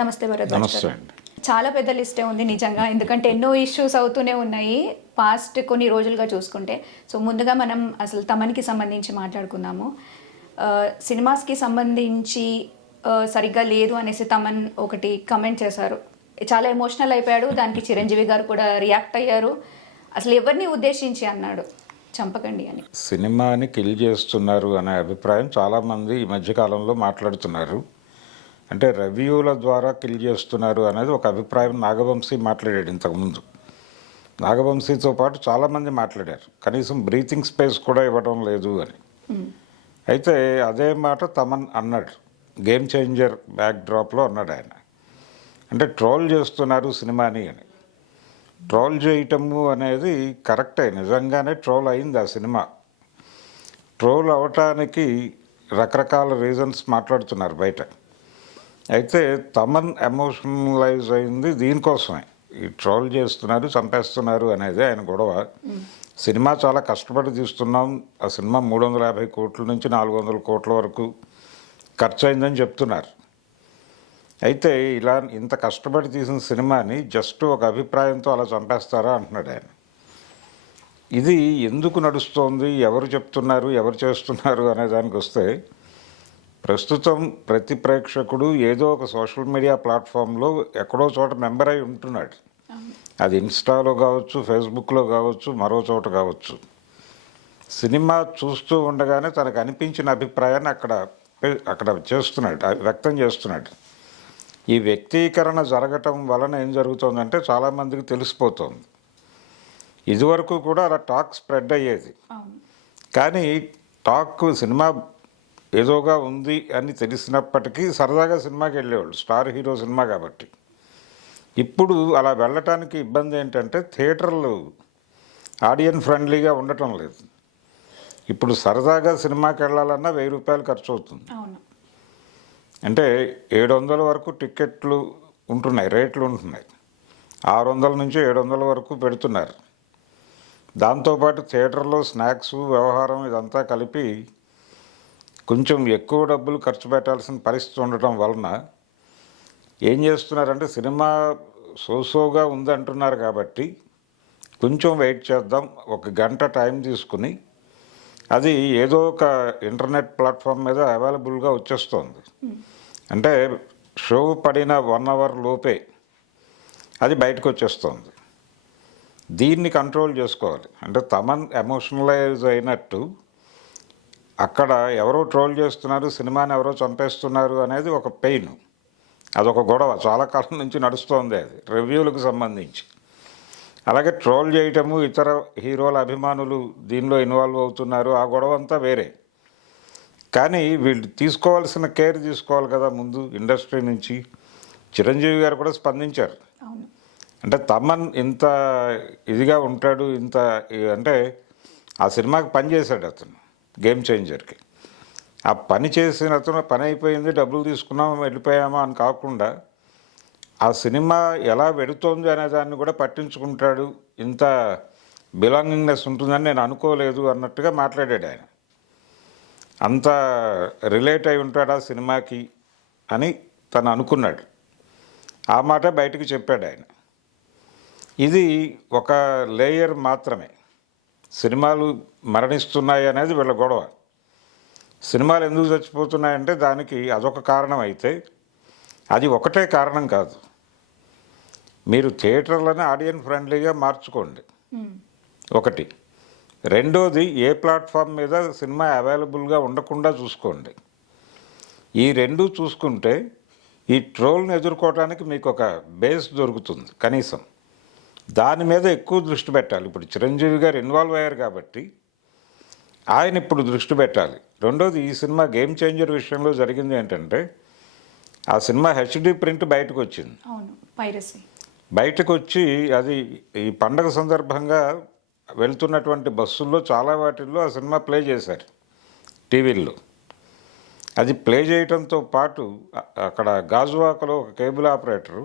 నమస్తే భరద్వాజ్ నమస్తే గారు. అండి. చాలా పెద్ద లిస్టే ఉంది నిజంగా. ఎందుకంటే ఎన్నో ఇష్యూస్ అవుతూనే ఉన్నాయి పాస్ట్ కొన్ని రోజులుగా చూసుకుంటే. సో ముందుగా మనం అసలు తమన్కి సంబంధించి మాట్లాడుకుందాము. సినిమాస్కి సంబంధించి సరిగ్గా లేదు అనేసి తమన్ ఒకటి కమెంట్ చేశారు. చాలా ఎమోషనల్ అయిపోయాడు. దానికి చిరంజీవి గారు కూడా రియాక్ట్ అయ్యారు. అసలు ఎవరిని ఉద్దేశించి అన్నాడు చంపకండి అని. సినిమాని కిల్ చేస్తున్నారు అనే అభిప్రాయం చాలామంది ఈ మధ్యకాలంలో మాట్లాడుతున్నారు. అంటే రివ్యూల ద్వారా కిల్ చేస్తున్నారు అనేది ఒక అభిప్రాయం నాగవంశీ మాట్లాడాడు ఇంతకుముందు. నాగవంశీతో పాటు చాలామంది మాట్లాడారు. కనీసం బ్రీతింగ్ స్పేస్ కూడా ఇవ్వడం లేదు అని. అయితే అదే మాట తమన్ అన్నాడు. గేమ్ చేంజర్ బ్యాక్ డ్రాప్లో అన్నాడు ఆయన. అంటే ట్రోల్ చేస్తున్నారు సినిమాని అని. ట్రోల్ చేయటము అనేది కరెక్టే, నిజంగానే ట్రోల్ అయింది ఆ సినిమా. ట్రోల్ అవటానికి రకరకాల రీజన్స్ మాట్లాడుతున్నారు బయట. అయితే తమన్ ఎమోషనలైజ్ అయింది దీనికోసమే. ఈ ట్రోల్ చేస్తున్నారు, చంపేస్తున్నారు అనేది ఆయన గొడవ. సినిమా చాలా కష్టపడి తీస్తున్నాం, ఆ సినిమా 350 కోట్ల నుంచి 400 కోట్ల వరకు ఖర్చు అయిందని చెప్తున్నారు. అయితే ఇలా ఇంత కష్టపడి తీసిన సినిమాని జస్ట్ ఒక అభిప్రాయంతో అలా చంపేస్తారా అంటున్నాడు ఆయన. ఇది ఎందుకు నడుస్తోంది, ఎవరు చెప్తున్నారు, ఎవరు చేస్తున్నారు అనే దానికి వస్తే, ప్రస్తుతం ప్రతి ప్రేక్షకుడు ఏదో ఒక సోషల్ మీడియా ప్లాట్ఫామ్లో ఎక్కడో చోట మెంబర్ అయి ఉంటున్నాడు. అది ఇన్స్టాలో కావచ్చు, ఫేస్బుక్లో కావచ్చు, మరో చోట కావచ్చు. సినిమా చూస్తూ ఉండగానే తనకు అనిపించిన అభిప్రాయాన్ని అక్కడ చేస్తున్నాడు, వ్యక్తం చేస్తున్నాడు. ఈ వ్యక్తీకరణ జరగటం వలన ఏం జరుగుతుందంటే చాలామందికి తెలిసిపోతుంది. ఇదివరకు కూడా అలా టాక్ స్ప్రెడ్ అయ్యేది. కానీ టాక్ సినిమా ఏదోగా ఉంది అని తెలిసినప్పటికీ సరదాగా సినిమాకి వెళ్ళేవాళ్ళు, స్టార్ హీరో సినిమా కాబట్టి. ఇప్పుడు అలా వెళ్ళటానికి ఇబ్బంది ఏంటంటే థియేటర్లు ఆడియన్స్ ఫ్రెండ్లీగా ఉండటం లేదు. ఇప్పుడు సరదాగా సినిమాకి వెళ్ళాలన్నా 1000 రూపాయలు ఖర్చు అవుతుంది. అంటే 700 వరకు టికెట్లు ఉంటున్నాయి, రేట్లు ఉంటున్నాయి. 600 నుంచి 700 వరకు పెడుతున్నారు. దాంతోపాటు థియేటర్లో స్నాక్స్ వ్యవహారం ఇదంతా కలిపి కొంచెం ఎక్కువ డబ్బులు ఖర్చు పెట్టాల్సిన పరిస్థితి ఉండటం వలన ఏం చేస్తున్నారంటే సినిమా సోసోగా ఉంది అంటున్నారు కాబట్టి కొంచెం వెయిట్ చేద్దాం, 1 గంట టైం తీసుకుని అది ఏదో ఒక ఇంటర్నెట్ ప్లాట్ఫామ్ మీద అవైలబుల్గా వచ్చేస్తుంది. అంటే షో పడిన 1 అవర్ లోపే అది బయటకు వచ్చేస్తుంది. దీన్ని కంట్రోల్ చేసుకోవాలి. అంటే తమన్ ఎమోషనలైజ్ అయినట్టు అక్కడ ఎవరో ట్రోల్ చేస్తున్నారు, సినిమాని ఎవరో చంపేస్తున్నారు అనేది ఒక పెయిన్, అదొక గొడవ చాలా కాలం నుంచి నడుస్తోంది. అది రివ్యూలకు సంబంధించి. అలాగే ట్రోల్ చేయటము, ఇతర హీరోల అభిమానులు దీనిలో ఇన్వాల్వ్ అవుతున్నారు, ఆ గొడవ అంతా వేరే. కానీ వీళ్ళు తీసుకోవాల్సిన కేర్ తీసుకోవాలి కదా ముందు ఇండస్ట్రీ నుంచి. చిరంజీవి గారు కూడా స్పందించారు. అంటే తమన్ ఇంత ఇదిగా ఉంటాడు, ఇంత అంటే ఆ సినిమాకి పని చేశాడు అతను, గేమ్ చేంజర్కి. ఆ పని చేసిన అతను పని అయిపోయింది, డబ్బులు తీసుకున్నాము వెళ్ళిపోయామా అని కాకుండా ఆ సినిమా ఎలా వెడుతోంది అనే దాన్ని కూడా పట్టించుకుంటాడు. ఇంత బిలాంగింగ్నెస్ ఉంటుందని నేను అనుకోలేదు అన్నట్టుగా మాట్లాడాడు ఆయన. అంత రిలేట్ అయి ఉంటాడా సినిమాకి అని తను అనుకున్నాడు. ఆ మాట బయటకు చెప్పాడు ఆయన. ఇది ఒక లేయర్ మాత్రమే. సినిమాలు మరణిస్తున్నాయి అనేది వీళ్ళ గొడవ. సినిమాలు ఎందుకు చచ్చిపోతున్నాయంటే దానికి అదొక కారణం అయితే, అది ఒకటే కారణం కాదు. మీరు థియేటర్లను ఆడియన్స్ ఫ్రెండ్లీగా మార్చుకోండి ఒకటి. రెండోది, ఏ ప్లాట్ఫామ్ మీద సినిమా అవైలబుల్గా ఉండకుండా చూసుకోండి. ఈ రెండు చూసుకుంటే ఈ ట్రోల్ని ఎదుర్కోవడానికి మీకు ఒక బేస్ దొరుకుతుంది. కనీసం దాని మీద ఎక్కువ దృష్టి పెట్టాలి. ఇప్పుడు చిరంజీవి గారు ఇన్వాల్వ్ అయ్యారు కాబట్టి ఆయన ఇప్పుడు దృష్టి పెట్టాలి. రెండోది, ఈ సినిమా గేమ్ చేంజర్ విషయంలో జరిగింది ఏంటంటే ఆ సినిమా హెచ్డి ప్రింట్ బయటకు వచ్చింది. బయటకు వచ్చి అది ఈ పండగ సందర్భంగా వెళ్తున్నటువంటి బస్సుల్లో చాలా వాటిల్లో ఆ సినిమా ప్లే చేశారు టీవీల్లో. అది ప్లే చేయడంతో పాటు అక్కడ గాజువాకలో ఒక కేబుల్ ఆపరేటరు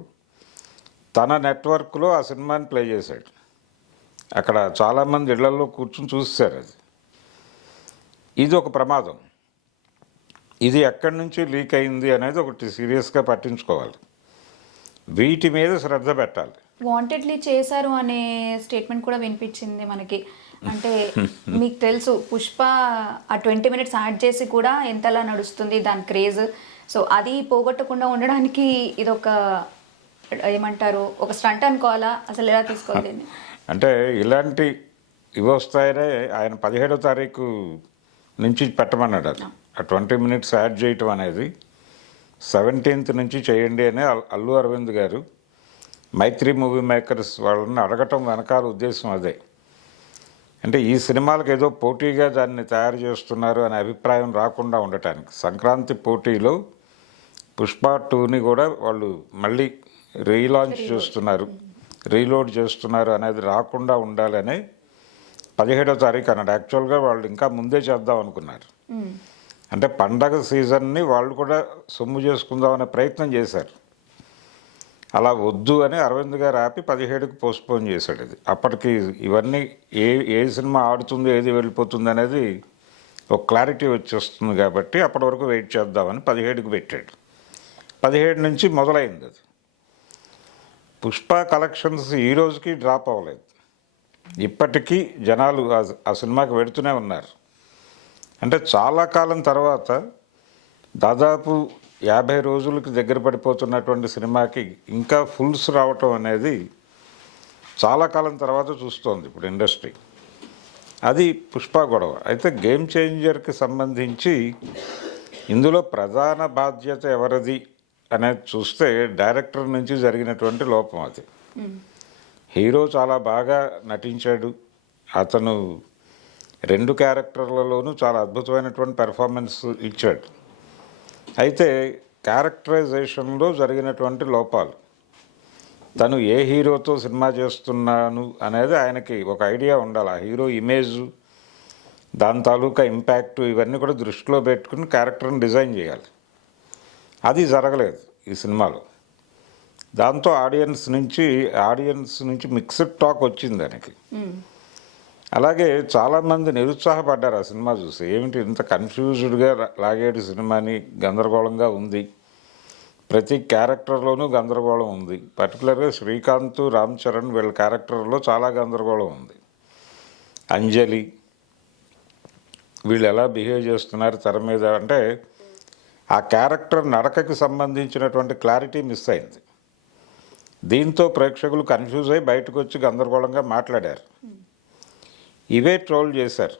తన నెట్వర్క్లో ఆ సినిమాని ప్లే చేశాడు. అక్కడ చాలామంది ఇళ్లలో కూర్చుని చూశారు. ఇది ఒక ప్రమాదం. ఇది ఎక్కడి నుంచి లీక్ అయింది అనేది ఒకటి సీరియస్గా పట్టించుకోవాలి. వీటి మీద శ్రద్ధ పెట్టాలి. వాంటెడ్లీ చేశారు అనే స్టేట్మెంట్ కూడా వినిపించింది మనకి. అంటే మీకు తెలుసు పుష్ప ఆ 20 మినిట్స్ యాడ్ చేసి కూడా ఎంతలా నడుస్తుంది దాని క్రేజ్. సో అది పోగొట్టకుండా ఉండడానికి ఇదొక ఏమంటారు ఒక స్టంట్ అనుకోవాలా, అసలు ఎలా తీసుకోవాలి? అంటే ఇలాంటి ఇవి వస్తాయనే ఆయన 17వ తారీఖు నుంచి పెట్టమన్నాడు. అది ఆ 20 మినిట్స్ యాడ్ చేయటం అనేది 17th నుంచి చేయండి అని అల్లు అరవింద్ గారు మైత్రి మూవీ మేకర్స్ వాళ్ళని అడగటం వెనకాల ఉద్దేశం అదే. అంటే ఈ సినిమాలకు ఏదో పోటీగా దాన్ని తయారు చేస్తున్నారు అనే అభిప్రాయం రాకుండా ఉండటానికి సంక్రాంతి పోటీలో పుష్ప 2ని కూడా వాళ్ళు మళ్ళీ రీలాంచ్ చేస్తున్నారు, రీలోడ్ చేస్తున్నారు అనేది రాకుండా ఉండాలని 17వ తారీఖు అన్నాడు. యాక్చువల్గా వాళ్ళు ఇంకా ముందే చేద్దాం అనుకున్నారు. అంటే పండగ సీజన్ని వాళ్ళు కూడా సొమ్ము చేసుకుందాం అనే ప్రయత్నం చేశారు. అలా వద్దు అని అరవింద్ గారు ఆపి 17కి పోస్ట్పోన్ చేశాడు. ఇది అప్పటికి ఇవన్నీ ఏ సినిమా ఆడుతుంది ఏది వెళ్ళిపోతుంది అనేది ఒక క్లారిటీ వచ్చేస్తుంది కాబట్టి అప్పటి వరకు వెయిట్ చేద్దామని 17కి పెట్టాడు. 17 నుంచి మొదలైంది అది. పుష్ప కలెక్షన్స్ ఈ రోజుకి డ్రాప్ అవ్వలేదు. ఇప్పటికీ జనాలు ఆ సినిమాకి వెడుతూనే ఉన్నారు. అంటే చాలా కాలం తర్వాత దాదాపు 50 రోజులకి దగ్గర పడిపోతున్నటువంటి సినిమాకి ఇంకా ఫుల్స్ రావటం అనేది చాలా కాలం తర్వాత చూస్తోంది ఇప్పుడు ఇండస్ట్రీ. అది పుష్ప గొడవ. అయితే గేమ్ చేంజర్కి సంబంధించి ఇందులో ప్రధాన బాధ్యత ఎవరిది అనేది చూస్తే డైరెక్టర్ నుంచి జరిగినటువంటి లోపం అది. హీరో చాలా బాగా నటించాడు. అతను 2 క్యారెక్టర్లలోనూ చాలా అద్భుతమైనటువంటి పెర్ఫార్మెన్స్ ఇచ్చాడు. అయితే క్యారెక్టరైజేషన్లో జరిగినటువంటి లోపాలు, తను ఏ హీరోతో సినిమా చేస్తున్నాను అనేది ఆయనకి ఒక ఐడియా ఉండాలి. ఆ హీరో ఇమేజ్, దాని తాలూకా ఇంపాక్ట్ ఇవన్నీ కూడా దృష్టిలో పెట్టుకుని క్యారెక్టర్ని డిజైన్ చేయాలి. అది జరగలేదు ఈ సినిమాలో. దాంతో ఆడియన్స్ నుంచి మిక్స్డ్ టాక్ వచ్చింది దానికి. అలాగే చాలామంది నిరుత్సాహపడ్డారు ఆ సినిమా చూసి. ఏమిటి ఇంత కన్ఫ్యూజ్డ్గా లాగేడు సినిమాని, గందరగోళంగా ఉంది, ప్రతి క్యారెక్టర్లోనూ గందరగోళం ఉంది. పర్టికులర్గా శ్రీకాంత్, రామ్ చరణ్ వీళ్ళ క్యారెక్టర్లో చాలా గందరగోళం ఉంది. అంజలి వీళ్ళు ఎలా బిహేవ్ చేస్తున్నారు తెర మీద అంటే ఆ క్యారెక్టర్ నడకకి సంబంధించినటువంటి క్లారిటీ మిస్ అయింది. దీంతో ప్రేక్షకులు కన్ఫ్యూజ్ అయ్యి బయటకు వచ్చి గందరగోళంగా మాట్లాడారు. ఇవే ట్రోల్ చేశారు.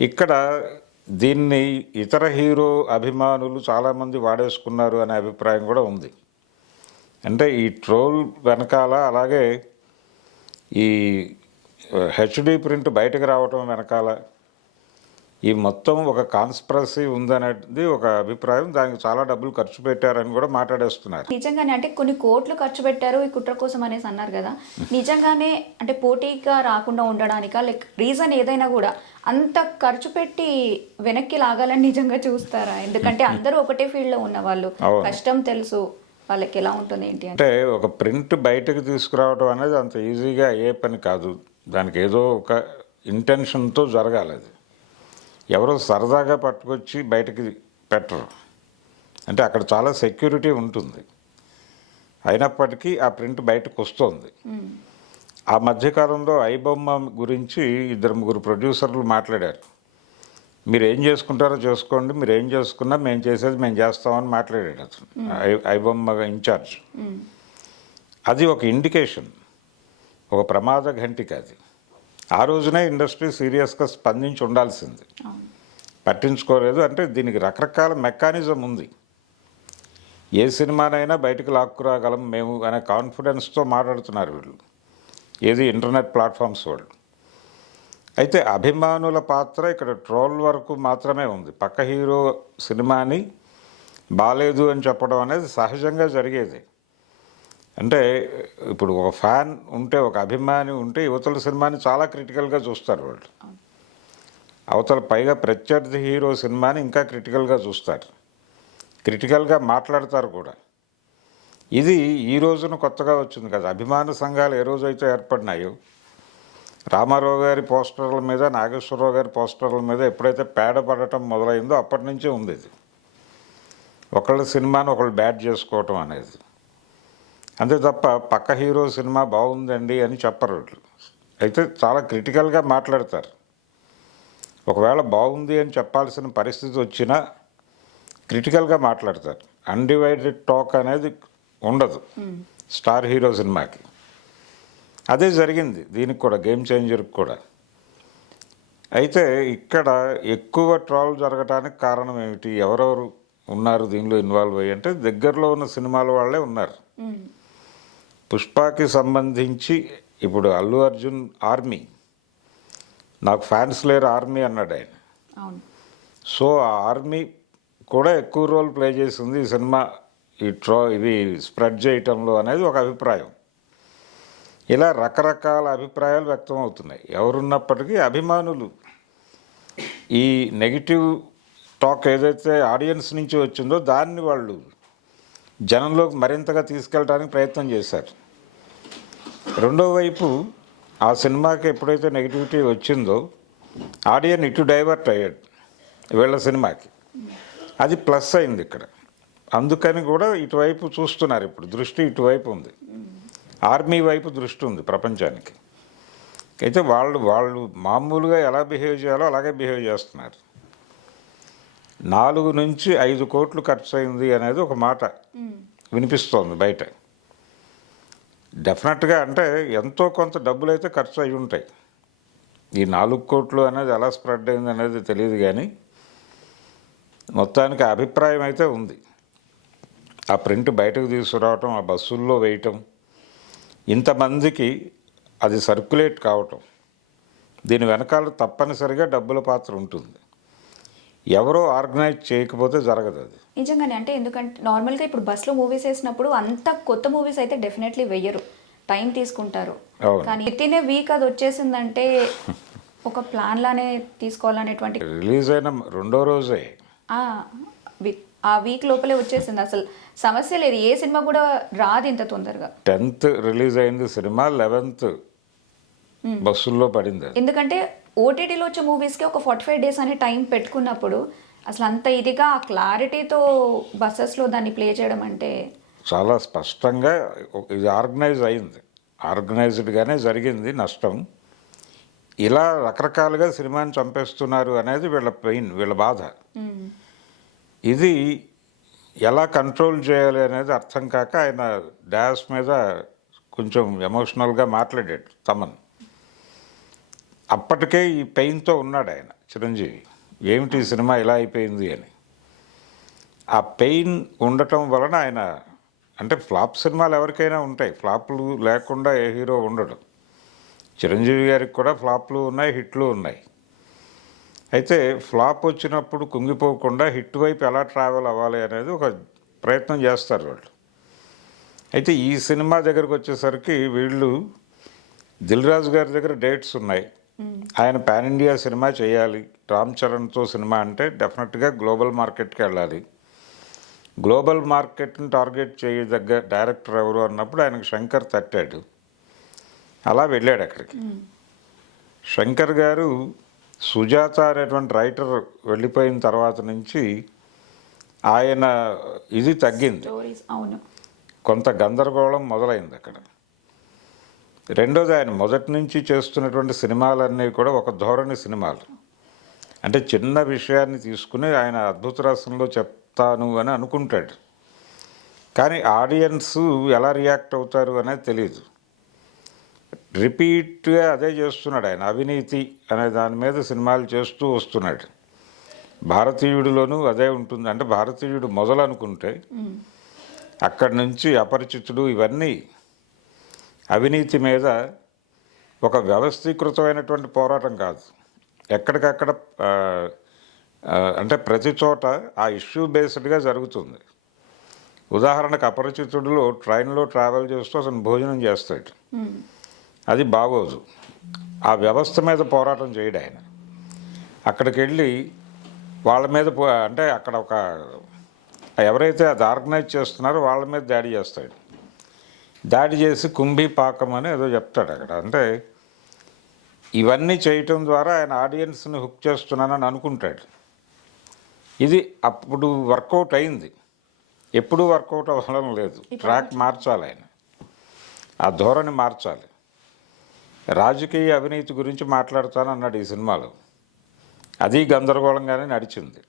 ఇక్కడ దీన్ని ఇతర హీరో అభిమానులు చాలామంది వాడేసుకున్నారు అనే అభిప్రాయం కూడా ఉంది. అంటే ఈ ట్రోల్ వెనకాల, అలాగే ఈ హెచ్డి ప్రింట్ బయటకు రావటం వెనకాల ఈ మొత్తం ఒక కాన్స్పిరసీ ఉందనేది ఒక అభిప్రాయం. దానికి చాలా డబ్బులు ఖర్చు పెట్టారని కూడా మాట్లాడేస్తున్నారు. నిజంగానే అంటే కొన్ని కోట్లు ఖర్చు పెట్టారు ఈ కుట్ర కోసం అనేసి అన్నారు కదా. నిజంగానే అంటే పోటీగా రాకుండా ఉండడానికా, లైక్ రీజన్ ఏదైనా కూడా అంత ఖర్చు పెట్టి వెనక్కి లాగాలని నిజంగా చూస్తారా? ఎందుకంటే అందరూ ఒకటే ఫీల్డ్లో ఉన్న వాళ్ళు, కష్టం తెలుసు వాళ్ళకి ఎలా ఉంటుంది ఏంటి అంటే ఒక ప్రింట్ బయటకు తీసుకురావడం అనేది అంత ఈజీగా అయ్యే పని కాదు. దానికి ఏదో ఒక ఇంటెన్షన్తో జరగాలి. అది ఎవరో సరదాగా పట్టుకొచ్చి బయటకి పెట్టరు. అంటే అక్కడ చాలా సెక్యూరిటీ ఉంటుంది. అయినప్పటికీ ఆ ప్రింట్ బయటకు వస్తుంది. ఆ మధ్యకాలంలో ఐబొమ్మ గురించి 2-3 ప్రొడ్యూసర్లు మాట్లాడారు. మీరు ఏం చేసుకుంటారో చేసుకోండి, మీరు ఏం చేసుకున్నా మేము చేసేది మేము చేస్తామని మాట్లాడాడు అతను, ఐబొమ్మ ఇన్ఛార్జ్. అది ఒక ఇండికేషన్, ఒక ప్రమాద ఘంటిక. అది ఆ రోజునే ఇండస్ట్రీ సీరియస్గా స్పందించి ఉండాల్సింది. పట్టించుకోలేదు. అంటే దీనికి రకరకాల మెకానిజం ఉంది. ఏ సినిమానైనా బయటకు లాక్కురాగలం మేము అనే కాన్ఫిడెన్స్తో మాట్లాడుతున్నారు వీళ్ళు, ఏది ఇంటర్నెట్ ప్లాట్ఫామ్స్ వాళ్ళు. అయితే అభిమానుల పాత్ర ఇక్కడ ట్రోల్ వరకు మాత్రమే ఉంది. పక్క హీరో సినిమాని బాలేదు అని చెప్పడం అనేది సహజంగా జరిగేది. అంటే ఇప్పుడు ఒక ఫ్యాన్ ఉంటే, ఒక అభిమాని ఉంటే యువతల సినిమాని చాలా క్రిటికల్గా చూస్తారు వాళ్ళు. అవతల పైగా ప్రత్యర్థి హీరో సినిమాని ఇంకా క్రిటికల్గా చూస్తారు, క్రిటికల్గా మాట్లాడతారు కూడా. ఇది ఈ రోజున కొత్తగా వచ్చింది కదా. అభిమాన సంఘాలు ఏ రోజైతే ఏర్పడినాయో, రామారావు గారి పోస్టర్ల మీద, నాగేశ్వరరావు గారి పోస్టర్ల మీద ఎప్పుడైతే పేడ పడటం మొదలైందో అప్పటి నుంచే ఉంది ఇది. ఒకళ్ళ సినిమాని ఒకళ్ళు బ్యాడ్ చేసుకోవటం అనేది. అంతే తప్ప పక్క హీరో సినిమా బాగుందండి అని చెప్పరు వాళ్ళు. అయితే చాలా క్రిటికల్గా మాట్లాడతారు. ఒకవేళ బాగుంది అని చెప్పాల్సిన పరిస్థితి వచ్చినా క్రిటికల్గా మాట్లాడతారు. అన్డివైడెడ్ టాక్ అనేది ఉండదు స్టార్ హీరో సినిమాకి. అదే జరిగింది దీనికి కూడా, గేమ్ చేంజర్కి కూడా. అయితే ఇక్కడ ఎక్కువ ట్రోల్ జరగడానికి కారణం ఏమిటి, ఎవరెవరు ఉన్నారు దీనిలో ఇన్వాల్వ్ అయ్యి అంటే దగ్గరలో ఉన్న సినిమాల వాళ్ళే ఉన్నారు. పుష్పకి సంబంధించి ఇప్పుడు అల్లు అర్జున్ ఆర్మీ, నాకు ఫ్యాన్స్ లేరు ఆర్మీ అన్నాడు ఆయన. అవును. సో ఆ ఆర్మీ కూడా ఎక్కువ రోల్ ప్లే చేసింది ఈ సినిమా ఇవి స్ప్రెడ్ చేయటంలో అనేది ఒక అభిప్రాయం. ఇలా రకరకాల అభిప్రాయాలు వ్యక్తం అవుతున్నాయి. ఎవరున్నప్పటికీ అభిమానులు ఈ నెగిటివ్ టాక్ ఏదైతే ఆడియన్స్ నుంచి వచ్చిందో దాన్ని వాళ్ళు జనంలోకి మరింతగా తీసుకెళ్ళడానికి ప్రయత్నం చేశారు. రెండో వైపు ఆ సినిమాకి ఎప్పుడైతే నెగిటివిటీ వచ్చిందో ఆడియన్ ఇటు డైవర్ట్ అయ్యాడు వీళ్ళ సినిమాకి. అది ప్లస్ అయింది ఇక్కడ. అందుకని కూడా ఇటువైపు చూస్తున్నారు. ఇప్పుడు దృష్టి ఇటువైపు ఉంది, ఆర్మీ వైపు దృష్టి ఉంది ప్రపంచానికి. అయితే వాళ్ళు మామూలుగా ఎలా బిహేవ్ చేయాలో అలాగే బిహేవ్ చేస్తున్నారు. 4 నుంచి 5 కోట్లు ఖర్చు అయింది అనేది ఒక మాట వినిపిస్తోంది బయట. డెఫినెట్గా అంటే ఎంతో కొంత డబ్బులు అయితే ఖర్చు అయి ఉంటాయి. ఈ 4 కోట్లు అనేది ఎలా స్ప్రెడ్ అయింది అనేది తెలియదు, కానీ మొత్తానికి అభిప్రాయం అయితే ఉంది. ఆ ప్రింట్ బయటకు తీసుకురావటం, ఆ బస్సుల్లో వేయటం, ఇంతమందికి అది సర్క్యులేట్ కావటం, దీని వెనకాల తప్పనిసరిగా డబ్బుల పాత్ర ఉంటుంది. ఎవరో ఆర్గనైజ్ చేయకపోతే జరగదు అది. నిజంగానే. అంటే ఎందుకంటే నార్మల్గా ఇప్పుడు బస్లో మూవీస్ వేసినప్పుడు అంత కొత్త మూవీస్ అయితే డెఫినెట్లీ వెయ్యరు, టైం తీసుకుంటారు. అవును. విత్ ఇన్ ఏ వీక్ అది వచ్చేసిందంటే ఒక ప్లాన్ లానే తీసుకోవాలనేటువంటి రిలీజ్ అయిన రెండో రోజే ఆ వీక్ లోపలే వచ్చేసింది. అసలు సమస్య లేదు, ఏ సినిమా కూడా రాదు ఇంత తొందరగా. 10th రిలీజ్ అయింది సినిమా, 11th బస్సుల్లో పడింది. ఎందుకంటే ఓటీటీలో వచ్చే మూవీస్కి ఒక 45 days అనే టైం పెట్టుకున్నప్పుడు అసలు అంత ఇదిగా ఆ క్లారిటీతో బస్సెస్లో దాన్ని ప్లే చేయడం అంటే చాలా స్పష్టంగా ఇది ఆర్గనైజ్ అయింది, ఆర్గనైజ్డ్గానే జరిగింది నష్టం. ఇలా రకరకాలుగా సినిమాని చంపేస్తున్నారు అనేది వీళ్ళ పెయిన్, వీళ్ళ బాధ. ఇది ఎలా కంట్రోల్ చేయాలి అనేది అర్థం కాక ఆయన డాష్ మీద కొంచెం ఎమోషనల్గా మాట్లాడాడు తమన్. అప్పటికే ఈ పెయిన్తో ఉన్నాడు ఆయన చిరంజీవి, ఏమిటి ఈ సినిమా ఇలా అయిపోయింది అని. ఆ పెయిన్ ఉండటం వలన ఆయన, అంటే ఫ్లాప్ సినిమాలు ఎవరికైనా ఉంటాయి, ఫ్లాప్లు లేకుండా ఏ హీరో ఉండడు. చిరంజీవి గారికి కూడా ఫ్లాప్లు ఉన్నాయి, హిట్లు ఉన్నాయి. అయితే ఫ్లాప్ వచ్చినప్పుడు కుంగిపోకుండా హిట్ వైపు ఎలా ట్రావెల్ అవ్వాలి అనేది ఒక ప్రయత్నం చేస్తారు వాళ్ళు. అయితే ఈ సినిమా దగ్గరకు వచ్చేసరికి వీళ్ళు దిల్ రాజు గారి దగ్గర డేట్స్ ఉన్నాయి. ఆయన పాన్ ఇండియా సినిమా చేయాలి, రామ్ చరణ్తో సినిమా అంటే డెఫినెట్గా గ్లోబల్ మార్కెట్కి వెళ్ళాలి. గ్లోబల్ మార్కెట్ని టార్గెట్ చేయదగ్గ డైరెక్టర్ ఎవరు అన్నప్పుడు ఆయనకు శంకర్ తట్టాడు. అలా వెళ్ళాడు అక్కడికి. శంకర్ గారు సుజాత అనేటువంటి రైటర్ వెళ్ళిపోయిన తర్వాత నుంచి ఆయన ఇది తగ్గింది, కొంత గందరగోళం మొదలైంది అక్కడ. రెండోది, ఆయన మొదటి నుంచి చేస్తున్నటువంటి సినిమాలన్నీ కూడా ఒక ధోరణి సినిమాలు, అంటే చిన్న విషయాన్ని తీసుకుని ఆయన అద్భుత రసంలో చెప్తాను అని అనుకుంటాడు, కానీ ఆడియన్స్ ఎలా రియాక్ట్ అవుతారు అనేది తెలియదు. రిపీట్గా అదే చేస్తున్నాడు ఆయన. అవినీతి అనే దాని మీద సినిమాలు చేస్తూ వస్తున్నాడు. భారతీయుడిలోనూ అదే ఉంటుంది. అంటే భారతీయుడు మొదలు అనుకుంటే అక్కడి నుంచి అపరిచితుడు, ఇవన్నీ అవినీతి మీద ఒక వ్యవస్థీకృతమైనటువంటి పోరాటం కాదు, ఎక్కడికక్కడ అంటే ప్రతి చోట ఆ ఇష్యూ బేస్డ్గా జరుగుతుంది. ఉదాహరణకు అపరిచితుడిలో ట్రైన్లో ట్రావెల్ చేస్తూ అతను భోజనం చేస్తాడు, అది బాగోదు. ఆ వ్యవస్థ మీద పోరాటం చేయడు ఆయన. అక్కడికి వెళ్ళి వాళ్ళ మీద అంటే అక్కడ ఒక ఎవరైతే అది ఆర్గనైజ్ చేస్తున్నారో వాళ్ళ మీద దాడి చేస్తాడు. దాడి చేసి కుంభీ పాకం అని ఏదో చెప్తాడు అక్కడ. అంటే ఇవన్నీ చేయటం ద్వారా ఆయన ఆడియన్స్ని హుక్ చేస్తున్నానని అనుకుంటాడు. ఇది అప్పుడు వర్కౌట్ అయింది, ఎప్పుడూ వర్కౌట్ అవ్వడం లేదు. ట్రాక్ మార్చాలి ఆయన. ఆ ధోరణి మార్చాలి. రాజకీయ అవినీతి గురించి మాట్లాడతానన్నాడు ఈ సినిమాలో. అది గందరగోళంగానే నడిచింది.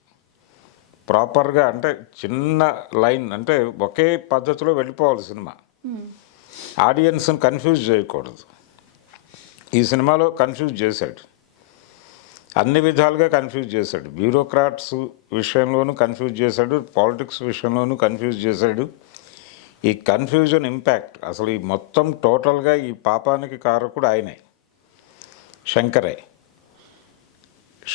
ప్రాపర్గా అంటే చిన్న లైన్ అంటే ఒకే పద్ధతిలో వెళ్ళిపోవాలి సినిమా. ఆడియన్స్ని కన్ఫ్యూజ్ చేయకూడదు. ఈ సినిమాలో కన్ఫ్యూజ్ చేశాడు, అన్ని విధాలుగా కన్ఫ్యూజ్ చేశాడు. బ్యూరోక్రాట్స్ విషయంలోనూ కన్ఫ్యూజ్ చేశాడు, పాలిటిక్స్ విషయంలోనూ కన్ఫ్యూజ్ చేశాడు. ఈ కన్ఫ్యూజన్ ఇంపాక్ట్ అసలు ఈ మొత్తం టోటల్గా ఈ పాపానికి కారకుడు ఆయనే, శంకరే.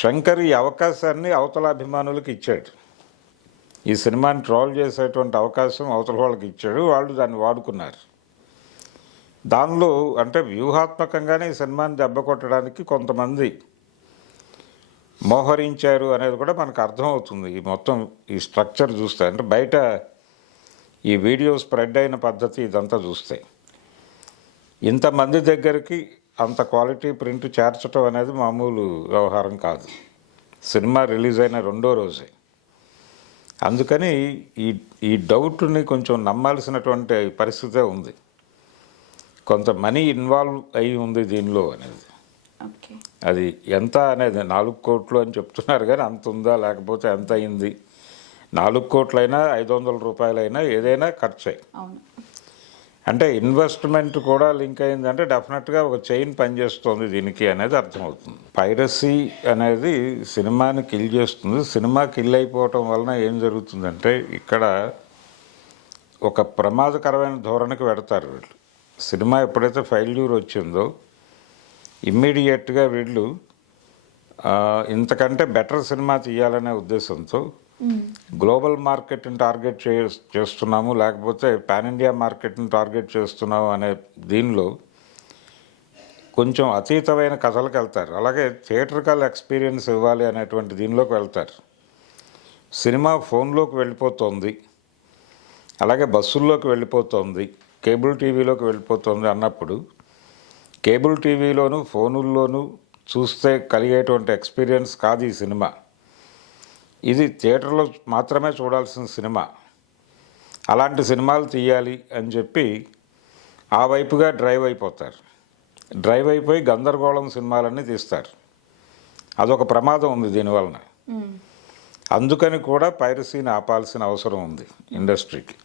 శంకర్ ఈ అవకాశాన్ని అవతల అభిమానులకు ఇచ్చాడు. ఈ సినిమాని ట్రోల్ చేసేటువంటి అవకాశం అవతల వాళ్ళకి ఇచ్చాడు, వాళ్ళు దాన్ని వాడుకున్నారు. దానిలో అంటే వ్యూహాత్మకంగానే ఈ సినిమాని దెబ్బ కొట్టడానికి కొంతమంది మోహరించారు అనేది కూడా మనకు అర్థమవుతుంది. ఈ మొత్తం ఈ స్ట్రక్చర్ చూస్తే, అంటే బయట ఈ వీడియో స్ప్రెడ్ అయిన పద్ధతి ఇదంతా చూస్తే, ఇంతమంది దగ్గరికి అంత క్వాలిటీ ప్రింట్ చేర్చడం అనేది మామూలు వ్యవహారం కాదు. సినిమా రిలీజ్ అయిన రెండో రోజే. అందుకని ఈ డౌట్ని కొంచెం నమ్మాల్సినటువంటి పరిస్థితే ఉంది. కొంత మనీ ఇన్వాల్వ్ అయి ఉంది దీనిలో అనేది. అది ఎంత అనేది 4 కోట్లు అని చెప్తున్నారు, కానీ అంత ఉందా లేకపోతే ఎంత అయింది? 4 కోట్లైనా 500 రూపాయలైనా ఏదైనా ఖర్చే. అంటే ఇన్వెస్ట్మెంట్ కూడా లింక్ అయిందంటే డెఫినెట్గా ఒక చైన్ పనిచేస్తుంది దీనికి అనేది అర్థమవుతుంది. పైరసీ అనేది సినిమాని కిల్ చేస్తుంది. సినిమా కిల్ అయిపోవటం వలన ఏం జరుగుతుందంటే ఇక్కడ ఒక ప్రమాదకరమైన ధోరణికి పెడతారు వీళ్ళు. సినిమా ఎప్పుడైతే ఫెయిల్యూర్ వచ్చిందో ఇమ్మీడియట్గా వీళ్ళు ఇంతకంటే బెటర్ సినిమా తీయాలనే ఉద్దేశంతో గ్లోబల్ మార్కెట్ని టార్గెట్ చేస్తున్నాము, లేకపోతే పాన్ ఇండియా మార్కెట్ని టార్గెట్ చేస్తున్నాము అనే దీనిలో కొంచెం అతీతమైన కథలకు వెళ్తారు. అలాగే థియేటర్కల్ ఎక్స్పీరియన్స్ ఇవ్వాలి అనేటువంటి దీనిలోకి వెళ్తారు. సినిమా ఫోన్లోకి వెళ్ళిపోతుంది, అలాగే బస్సుల్లోకి వెళ్ళిపోతుంది, కేబుల్ టీవీలోకి వెళ్ళిపోతుంది అన్నప్పుడు కేబుల్ టీవీలోను ఫోనుల్లోనూ చూస్తే కలిగేటువంటి ఎక్స్పీరియన్స్ కాదు ఈ సినిమా. ఇది థియేటర్లో మాత్రమే చూడాల్సిన సినిమా. అలాంటి సినిమాలు తీయాలి అని చెప్పి ఆ వైపుగా డ్రైవ్ అయిపోతారు. డ్రైవ్ అయిపోయి గందరగోళం సినిమాలన్నీ తీస్తారు. అదొక ప్రమాదం ఉంది దీనివలన. అందుకని కూడా పైరసీని ఆపాల్సిన అవసరం ఉంది ఇండస్ట్రీకి.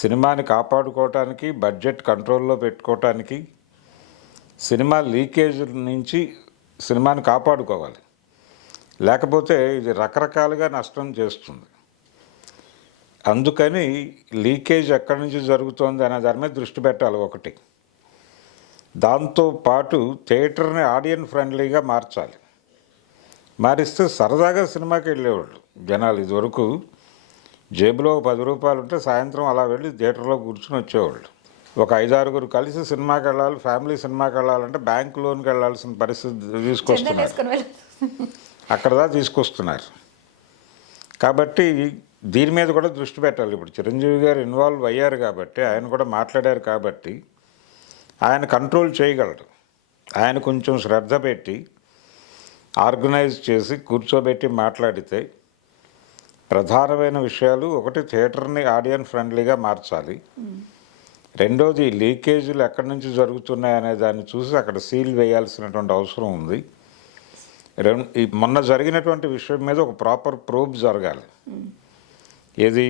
సినిమాని కాపాడుకోవటానికి, బడ్జెట్ కంట్రోల్లో పెట్టుకోవటానికి, సినిమా లీకేజ్ నుంచి సినిమాని కాపాడుకోవాలి. లేకపోతే ఇది రకరకాలుగా నష్టం చేస్తుంది. అందుకని లీకేజ్ ఎక్కడి నుంచి జరుగుతోంది అనే దాని మీద దృష్టి పెట్టాలి ఒకటి. దాంతోపాటు థియేటర్ని ఆడియన్ ఫ్రెండ్లీగా మార్చాలి. మారిస్తే సరదాగా సినిమాకి వెళ్ళేవాళ్ళు జనాలు. ఇదివరకు జేబులో 10 రూపాయలు ఉంటే సాయంత్రం అలా వెళ్ళి థియేటర్లో కూర్చుని వచ్చేవాళ్ళు. ఒక 5-6 కలిసి సినిమాకి వెళ్ళాలి, ఫ్యామిలీ సినిమాకి వెళ్ళాలంటే బ్యాంక్ లోన్కి వెళ్ళాల్సిన పరిస్థితి తీసుకొస్తున్నారు. అక్కడదా తీసుకొస్తున్నారు. కాబట్టి దీని మీద కూడా దృష్టి పెట్టాలి. ఇప్పుడు చిరంజీవి గారు ఇన్వాల్వ్ అయ్యారు కాబట్టి, ఆయన కూడా మాట్లాడారు కాబట్టి ఆయన కంట్రోల్ చేయగలడు. ఆయన కొంచెం శ్రద్ధ పెట్టి ఆర్గనైజ్ చేసి కూర్చోబెట్టి మాట్లాడితే ప్రధానమైన విషయాలు ఒకటి, థియేటర్ని ఆడియన్ ఫ్రెండ్లీగా మార్చాలి. రెండోది, లీకేజీలు ఎక్కడి నుంచి జరుగుతున్నాయి అనే దాన్ని చూసి అక్కడ సీల్ వేయాల్సినటువంటి అవసరం ఉంది. మొన్న జరిగినటువంటి విషయం మీద ఒక ప్రాపర్ ప్రోబ్ జరగాలి. ఏది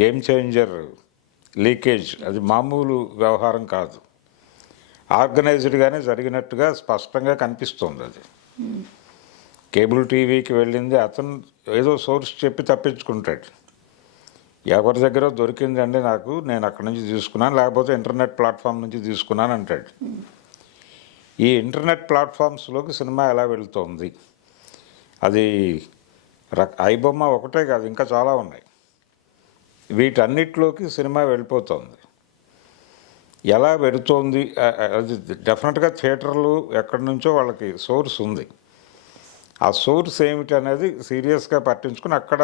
గేమ్ చేంజర్ లీకేజ్, అది మామూలు వ్యవహారం కాదు. ఆర్గనైజ్డ్గానే జరిగినట్టుగా స్పష్టంగా కనిపిస్తుంది. అది కేబుల్ టీవీకి వెళ్ళింది, అతను ఏదో సోర్స్ చెప్పి తప్పించుకుంటాడు. ఎవరి దగ్గర దొరికిందండి నాకు, నేను అక్కడి నుంచి తీసుకున్నాను, లేకపోతే ఇంటర్నెట్ ప్లాట్ఫామ్ నుంచి తీసుకున్నాను అంటాడు. ఈ ఇంటర్నెట్ ప్లాట్ఫామ్స్లోకి సినిమా ఎలా వెళుతోంది? అది ఐబొమ్మ ఒకటే కాదు, ఇంకా చాలా ఉన్నాయి. వీటన్నిటిలోకి సినిమా వెళ్ళిపోతుంది. ఎలా వెళుతోంది అది డెఫినెట్గా థియేటర్లు ఎక్కడి నుంచో వాళ్ళకి సోర్స్ ఉంది. ఆ సోర్స్ ఏమిటి అనేది సీరియస్గా పట్టించుకుని అక్కడ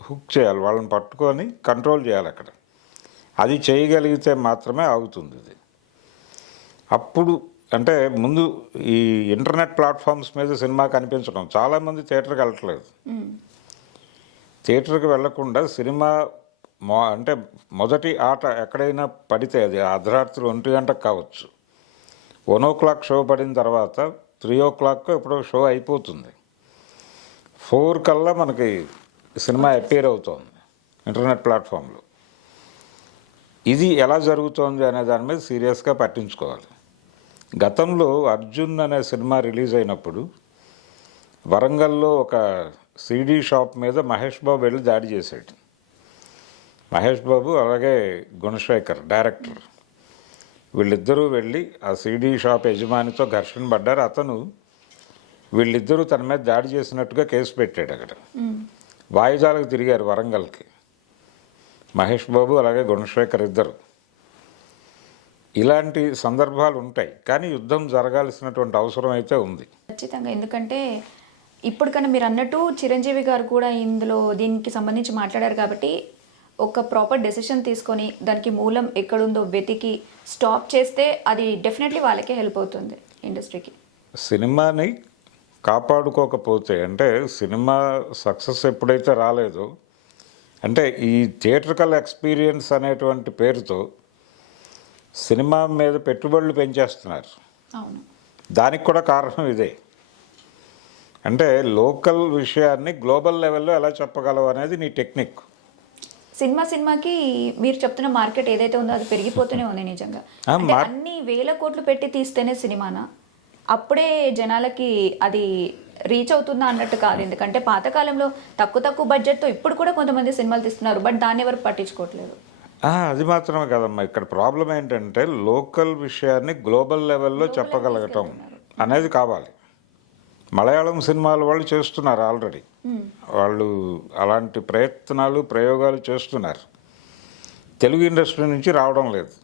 హుక్ చేయాలి, వాళ్ళని పట్టుకొని కంట్రోల్ చేయాలి అక్కడ. అది చేయగలిగితే మాత్రమే ఆగుతుంది ఇది. అప్పుడు అంటే ముందు ఈ ఇంటర్నెట్ ప్లాట్ఫామ్స్ మీద సినిమా కనిపించడం, చాలామంది థియేటర్కి వెళ్ళట్లేదు. థియేటర్కి వెళ్లకుండా సినిమా అంటే మొదటి ఆట ఎక్కడైనా పడితే అది అర్ధరాత్రి 1 గంటకు కావచ్చు. 1:00 షో పడిన తర్వాత 3:00 ఎప్పుడో షో అయిపోతుంది. 4 కల్లా మనకి సినిమా అపీర్ అవుతోంది ఇంటర్నెట్ ప్లాట్ఫామ్లో. ఇది ఎలా జరుగుతోంది అనే దాని మీద సీరియస్గా పట్టించుకోవాలి. గతంలో అర్జున్ అనే సినిమా రిలీజ్ అయినప్పుడు వరంగల్లో ఒక సీడీ షాప్ మీద మహేష్ బాబు వెళ్ళి దాడి చేశాడు. మహేష్ బాబు అలాగే గుణశేఖర్ డైరెక్టర్ వీళ్ళిద్దరూ వెళ్ళి ఆ సీడీ షాప్ యజమానితో ఘర్షణ పడ్డారు. అతను వీళ్ళిద్దరూ తన మీద దాడి చేసినట్టుగా కేసు పెట్టాడు. అక్కడ వాయిదాలకు తిరిగారు వరంగల్కి మహేష్ బాబు అలాగే గుణశేఖర్ ఇద్దరు. ఇలాంటి సందర్భాలు ఉంటాయి, కానీ యుద్ధం జరగాల్సినటువంటి అవసరం అయితే ఉంది ఖచ్చితంగా. ఎందుకంటే ఇప్పుడు కన్నా మీరు అన్నట్టు చిరంజీవి గారు కూడా ఇందులో దీనికి సంబంధించి మాట్లాడారు కాబట్టి ఒక ప్రాపర్ డెసిషన్ తీసుకొని దానికి మూలం ఎక్కడుందో వెతికి స్టాప్ చేస్తే అది డెఫినెట్లీ వాళ్ళకే హెల్ప్ అవుతుంది ఇండస్ట్రీకి. సినిమాని కాపాడుకోకపోతే, అంటే సినిమా సక్సెస్ ఎప్పుడైతే రాలేదో, అంటే ఈ థియేట్రికల్ ఎక్స్పీరియన్స్ అనేటువంటి పేరుతో సినిమా మీద పెట్టుబడులు పెంచేస్తున్నారు. అవును, దానికి కూడా కారణం ఇదే. అంటే లోకల్ విషయాన్ని గ్లోబల్ లెవెల్లో ఎలా చెప్పగలవు అనేది నీ టెక్నిక్. సినిమాకి మీరు చెప్తున్న మార్కెట్ ఏదైతే ఉందో అది పెరిగిపోతూనే ఉంది నిజంగా. అంటే అన్ని వేల కోట్లు పెట్టి తీస్తేనే సినిమానా, అప్పుడే జనాలకి అది రీచ్ అవుతుందా అన్నట్టు కాదు. ఎందుకంటే పాతకాలంలో తక్కువ బడ్జెట్తో ఇప్పుడు కూడా కొంతమంది సినిమాలు తీస్తున్నారు, బట్ దాన్ని ఎవరు పట్టించుకోవట్లేదు. అది మాత్రమే కదమ్మా, ఇక్కడ ప్రాబ్లం ఏంటంటే లోకల్ విషయాన్ని గ్లోబల్ లెవెల్లో చెప్పగలగటం అనేది కావాలి. మలయాళం సినిమాలు వాళ్ళు చేస్తున్నారు ఆల్రెడీ, వాళ్ళు అలాంటి ప్రయోగాలు చేస్తున్నారు. తెలుగు ఇండస్ట్రీ నుంచి రావడం లేదు.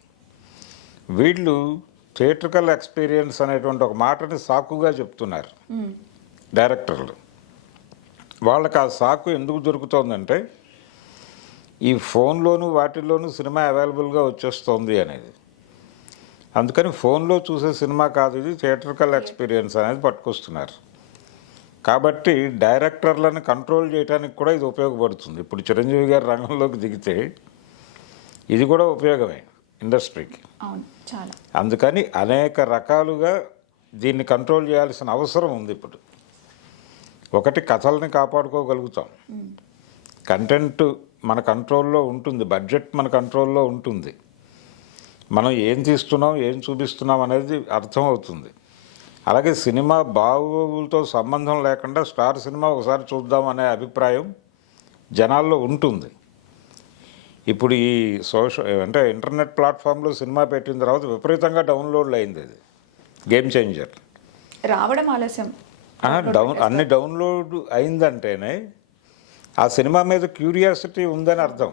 వీళ్ళు థియేట్రికల్ ఎక్స్పీరియన్స్ అనేటువంటి ఒక మాటని సాకుగా చెప్తున్నారు డైరెక్టర్లు. వాళ్ళకి ఆ సాకు ఎందుకు దొరుకుతోందంటే ఈ ఫోన్లోను వాటిల్లోనూ సినిమా అవైలబుల్గా వచ్చేస్తోంది అనేది. అందుకని ఫోన్లో చూసే సినిమా కాదు ఇది, థియేట్రికల్ ఎక్స్పీరియన్స్ అనేది పట్టుకొస్తున్నారు. కాబట్టి డైరెక్టర్లను కంట్రోల్ చేయడానికి కూడా ఇది ఉపయోగపడుతుంది. ఇప్పుడు చిరంజీవి గారు రంగంలోకి దిగితే ఇది కూడా ఉపయోగమే ఇండస్ట్రీకి. అవును, చాలా. అందుకని అనేక రకాలుగా దీన్ని కంట్రోల్ చేయాల్సిన అవసరం ఉంది. ఇప్పుడు ఒకటి, కథల్ని కాపాడుకోగలుగుతాం, కంటెంట్ మన కంట్రోల్లో ఉంటుంది, బడ్జెట్ మన కంట్రోల్లో ఉంటుంది, మనం ఏం తీస్తున్నాం ఏం చూపిస్తున్నాం అనేది అర్థమవుతుంది. అలాగే సినిమా బాగోగులతో సంబంధం లేకుండా స్టార్ సినిమా ఒకసారి చూద్దాం అనే అభిప్రాయం జనాల్లో ఉంటుంది. ఇప్పుడు ఈ అంటే ఇంటర్నెట్ ప్లాట్ఫామ్లో సినిమా పెట్టిన తర్వాత విపరీతంగా డౌన్లోడ్లు అయింది. అది గేమ్ చేంజర్. రావడం ఆలస్యం, అన్ని డౌన్లోడ్ అయిందంటేనే ఆ సినిమా మీద క్యూరియాసిటీ ఉందని అర్థం.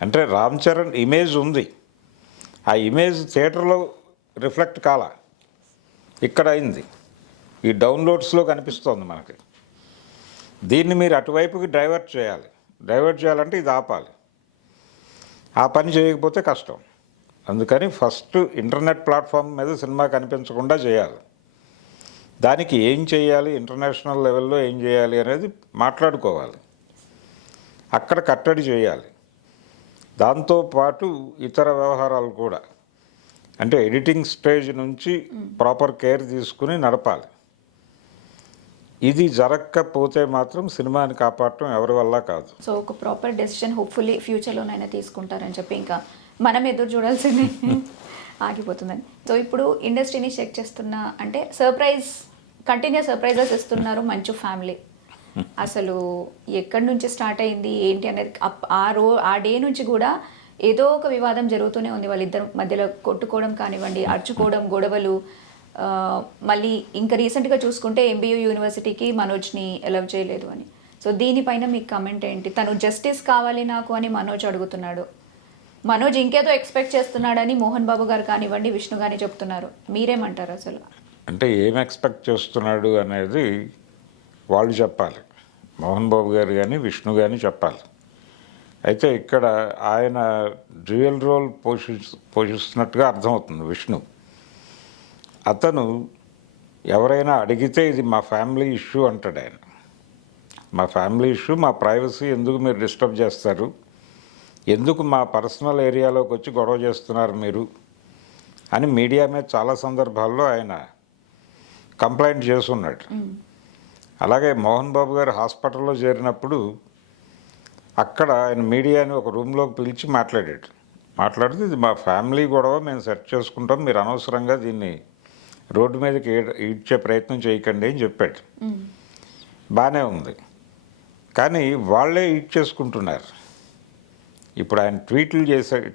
అంటే రామ్ చరణ్ ఇమేజ్ ఉంది, ఆ ఇమేజ్ థియేటర్లో రిఫ్లెక్ట్ కాలా, ఇక్కడ అయింది, ఈ డౌన్లోడ్స్లో కనిపిస్తోంది మనకి. దీన్ని మీరు అటువైపుకి డైవర్ట్ చేయాలంటే ఇది ఆపాలి. ఆ పని చేయకపోతే కష్టం. అందుకని ఫస్ట్ ఇంటర్నెట్ ప్లాట్ఫామ్ మీద సినిమా కనిపించకుండా చేయాలి. దానికి ఏం చేయాలి, ఇంటర్నేషనల్ లెవెల్లో ఏం చేయాలి అనేది మాట్లాడుకోవాలి, అక్కడ కట్టడి చేయాలి. దాంతోపాటు ఇతర వ్యవహారాలు కూడా, అంటే ఎడిటింగ్ స్టేజ్ నుంచి ప్రాపర్ కేర్ తీసుకుని నడపాలి. ఇది జరగకపోతే మాత్రం సినిమాని కాపాడటం ఎవరి వల్ల కాదు. సో ఒక ప్రాపర్ డెసిషన్ హోప్ఫుల్లీ ఫ్యూచర్లోనైనా తీసుకుంటారని చెప్పి ఇంకా మనం ఎదురు చూడాల్సిందే, ఆగిపోతుందని. సో ఇప్పుడు ఇండస్ట్రీని చెక్ చేస్తున్న అంటే కంటిన్యూస్ సర్ప్రైజెస్ ఇస్తున్నారు మంచు ఫ్యామిలీ. అసలు ఎక్కడి నుంచి స్టార్ట్ అయింది ఏంటి అనేది ఆ డే నుంచి కూడా ఏదో ఒక వివాదం జరుగుతూనే ఉంది. వాళ్ళిద్దరు మధ్యలో కొట్టుకోవడం కానివ్వండి, అరుచుకోవడం, గొడవలు. మళ్ళీ ఇంకా రీసెంట్గా చూసుకుంటే ఎంబీయూ యూనివర్సిటీకి మనోజ్ని అలౌ చేయలేదు అని. సో దీనిపైన మీకు కమెంట్ ఏంటి? తను జస్టిస్ కావాలి నాకు అని మనోజ్ అడుగుతున్నాడు. మనోజ్ ఇంకేదో ఎక్స్పెక్ట్ చేస్తున్నాడని మోహన్ బాబు గారు కానివ్వండి, విష్ణు గాని చెప్తున్నారు. మీరేమంటారు అసలు? అంటే ఏం ఎక్స్పెక్ట్ చేస్తున్నాడు అనేది వాళ్ళు చెప్పాలి, మోహన్ బాబు గారు కానీ విష్ణు కానీ చెప్పాలి. అయితే ఇక్కడ ఆయన డ్యూయల్ రోల్ పోషిస్తున్నట్టుగా అర్థమవుతుంది విష్ణు. అతను ఎవరైనా అడిగితే ఇది మా ఫ్యామిలీ ఇష్యూ అంటాడు ఆయన. మా ఫ్యామిలీ ఇష్యూ, మా ప్రైవసీ ఎందుకు మీరు డిస్టర్బ్ చేస్తారు, ఎందుకు మా పర్సనల్ ఏరియాలోకి వచ్చి గొడవ చేస్తున్నారు మీరు అని మీడియా మీద చాలా సందర్భాల్లో ఆయన కంప్లైంట్ చేస్తున్నాడు. అలాగే మోహన్ బాబు గారు హాస్పిటల్లో చేరినప్పుడు అక్కడ ఆయన మీడియాని ఒక రూమ్లోకి పిలిచి మాట్లాడితే ఇది మా ఫ్యామిలీ గొడవ, మేము సెట్ చేసుకుంటాం, మీరు అనవసరంగా దీన్ని రోడ్డు మీదకి ఈడ్చే ప్రయత్నం చేయకండి అని చెప్పాడు. బాగానే ఉంది, కానీ వాళ్ళే చేసుకుంటున్నారు. ఇప్పుడు ఆయన ట్వీట్లు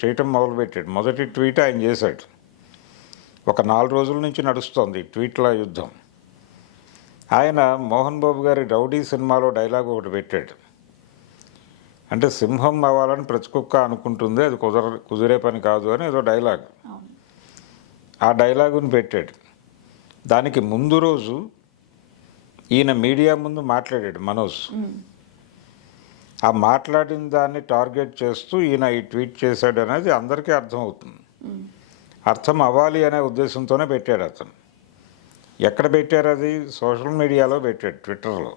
చేయటం మొదలుపెట్టాడు. మొదటి ట్వీట్ ఆయన చేశాడు. ఒక 4 రోజుల నుంచి నడుస్తోంది ట్వీట్ల యుద్ధం. ఆయన మోహన్ బాబు గారి రౌడీ సినిమాలో డైలాగ్ ఒకటి పెట్టాడు. అంటే సింహం అవ్వాలని ప్రతి కుక్క అనుకుంటుంది, అది కుదిరే పని కాదు అని ఏదో డైలాగ్. ఆ డైలాగుని పెట్టాడు. దానికి ముందు రోజు ఈయన మీడియా ముందు మాట్లాడాడు మనోజ్. ఆ మాట్లాడిన దాన్ని టార్గెట్ చేస్తూ ఈయన ఈ ట్వీట్ చేశాడు అనేది అందరికీ అర్థమవుతుంది. అర్థం అవ్వాలి అనే ఉద్దేశంతోనే పెట్టాడు అతను. ఎక్కడ పెట్టారు? అది సోషల్ మీడియాలో పెట్టాడు, ట్విట్టర్లో.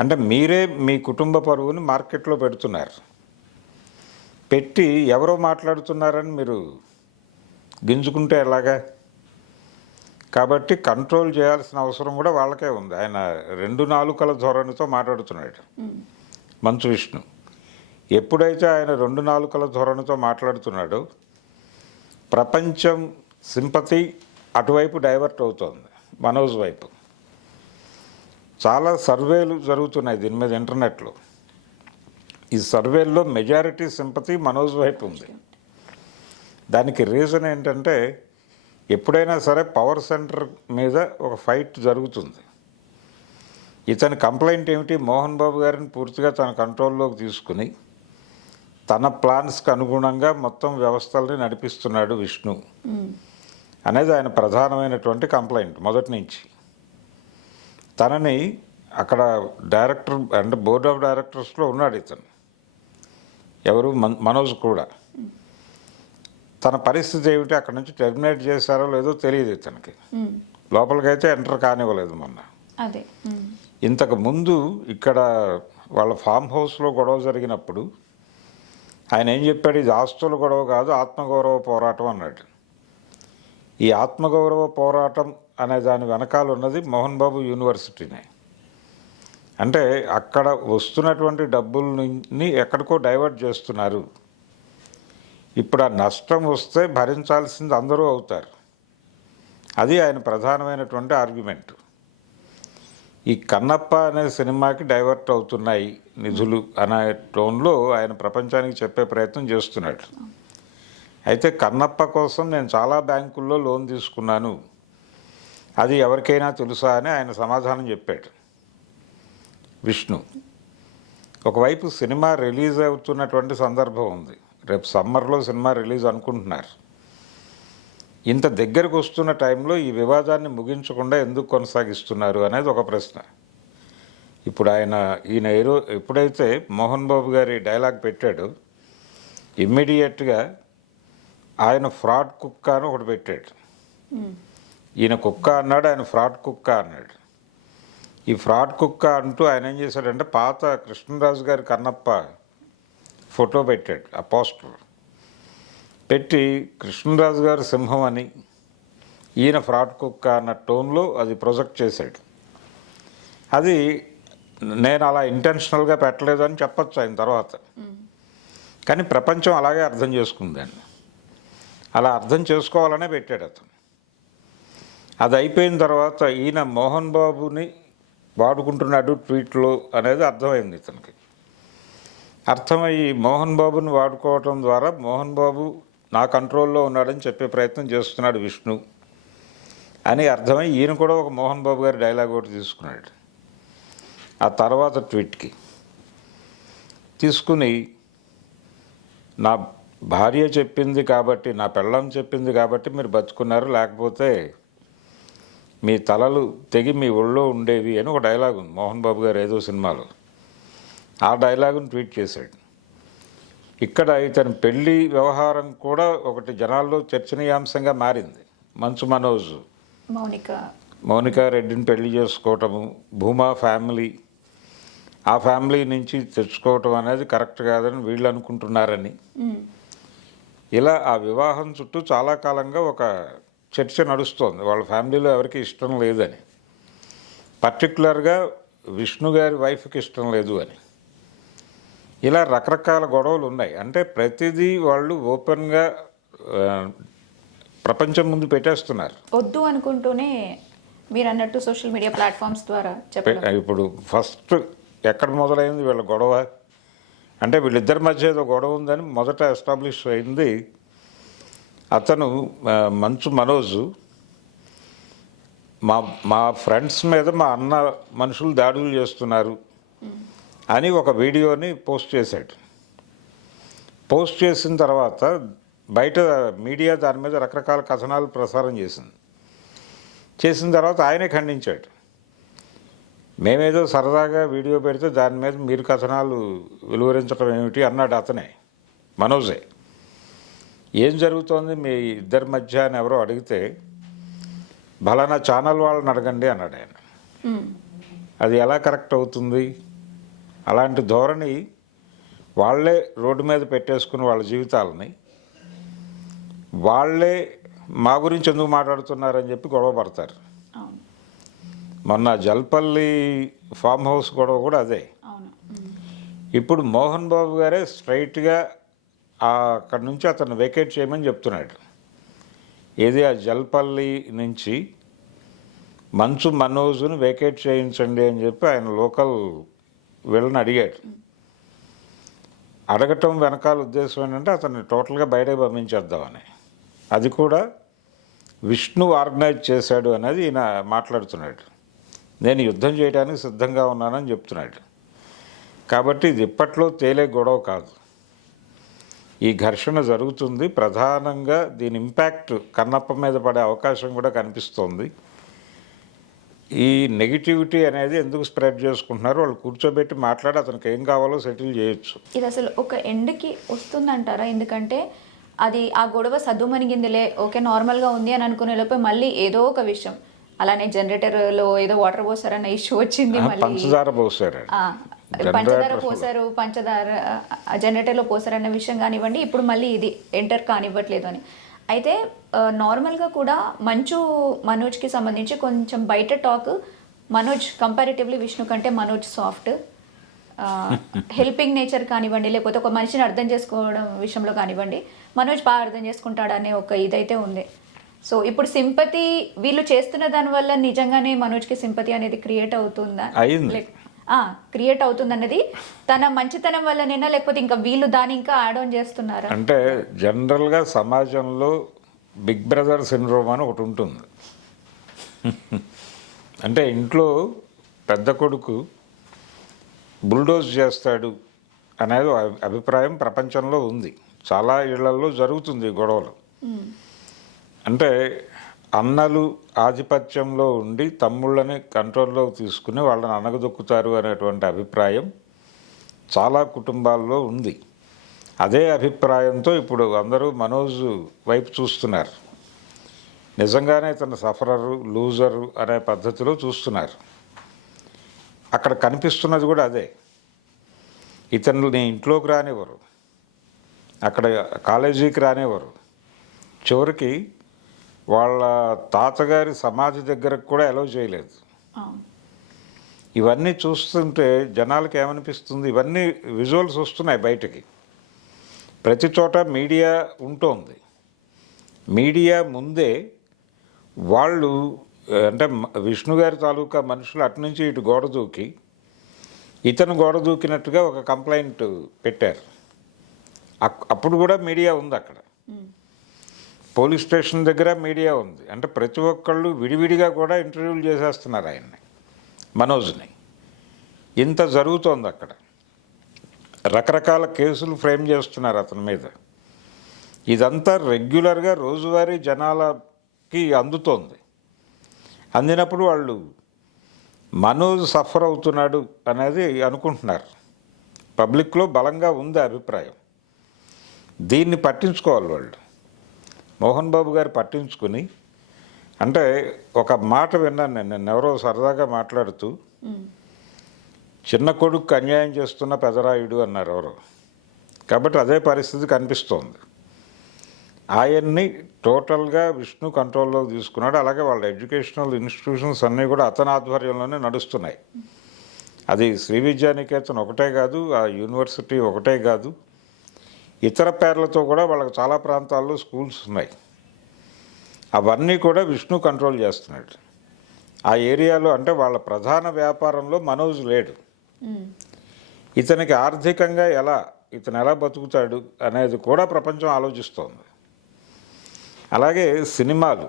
అంటే మీరే మీ కుటుంబ పరువుని మార్కెట్లో పెడుతున్నారు. పెట్టి ఎవరో మాట్లాడుతున్నారని మీరు గింజుకుంటే ఎలాగా? కాబట్టి కంట్రోల్ చేయాల్సిన అవసరం కూడా వాళ్ళకే ఉంది. ఆయన 2 నాలుకల ధోరణితో మాట్లాడుతున్నాడు మంచు విష్ణు. ఎప్పుడైతే ఆయన 2 నాలుకల ధోరణితో మాట్లాడుతున్నాడో ప్రపంచం సింపతి అటువైపు డైవర్ట్ అవుతోంది, మనోజ్ వైపు. చాలా సర్వేలు జరుగుతున్నాయి దీని మీద ఇంటర్నెట్లో. ఈ సర్వేల్లో మెజారిటీ సింపతి మనోజ్ వైపు ఉంది. దానికి రీజన్ ఏంటంటే ఎప్పుడైనా సరే పవర్ సెంటర్ మీద ఒక ఫైట్ జరుగుతుంది. ఇతని కంప్లైంట్ ఏమిటి? మోహన్ బాబు గారిని పూర్తిగా తన కంట్రోల్లోకి తీసుకుని తన ప్లాన్స్కి అనుగుణంగా మొత్తం వ్యవస్థల్ని నడిపిస్తున్నాడు విష్ణు అనేది ఆయన ప్రధానమైనటువంటి కంప్లైంట్ మొదటి నుంచి. తనని అక్కడ డైరెక్టర్ అంటే బోర్డ్ ఆఫ్ డైరెక్టర్స్లో ఉన్నాడు ఇతను. ఎవరు? మనోజ్ కూడా. తన పరిస్థితి ఏమిటి? అక్కడ నుంచి టెర్మినేట్ చేశారో లేదో తెలియదు ఇతనికి. లోపలికైతే ఎంటర్ కానివ్వలేదు మొన్న. అదే ఇంతకు ముందు ఇక్కడ వాళ్ళ ఫామ్ హౌస్లో గొడవ జరిగినప్పుడు ఆయన ఏం చెప్పాడు? ఇది ఆస్తుల గొడవ కాదు, ఆత్మగౌరవ పోరాటం అన్నాడు. ఈ ఆత్మగౌరవ పోరాటం అనే దాని వెనకాల ఉన్నది మోహన్ బాబు యూనివర్సిటీనే. అంటే అక్కడ వస్తున్నటువంటి డబ్బుల్ని ఎక్కడికో డైవర్ట్ చేస్తున్నారు. ఇప్పుడు ఆ నష్టం వస్తే భరించాల్సింది అందరూ అవుతారు. అది ఆయన ప్రధానమైనటువంటి ఆర్గ్యుమెంట్. ఈ కన్నప్ప అనే సినిమాకి డైవర్ట్ అవుతున్నాయి నిధులు అనే టోన్లో ఆయన ప్రపంచానికి చెప్పే ప్రయత్నం చేస్తున్నాడు. అయితే కన్నప్ప కోసం నేను చాలా బ్యాంకుల్లో లోన్ తీసుకున్నాను, అది ఎవరికైనా తెలుసా అని ఆయన సమాధానం చెప్పాడు విష్ణు. ఒకవైపు సినిమా రిలీజ్ అవుతున్నటువంటి సందర్భం ఉంది. రేపు సమ్మర్లో సినిమా రిలీజ్ అనుకుంటున్నారు. ఇంత దగ్గరకు వస్తున్న టైంలో ఈ వివాదాన్ని ముగించకుండా ఎందుకు కొనసాగిస్తున్నారు అనేది ఒక ప్రశ్న. ఇప్పుడు ఈయన ఎప్పుడైతే మోహన్ బాబు గారి డైలాగ్ పెట్టాడో ఇమ్మీడియట్గా ఆయన ఫ్రాడ్ కుక్క అని ఒకటి పెట్టాడు. ఈయన కుక్క అన్నాడు, ఆయన ఫ్రాడ్ కుక్క అన్నాడు. ఈ ఫ్రాడ్ కుక్క అంటూ ఆయన ఏం చేశాడంటే పాత కృష్ణరాజు గారి కన్నప్ప ఫోటో పెట్టాడు. ఆ పోస్టర్ పెట్టి కృష్ణరాజు గారు సింహం అని, ఈయన ఫ్రాడ్ కుక్క అన్న టోన్లో అది ప్రొజెక్ట్ చేశాడు. అది నేను అలా ఇంటెన్షనల్గా పెట్టలేదు అని చెప్పచ్చు ఆయన తర్వాత. కానీ ప్రపంచం అలాగే అర్థం చేసుకుందాన్ని. అలా అర్థం చేసుకోవాలనే పెట్టాడు అతను. అది అయిపోయిన తర్వాత ఈయన మోహన్ బాబుని వాడుకుంటున్నాడు ట్వీట్లో అనేది అర్థమైంది ఇతనికి. అర్థమయ్యి మోహన్ బాబుని వాడుకోవటం ద్వారా మోహన్ బాబు నా కంట్రోల్లో ఉన్నాడని చెప్పే ప్రయత్నం చేస్తున్నాడు విష్ణు అని అర్థమై ఈయన కూడా ఒక మోహన్ బాబు గారి డైలాగ్ ఒకటి తీసుకున్నాడు. ఆ తర్వాత ట్వీట్కి తీసుకుని నా భార్య చెప్పింది కాబట్టి, నా పెళ్ళాం చెప్పింది కాబట్టి మీరు బతుకున్నారు, లేకపోతే మీ తలలు తెగి మీ ఒళ్ళో ఉండేవి అని ఒక డైలాగ్ ఉంది మోహన్ బాబు గారు ఏదో సినిమాలో. ఆ డైలాగును ట్వీట్ చేశాడు. ఇక్కడ ఇతని పెళ్లి వ్యవహారం కూడా ఒకటి జనాల్లో చర్చనీయాంశంగా మారింది. మంచు మనోజ్ మౌనికా రెడ్డిని పెళ్లి చేసుకోవటము, భూమా ఫ్యామిలీ ఆ ఫ్యామిలీ నుంచి తెచ్చుకోవటం అనేది కరెక్ట్ కాదని వీళ్ళు అనుకుంటున్నారని, ఇలా ఆ వివాహం చుట్టూ చాలా కాలంగా ఒక చర్చ నడుస్తోంది. వాళ్ళ ఫ్యామిలీలో ఎవరికి ఇష్టం లేదని, పర్టికులర్గా విష్ణు గారి వైఫ్కి ఇష్టం లేదు అని, ఇలా రకరకాల గొడవలు ఉన్నాయి. అంటే ప్రతిదీ వాళ్ళు ఓపెన్గా ప్రపంచం ముందు పెట్టేస్తున్నారు. వద్దు అనుకుంటూనే మీరు అన్నట్టు సోషల్ మీడియా ప్లాట్ఫామ్స్ ద్వారా చెప్పడం. ఇప్పుడు ఫస్ట్ ఎక్కడ మొదలైంది వీళ్ళ గొడవ అంటే, వీళ్ళిద్దరి మధ్య ఏదో గొడవ ఉందని మొదట ఎస్టాబ్లిష్ అయింది. అతను మంచు మనోజు మా ఫ్రెండ్స్ మీద మా అన్న మనుషులు దాడులు చేస్తున్నారు అని ఒక వీడియోని పోస్ట్ చేశాడు. పోస్ట్ చేసిన తర్వాత బయట మీడియా దాని మీద రకరకాల కథనాలు ప్రసారం చేసిన తర్వాత ఆయనే ఖండించాడు. మేమేదో సరదాగా వీడియో పెడితే దాని మీద మీరు కథనాలు వెలువరించడం ఏమిటి అన్నాడు అతనే, మనోజే. ఏం జరుగుతోంది మీ ఇద్దరి మధ్య అని ఎవరో అడిగితే, బలానా ఛానల్ వాళ్ళని అడగండి అన్నాడు ఆయన. అది ఎలా కరెక్ట్ అవుతుంది? అలాంటి ధోరణి వాళ్ళే రోడ్డు మీద పెట్టేసుకుని వాళ్ళ జీవితాలని వాళ్ళే మా గురించి ఎందుకు మాట్లాడుతున్నారని చెప్పి గొడవ పడతారు. మొన్న జల్పల్లి ఫామ్ హౌస్ గొడవ కూడా అదే. ఇప్పుడు మోహన్ బాబు గారే స్ట్రైట్గా అక్కడి నుంచి అతను వెకేట్ చేయమని చెప్తున్నాడు. ఏది ఆ జల్పల్లి నుంచి మంచు మనోజును వెకేట్ చేయించండి అని చెప్పి ఆయన లోకల్ వీళ్ళని అడిగాడు. అడగటం వెనకాల ఉద్దేశం ఏంటంటే అతన్ని టోటల్గా బయటకు పంపించేద్దామని. అది కూడా విష్ణు ఆర్గనైజ్ చేశాడు అనేది ఈయన మాట్లాడుతున్నాడు. నేను యుద్ధం చేయడానికి సిద్ధంగా ఉన్నానని చెప్తున్నాడు. కాబట్టి ఇది ఇప్పట్లో తేలే గొడవ కాదు. ఈ ఘర్షణ జరుగుతుంది. ప్రధానంగా దీని ఇంపాక్ట్ కన్నప్ప మీద పడే అవకాశం కూడా కనిపిస్తోంది. ఈ నెగిటివిటీ అనేది ఎందుకు స్ప్రెడ్ చేసుకుంటున్నారు? వాళ్ళు కూర్చోబెట్టి మాట్లాడి అతనికి ఏం కావాలో సెటిల్ చేయొచ్చు. ఇది అసలు ఒక ఎండ్కి వస్తుందంటారా? ఎందుకంటే అది ఆ గొడవ సద్దుమణిగిందిలే, ఓకే నార్మల్గా ఉంది అని అనుకునే లోపే మళ్ళీ ఏదో ఒక విషయం, అలానే జనరేటర్లో ఏదో వాటర్ పోసారన్న ఇష్యూ వచ్చింది, పంచదార పోసారు, పంచదార జనరేటర్లో పోసారన్న విషయం కానివ్వండి, ఇప్పుడు మళ్ళీ ఇది ఎంటర్ కానివ్వట్లేదు అని. అయితే నార్మల్గా కూడా మనోజ్కి సంబంధించి కొంచెం బయట టాక్, మనోజ్ కంపారిటివ్లీ విష్ణు కంటే మనోజ్ సాఫ్ట్, హెల్పింగ్ నేచర్ కానివ్వండి, లేకపోతే ఒక మనిషిని అర్థం చేసుకోవడం విషయంలో కానివ్వండి, మనోజ్ బాగా అర్థం చేసుకుంటాడనే ఒక ఇదైతే ఉంది. సో ఇప్పుడు సింపతి వీళ్ళు చేస్తున్న దానివల్ల నిజంగానే మనోజ్కి సింపతి అనేది క్రియేట్ అవుతుందా? క్రియేట్ అవుతుంది అన్నది తన మంచితనం వల్లనేనా, లేకపోతే ఇంకా వీళ్ళు దాన్ని ఇంకా యాడ్ ఆన్ చేస్తున్నారా? అంటే జనరల్గా సమాజంలో బిగ్ బ్రదర్ సిండ్రోమ్ అని ఒకటి ఉంటుంది. అంటే ఇంట్లో పెద్ద కొడుకు బుల్డోజ్ చేస్తాడు అనేది అభిప్రాయం ప్రపంచంలో ఉంది. చాలా ఇళ్లలో జరుగుతుంది గొడవలు. అంటే అన్నలు ఆధిపత్యంలో ఉండి తమ్ముళ్ళని కంట్రోల్లో తీసుకుని వాళ్ళని అనగదొక్కుతారు అనేటువంటి అభిప్రాయం చాలా కుటుంబాల్లో ఉంది. అదే అభిప్రాయంతో ఇప్పుడు అందరూ మనోజ్ వైపు చూస్తున్నారు. నిజంగానే తన సఫరరు, లూజరు అనే పద్ధతిలో చూస్తున్నారు. అక్కడ కనిపిస్తున్నది కూడా అదే. ఇతన్ని ఇంట్లోకి రానివ్వరు, అక్కడ కాలేజీకి రానివ్వరు, చివరికి వాళ్ళ తాతగారి సమాధి దగ్గరకు కూడా అలౌ చేయలేదు. ఇవన్నీ చూస్తుంటే జనాలకి ఏమనిపిస్తుంది? ఇవన్నీ విజువల్స్ వస్తున్నాయి బయటికి. ప్రతి చోట మీడియా ఉంటుంది. మీడియా ముందే వాళ్ళు అంటే విష్ణు గారి తాలూకా మనుషులు అటునుంచి ఇటు గోడ దూకి ఇతను గోడ దూకినట్టుగా ఒక కంప్లైంట్ పెట్టారు. అప్పుడు కూడా మీడియా ఉంది అక్కడ. పోలీస్ స్టేషన్ దగ్గర మీడియా ఉంది. అంటే ప్రతి ఒక్కళ్ళు విడివిడిగా కూడా ఇంటర్వ్యూలు చేసేస్తున్నారు ఆయన్ని, మనోజ్ని. ఇంత జరుగుతోంది అక్కడ. రకరకాల కేసులు ఫ్రేమ్ చేస్తున్నారు అతని మీద. ఇదంతా రెగ్యులర్గా రోజువారీ జనాలకి అందుతోంది. అందినప్పుడు వాళ్ళు మనోజ్ సఫర్ అవుతున్నాడు అనేది అనుకుంటున్నారు. పబ్లిక్లో బలంగా ఉంది అభిప్రాయం. దీన్ని పట్టించుకోవాలి వాళ్ళు. మోహన్ బాబు గారు పట్టించుకుని, అంటే ఒక మాట విన్నాను నేను ఎవరో సరదాగా మాట్లాడుతూ, చిన్న కొడుకు అన్యాయం చేస్తున్న పెదరాయుడు అన్నారు ఎవరు. కాబట్టి అదే పరిస్థితి కనిపిస్తోంది. ఆయన్ని టోటల్గా విష్ణు కంట్రోల్లో తీసుకున్నాడు. అలాగే వాళ్ళ ఎడ్యుకేషనల్ ఇన్స్టిట్యూషన్స్ అన్నీ కూడా అతని ఆధ్వర్యంలోనే నడుస్తున్నాయి. అది శ్రీ విద్యానికేతన్ ఒకటే కాదు, ఆ యూనివర్సిటీ ఒకటే కాదు, ఇతర పేర్లతో కూడా వాళ్ళకి చాలా ప్రాంతాల్లో స్కూల్స్ ఉన్నాయి. అవన్నీ కూడా విష్ణు కంట్రోల్ చేస్తున్నాడు. ఆ ఏరియాలో అంటే వాళ్ళ ప్రధాన వ్యాపారంలో మనోజ్ లేడు. ఇతనికి ఆర్థికంగా ఇతను ఎలా బతుకుతాడు అనేది కూడా ప్రపంచం ఆలోచిస్తోంది. అలాగే సినిమాలు,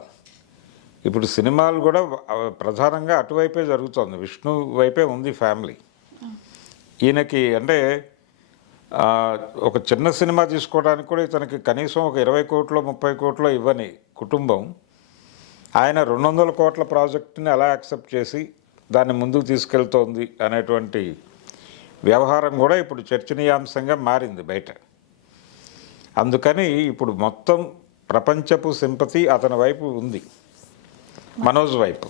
ఇప్పుడు సినిమాలు కూడా ప్రధానంగా అటువైపే జరుగుతుంది, విష్ణు వైపే ఉంది ఫ్యామిలీ. ఈయనకి అంటే ఒక చిన్న సినిమా తీసుకోవడానికి కూడా ఇతనికి కనీసం ఒక 20 కోట్లు 30 కోట్లు ఇవ్వని కుటుంబం ఆయన 200 కోట్ల ప్రాజెక్టుని ఎలా యాక్సెప్ట్ చేసి దాన్ని ముందుకు తీసుకెళ్తోంది అనేటువంటి వ్యవహారం కూడా ఇప్పుడు చర్చనీయాంశంగా మారింది బయట. అందుకని ఇప్పుడు మొత్తం ప్రపంచపు సింపతి అతని వైపు ఉంది, మనోజ్ వైపు.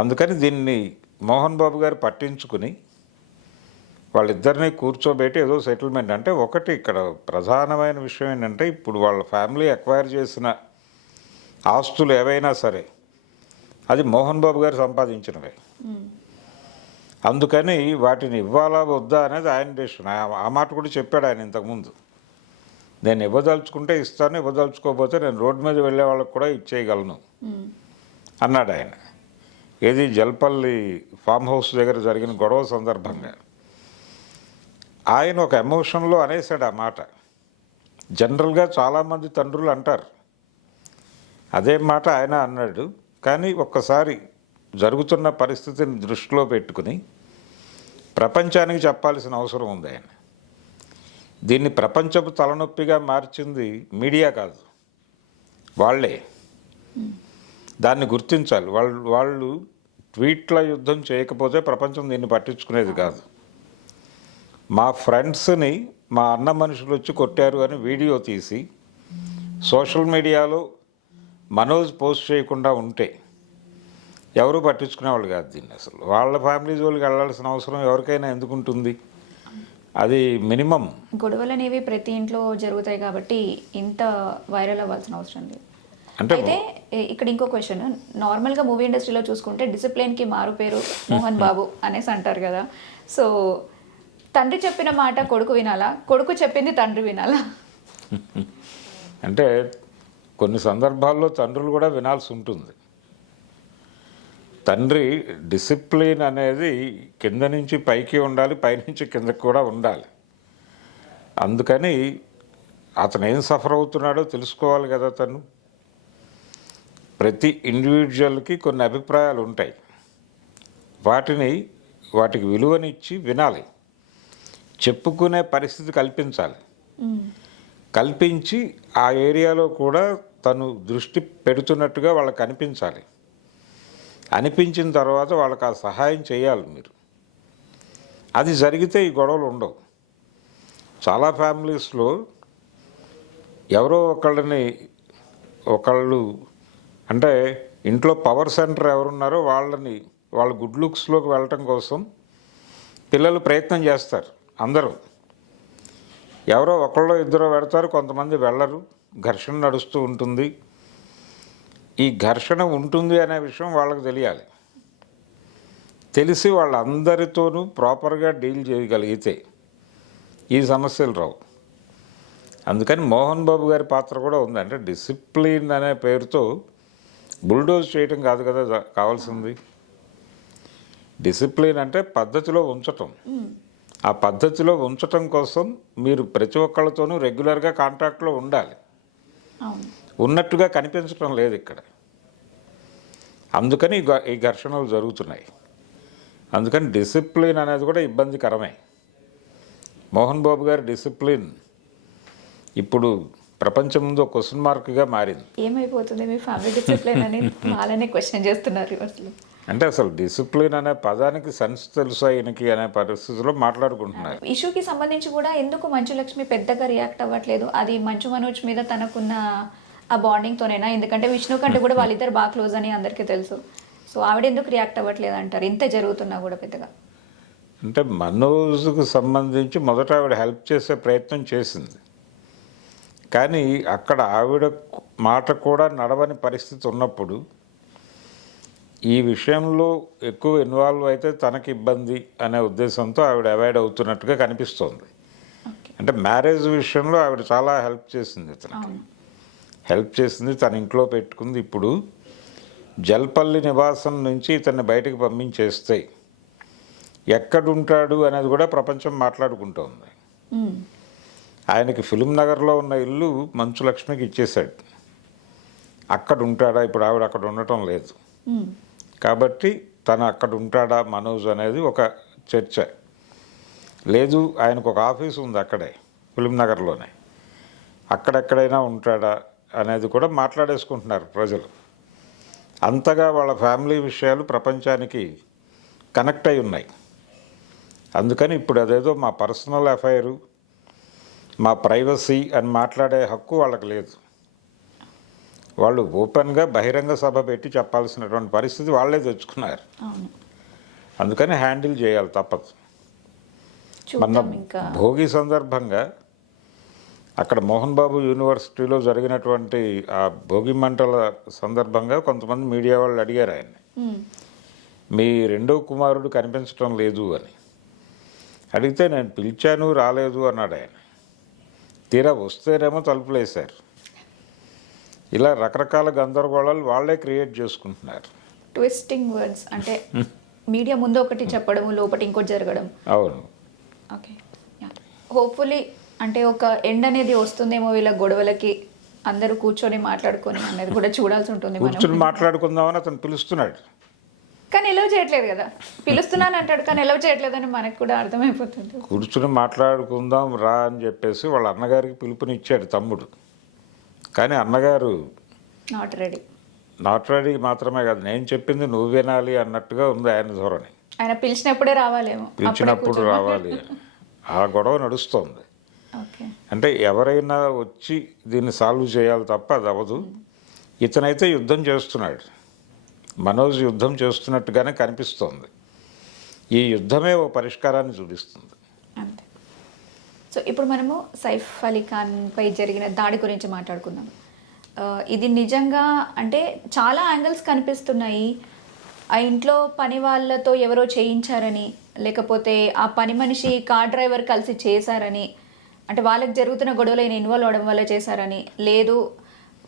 అందుకని దీన్ని మోహన్ బాబు గారు పట్టించుకుని వాళ్ళిద్దరినీ కూర్చోబెట్టి ఏదో సెటిల్మెంట్. అంటే ఒకటి ఇక్కడ ప్రధానమైన విషయం ఏంటంటే ఇప్పుడు వాళ్ళ ఫ్యామిలీ అక్వైర్ చేసిన ఆస్తులు ఏవైనా సరే అది మోహన్ బాబు గారు సంపాదించినవే. అందుకని వాటిని ఇవ్వాలా వద్దా అనేది ఆయన డెసిషన్. ఆ మాట కూడా చెప్పాడు ఆయన ఇంతకుముందు. నేను ఇవ్వదలుచుకుంటే ఇస్తాను, ఇవ్వదలుచుకోకపోతే నేను రోడ్డు మీద వెళ్ళే వాళ్ళకు కూడా ఇచ్చేయగలను అన్నాడు ఆయన. ఏది జల్పల్లి ఫామ్ హౌస్ దగ్గర జరిగిన గొడవ సందర్భంగా ఆయన ఒక ఎమోషన్లో అనేసాడు ఆ మాట. జనరల్గా చాలామంది తండ్రులు అంటారు, అదే మాట ఆయన అన్నాడు. కానీ ఒక్కసారి జరుగుతున్న పరిస్థితిని దృష్టిలో పెట్టుకుని ప్రపంచానికి చెప్పాల్సిన అవసరం ఉంది ఆయన. దీన్ని ప్రపంచపు తలనొప్పిగా మార్చింది మీడియా కాదు, వాళ్ళే. దాన్ని గుర్తించాలి. వాళ్ళు ట్వీట్ల యుద్ధం చేయకపోతే ప్రపంచం దీన్ని పట్టించుకునేది కాదు. మా ఫ్రెండ్స్ని మా అన్న మనుషులు వచ్చి కొట్టారు అని వీడియో తీసి సోషల్ మీడియాలో మనోజ్ పోస్ట్ చేయకుండా ఉంటే ఎవరు పట్టించుకునేవాళ్ళు కాదు దీన్ని. అసలు వాళ్ళ ఫ్యామిలీ జోలికి వెళ్ళాల్సిన అవసరం ఎవరికైనా ఎందుకు ఉంటుంది? అది మినిమం. గొడవలు అనేవి ప్రతి ఇంట్లో జరుగుతాయి కాబట్టి ఇంత వైరల్ అవ్వాల్సిన అవసరం లేదు. అంటే అయితే ఇక్కడ ఇంకో క్వశ్చన్, నార్మల్గా మూవీ ఇండస్ట్రీలో చూసుకుంటే డిసిప్లిన్కి మారు పేరు మోహన్ బాబు అనేసి అంటారు కదా. సో తండ్రి చెప్పిన మాట కొడుకు వినాలా, కొడుకు చెప్పింది తండ్రి వినాలా? అంటే కొన్ని సందర్భాల్లో తండ్రులు కూడా వినాల్సి ఉంటుంది. తండ్రి డిసిప్లిన్ అనేది కింద నుంచి పైకి ఉండాలి, పైనుంచి కిందకి కూడా ఉండాలి. అందుకని అతను ఏం సఫర్ అవుతున్నాడో తెలుసుకోవాలి కదా. తను ప్రతి ఇండివిజువల్కి కొన్ని అభిప్రాయాలు ఉంటాయి, వాటికి విలువనిచ్చి వినాలి, చెప్పుకునే పరిస్థితి కల్పించాలి. కల్పించి ఆ ఏరియాలో కూడా తను దృష్టి పెడుతున్నట్టుగా వాళ్ళకి అనిపించాలి. అనిపించిన తర్వాత వాళ్ళకి ఆ సహాయం చేయాలి మీరు. అది జరిగితే ఈ గొడవలు ఉండవు. చాలా ఫ్యామిలీస్లో ఎవరో ఒకళ్ళు అంటే ఇంట్లో పవర్ సెంటర్ ఎవరున్నారో వాళ్ళ గుడ్ లుక్స్లోకి వెళ్ళటం కోసం పిల్లలు ప్రయత్నం చేస్తారు. అందరూ ఎవరో ఒకళ్ళో ఇద్దరో పెడతారు, కొంతమంది వెళ్ళరు, ఘర్షణ నడుస్తూ ఉంటుంది. ఈ ఘర్షణ ఉంటుంది అనే విషయం వాళ్ళకి తెలియాలి. తెలిసి వాళ్ళందరితోనూ ప్రాపర్గా డీల్ చేయగలిగితే ఈ సమస్యలు రావు. అందుకని మోహన్ బాబు గారి పాత్ర కూడా ఉంది. అంటే డిసిప్లిన్ అనే పేరుతో బుల్డోజ్ చేయటం కాదు కదా కావాల్సింది. డిసిప్లిన్ అంటే పద్ధతిలో ఉంచటం. ఆ పద్ధతిలో ఉంచటం కోసం మీరు ప్రతి ఒక్కళ్ళతోనూ రెగ్యులర్గా కాంటాక్ట్లో ఉండాలి. ఉన్నట్టుగా కనిపించడం లేదు ఇక్కడ. అందుకని ఈ ఘర్షణలు జరుగుతున్నాయి. అందుకని డిసిప్లిన్ అనేది కూడా ఇబ్బందికరమే. మోహన్ బాబు గారి డిసిప్లిన్ ఇప్పుడు ప్రపంచం ముందు ఒక క్వశ్చన్ మార్క్గా మారింది. ఏమైపోతుంది మీ ఫ్యామిలీ డిసిప్లిన్ అని వాళ్ళనే క్వశ్చన్ చేస్తున్నారు అసలు. అంటే అసలు డిసిప్లిన్ అనే పదానికి సెన్స్ తెలుసా ఈయనకి అనే పరిస్థితిలో మాట్లాడుకుంటున్నారు. ఇష్యూకి సంబంధించి కూడా ఎందుకు మంచు లక్ష్మి పెద్దగా రియాక్ట్ అవ్వట్లేదు? అది మంచు మనోజ్ మీద తనకున్న ఆ బాండింగ్తోనేనా? ఎందుకంటే విష్ణు కంటే కూడా వాళ్ళిద్దరు బాగా క్లోజ్ అని అందరికీ తెలుసు. సో ఆవిడ ఎందుకు రియాక్ట్ అవ్వట్లేదు అంటారు ఇంత జరుగుతున్నా కూడా పెద్దగా? అంటే మనోజ్కు సంబంధించి మొదట ఆవిడ హెల్ప్ చేసే ప్రయత్నం చేసింది, కానీ అక్కడ ఆవిడ మాట కూడా నడవని పరిస్థితి ఉన్నప్పుడు ఈ విషయంలో ఎక్కువ ఇన్వాల్వ్ అయితే తనకి ఇబ్బంది అనే ఉద్దేశంతో ఆవిడ అవాయిడ్ అవుతున్నట్టుగా కనిపిస్తోంది. అంటే మ్యారేజ్ విషయంలో ఆవిడ చాలా హెల్ప్ చేసింది, తనకి హెల్ప్ చేసింది, తన ఇంట్లో పెట్టుకుంది. ఇప్పుడు జల్పల్లి నివాసం నుంచి ఇతన్ని బయటకు పంపించేస్తే ఎక్కడుంటాడు అనేది కూడా ప్రపంచం మాట్లాడుకుంటోంది. ఆయనకి ఫిలిం నగర్లో ఉన్న ఇల్లు మంచు లక్ష్మికి ఇచ్చేశాడు. అక్కడ ఉంటాడా? ఇప్పుడు ఆవిడ అక్కడ ఉండటం లేదు కాబట్టి తను అక్కడ ఉంటాడా మనోజ్ అనేది ఒక చర్చ. లేదు, ఆయనకు ఒక ఆఫీస్ ఉంది అక్కడే ఫిలిం నగర్లోనే, అక్కడెక్కడైనా ఉంటాడా అనేది కూడా మాట్లాడేసుకుంటున్నారు ప్రజలు. అంతగా వాళ్ళ ఫ్యామిలీ విషయాలు ప్రపంచానికి కనెక్ట్ అయి ఉన్నాయి. అందుకని ఇప్పుడు అదేదో మా పర్సనల్ అఫైరు, మా ప్రైవసీ అని మాట్లాడే హక్కు వాళ్ళకి లేదు. వాళ్ళు ఓపెన్గా బహిరంగ సభ పెట్టి చెప్పాల్సినటువంటి పరిస్థితి వాళ్ళే తెచ్చుకున్నారు. అందుకని హ్యాండిల్ చేయాలి, తప్పదు. మొన్న భోగి సందర్భంగా అక్కడ మోహన్ బాబు యూనివర్సిటీలో జరిగినటువంటి ఆ భోగి మంటల సందర్భంగా కొంతమంది మీడియా వాళ్ళు అడిగారు ఆయన్ని, మీ రెండో కుమారుడు కనిపించడం లేదు అని. అడిగితే నేను పిలిచాను రాలేదు అన్నాడు ఆయన. తీరా వస్తేనేమో తలుపులు వేశారు. ఇలా రకరకాల గందరగోళాలు వాళ్ళే క్రియేట్ చేసుకుంటున్నారు. ట్విస్టింగ్ వర్డ్స్ అంటే మీడియా ముందు ఒకటి చెప్పడం, లోపల ఇంకోటి జరగడం. అవును. ఓకే, హోప్ఫుల్లీ అంటే ఒక ఎండ్ అనేది వస్తుందేమో వీళ్ళ గొడవలకి, అందరూ కూర్చొని మాట్లాడుకొని అనేది కూడా చూడాల్సి ఉంటుంది. కూర్చొని మాట్లాడుకుందామని అతను పిలుస్తున్నాడు, కానీ ఎలవ్ చేయట్లేదు కదా. పిలుస్తున్నాను అంటాడు కానీ ఎలవ్ చేయట్లేదని మనకు కూడా అర్థమైపోతుంది. కూర్చుని మాట్లాడుకుందాం రా అని చెప్పేసి వాళ్ళ అన్నగారికి పిలుపునిచ్చాడు తమ్ముడు, కానీ అన్నగారు నాట్ రెడీ మాత్రమే కాదు, నేను చెప్పింది నువ్వు వినాలి అన్నట్టుగా ఉంది ఆయన ధోరణి. ఆయన పిలిచినప్పుడే రావాలేమో, పిలిచినప్పుడు రావాలి, ఆ గొడవ నడుస్తోంది. అంటే ఎవరైనా వచ్చి దీన్ని సాల్వ్ చేయాలి తప్ప అది అవ్వదు. ఇతనైతే యుద్ధం చేస్తున్నాడు, మనోజ్ యుద్ధం చేస్తున్నట్టుగానే కనిపిస్తోంది. ఈ యుద్ధమే ఓ పరిష్కారాన్ని చూపిస్తుంది. అంతే. సో ఇప్పుడు మనము సైఫ్ అలీ ఖాన్ పై జరిగిన దాడి గురించి మాట్లాడుకుందాం. ఇది నిజంగా అంటే చాలా యాంగిల్స్ కనిపిస్తున్నాయి. ఆ ఇంట్లో పని వాళ్ళతో ఎవరో చేయించారని, లేకపోతే ఆ పని మనిషి కార్ డ్రైవర్ కలిసి చేశారని, అంటే వాళ్ళకి జరుగుతున్న గొడవలు ఈయన ఇన్వాల్వ్ అవడం వల్ల చేశారని, లేదు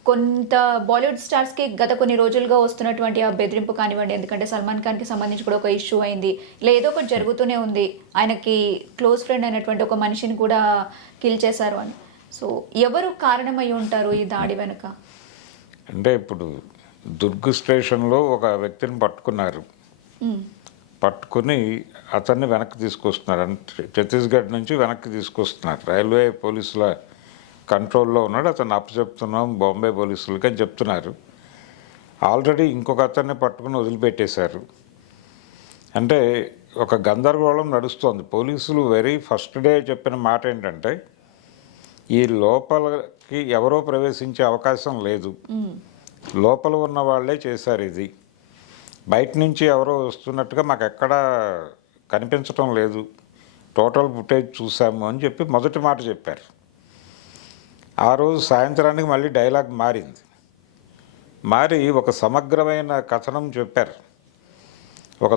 కొంత బాలీవుడ్ స్టార్స్కి గత కొన్ని రోజులుగా వస్తున్నటువంటి ఆ బెదిరింపు కానివ్వండి, ఎందుకంటే సల్మాన్ ఖాన్కి సంబంధించి కూడా ఒక ఇష్యూ అయింది, లేదో ఒకటి జరుగుతూనే ఉంది, ఆయనకి క్లోజ్ ఫ్రెండ్ అయినటువంటి ఒక మనిషిని కూడా కిల్ చేశారు అని. సో ఎవరు కారణమై ఉంటారు ఈ దాడి వెనుక? అంటే ఇప్పుడు దుర్గ్ స్టేషన్లో ఒక వ్యక్తిని పట్టుకున్నారు, పట్టుకుని అతన్ని వెనక్కి తీసుకొస్తున్నారు. అంటే ఛత్తీస్గఢ్ నుంచి వెనక్కి తీసుకొస్తున్నారు. రైల్వే పోలీసుల కంట్రోల్లో ఉన్నాడు, అతను అప్పచెప్తున్నాం బాంబే పోలీసులకి అని చెప్తున్నారు. ఆల్రెడీ ఇంకొక అతన్ని పట్టుకుని వదిలిపెట్టేశారు. అంటే ఒక గందరగోళం నడుస్తోంది. పోలీసులు వెరీ ఫస్ట్ డే చెప్పిన మాట ఏంటంటే ఈ లోపలికి ఎవరో ప్రవేశించే అవకాశం లేదు, లోపల ఉన్న వాళ్ళే చేశారు, ఇది బయట నుంచి ఎవరో వస్తున్నట్టుగా మాకు ఎక్కడా కనిపించటం లేదు, టోటల్ ఫుటేజ్ చూసాము అని చెప్పి మొదటి మాట చెప్పారు. ఆ రోజు సాయంత్రానికి మళ్ళీ డైలాగ్ మారింది, మారి ఒక సమగ్రమైన కథనం చెప్పారు. ఒక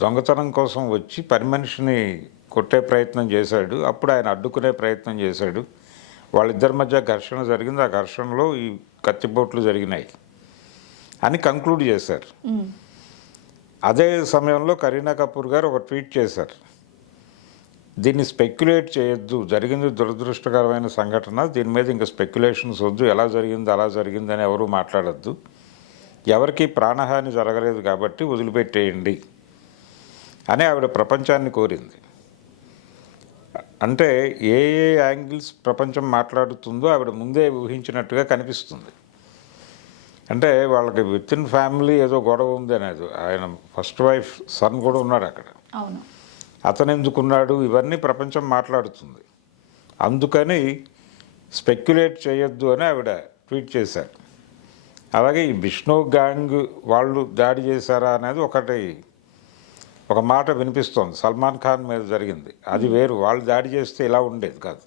దొంగతనం కోసం వచ్చి పని మనిషిని కొట్టే ప్రయత్నం చేశాడు, అప్పుడు ఆయన అడ్డుకునే ప్రయత్నం చేశాడు, వాళ్ళిద్దరి మధ్య ఘర్షణ జరిగింది, ఆ ఘర్షణలో ఈ కత్తిపోట్లు జరిగినాయి అని కంక్లూడ్ చేశారు. అదే సమయంలో కరీనా కపూర్ గారు ఒక ట్వీట్ చేశారు, దీన్ని స్పెక్యులేట్ చేయొద్దు, జరిగింది దురదృష్టకరమైన సంఘటన, దీని మీద ఇంకా స్పెక్యులేషన్స్ వద్దు, ఎలా జరిగింది అలా జరిగిందని ఎవరూ మాట్లాడద్దు, ఎవరికి ప్రాణహాని జరగలేదు కాబట్టి వదిలిపెట్టేయండి అని ఆవిడ ప్రపంచాన్ని కోరింది. అంటే ఏ ఏ యాంగిల్స్ ప్రపంచం మాట్లాడుతుందో ఆవిడ ముందే ఊహించినట్టుగా కనిపిస్తుంది. అంటే వాళ్ళకి విత్ ఇన్ ఫ్యామిలీ ఏదో గొడవ ఉంది అనేది, ఆయన ఫస్ట్ వైఫ్ సన్ కూడా ఉన్నాడు అక్కడ, అతను ఎందుకున్నాడు, ఇవన్నీ ప్రపంచం మాట్లాడుతుంది. అందుకని స్పెక్యులేట్ చేయొద్దు అని ఆవిడ ట్వీట్ చేశారు. అలాగే ఈ విష్ణు గ్యాంగ్ వాళ్ళు దాడి చేశారా అనేది ఒకటి ఒక మాట వినిపిస్తోంది, సల్మాన్ ఖాన్ మీద జరిగింది, అది వేరు, వాళ్ళు దాడి చేస్తే ఇలా ఉండేది కాదు.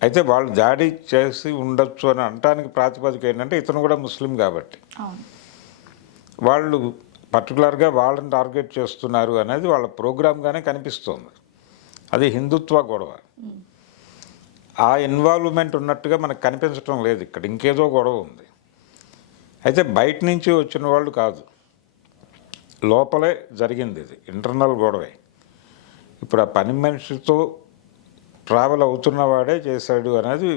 అయితే వాళ్ళు దాడి చేసి ఉండొచ్చు అని అనటానికి ప్రాతిపదిక ఏంటంటే ఇతను కూడా ముస్లిం కాబట్టి అవును. వాళ్ళు పర్టికులర్గా వాళ్ళని టార్గెట్ చేస్తున్నారు అనేది వాళ్ళ ప్రోగ్రామ్గానే కనిపిస్తోంది. అది హిందుత్వ గొడవ. ఆ ఇన్వాల్వ్మెంట్ ఉన్నట్టుగా మనకు కనిపించడం లేదు, ఇక్కడ ఇంకేదో గొడవ ఉంది. అయితే బయట నుంచి వచ్చిన వాళ్ళు కాదు, లోపలే జరిగింది, ఇది ఇంటర్నల్ గొడవే. ఇప్పుడు ఆ పని మనిషితో ట్రావెల్ అవుతున్నవాడే చేశాడు అనేది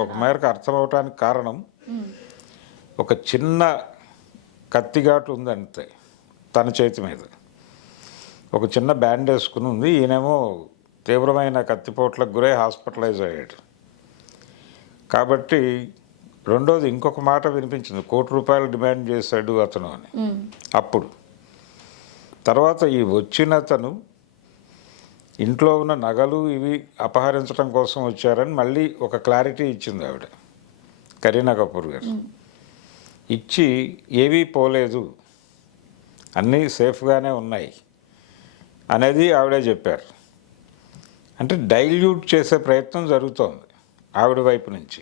ఒక మేరకు అర్థమవటానికి కారణం ఒక చిన్న కత్తిఘాటు ఉంది అంతే తన చేతి మీద, ఒక చిన్న బ్యాండ్ వేసుకుని ఉంది. ఈయనేమో తీవ్రమైన కత్తిపోట్లకు గురై హాస్పిటలైజ్ అయ్యాడు. కాబట్టి రెండోది ఇంకొక మాట వినిపించింది, ₹1,00,00,000 డిమాండ్ చేశాడు అతను అని. అప్పుడు తర్వాత ఈ వచ్చిన అతను ఇంట్లో ఉన్న నగలు ఇవి అపహరించడం కోసం వచ్చారని మళ్ళీ ఒక క్లారిటీ ఇచ్చింది ఆవిడ, కరీనా కపూర్ గారు. ఇచ్చి ఏవీ పోలేదు, అన్నీ సేఫ్గానే ఉన్నాయి అనేది ఆవిడే చెప్పారు. అంటే డైల్యూట్ చేసే ప్రయత్నం జరుగుతోంది ఆవిడ వైపు నుంచి.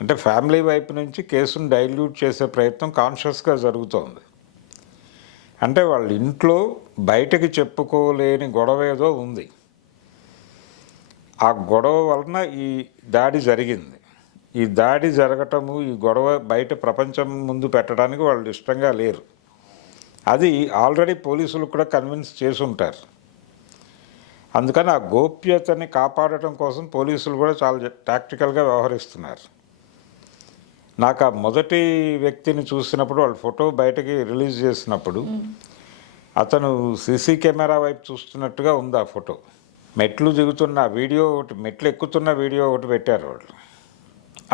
అంటే ఫ్యామిలీ వైపు నుంచి కేసును డైల్యూట్ చేసే ప్రయత్నం కాన్షియస్గా జరుగుతోంది. అంటే వాళ్ళ ఇంట్లో బయటకి చెప్పుకోలేని గొడవ ఏదో ఉంది, ఆ గొడవ వలన ఈ దాడి జరిగింది. ఈ దాడి జరగటము, ఈ గొడవ బయట ప్రపంచం ముందు పెట్టడానికి వాళ్ళు ఇష్టంగా లేరు. అది ఆల్రెడీ పోలీసులు కూడా కన్విన్స్ చేసి ఉంటారు. అందుకని ఆ గోప్యతని కాపాడటం కోసం పోలీసులు కూడా చాలా టాక్టికల్గా వ్యవహరిస్తున్నారు. నాకు ఆ మొదటి వ్యక్తిని చూసినప్పుడు, వాళ్ళ ఫోటో బయటకి రిలీజ్ చేసినప్పుడు అతను సీసీ కెమెరా వైపు చూస్తున్నట్టుగా ఉంది ఆ ఫోటో. మెట్లు దిగుతున్న వీడియో ఒకటి, మెట్లు ఎక్కుతున్న వీడియో ఒకటి పెట్టారు వాళ్ళు.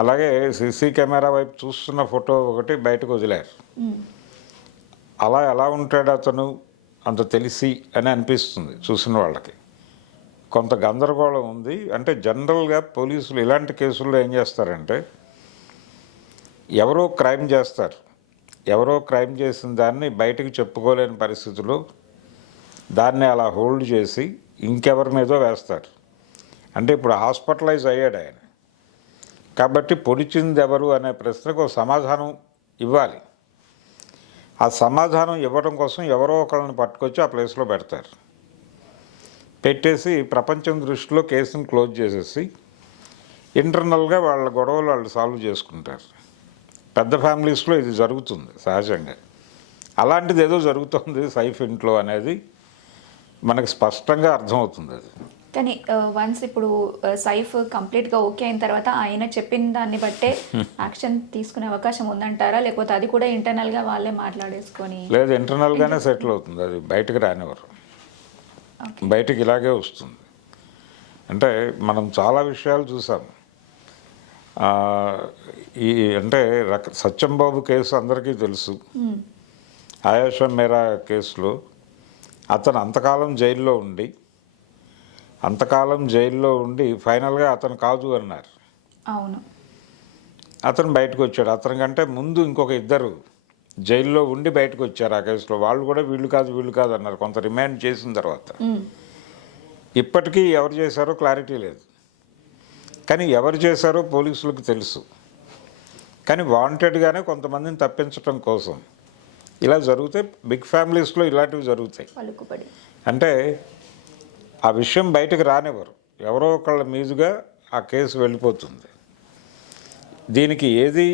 అలాగే సీసీ కెమెరా వైపు చూస్తున్న ఫోటో ఒకటి బయటకు వదిలారు. అలా ఎలా ఉంటాడు అతను అంత తెలిసి అని అనిపిస్తుంది చూసిన వాళ్ళకి. కొంత గందరగోళం ఉంది. అంటే జనరల్గా పోలీసులు ఇలాంటి కేసుల్లో ఏం చేస్తారంటే, ఎవరో క్రైమ్ చేస్తారు, ఎవరో క్రైమ్ చేసిన దాన్ని బయటకు చెప్పుకోలేని పరిస్థితుల్లో దాన్ని అలా హోల్డ్ చేసి ఇంకెవరి మీదో వేస్తారు. అంటే ఇప్పుడు హాస్పిటలైజ్ అయ్యాడు ఆయన కాబట్టి పొడిచింది ఎవరు అనే ప్రశ్నకు సమాధానం ఇవ్వాలి. ఆ సమాధానం ఇవ్వడం కోసం ఎవరో ఒకళ్ళని పట్టుకొచ్చి ఆ ప్లేస్లో పెడతారు. పెట్టేసి ప్రపంచం దృష్టిలో కేసును క్లోజ్ చేసేసి ఇంటర్నల్గా వాళ్ళ గొడవలు వాళ్ళు సాల్వ్ చేసుకుంటారు. పెద్ద ఫ్యామిలీస్లో ఇది జరుగుతుంది సహజంగా. అలాంటిది ఏదో జరుగుతుంది సైఫ్ ఇంట్లో అనేది మనకు స్పష్టంగా అర్థమవుతుంది. అది కానీ వన్స్ ఇప్పుడు సైఫ్ కంప్లీట్గా ఓకే అయిన తర్వాత ఆయన చెప్పిన దాన్ని బట్టే యాక్షన్ తీసుకునే అవకాశం ఉందంటారా, లేకపోతే అది కూడా ఇంటర్నల్గా వాళ్ళే మాట్లాడేసుకొని? లేదు, ఇంటర్నల్గానే సెటిల్ అవుతుంది, అది బయటకు రానివ్వరు. బయటకు ఇలాగే వస్తుంది. అంటే మనం చాలా విషయాలు చూసాం. ఈ అంటే సత్యంబాబు కేసు అందరికీ తెలుసు. ఆయేషా మేరా కేసులో అతను అంతకాలం జైల్లో ఉండి ఫైనల్గా అతను కాదు అన్నారు. అవును, అతను బయటకు వచ్చాడు. అతని కంటే ముందు ఇంకొక ఇద్దరు జైల్లో ఉండి బయటకు వచ్చారు ఆ కేసులో. వాళ్ళు కూడా వీళ్ళు కాదు అన్నారు కొంత రిమాండ్ చేసిన తర్వాత. ఇప్పటికీ ఎవరు చేశారో క్లారిటీ లేదు, కానీ ఎవరు చేశారో పోలీసులకు తెలుసు. కానీ వాంటెడ్గానే కొంతమందిని తప్పించడం కోసం ఇలా జరుగుతాయి. బిగ్ ఫ్యామిలీస్లో ఇలాంటివి జరుగుతాయి. అంటే ఆ విషయం బయటకు రానివ్వరు, ఎవరో ఒకళ్ళ మీదుగా ఆ కేసు వెళ్ళిపోతుంది. దీనికి ఏది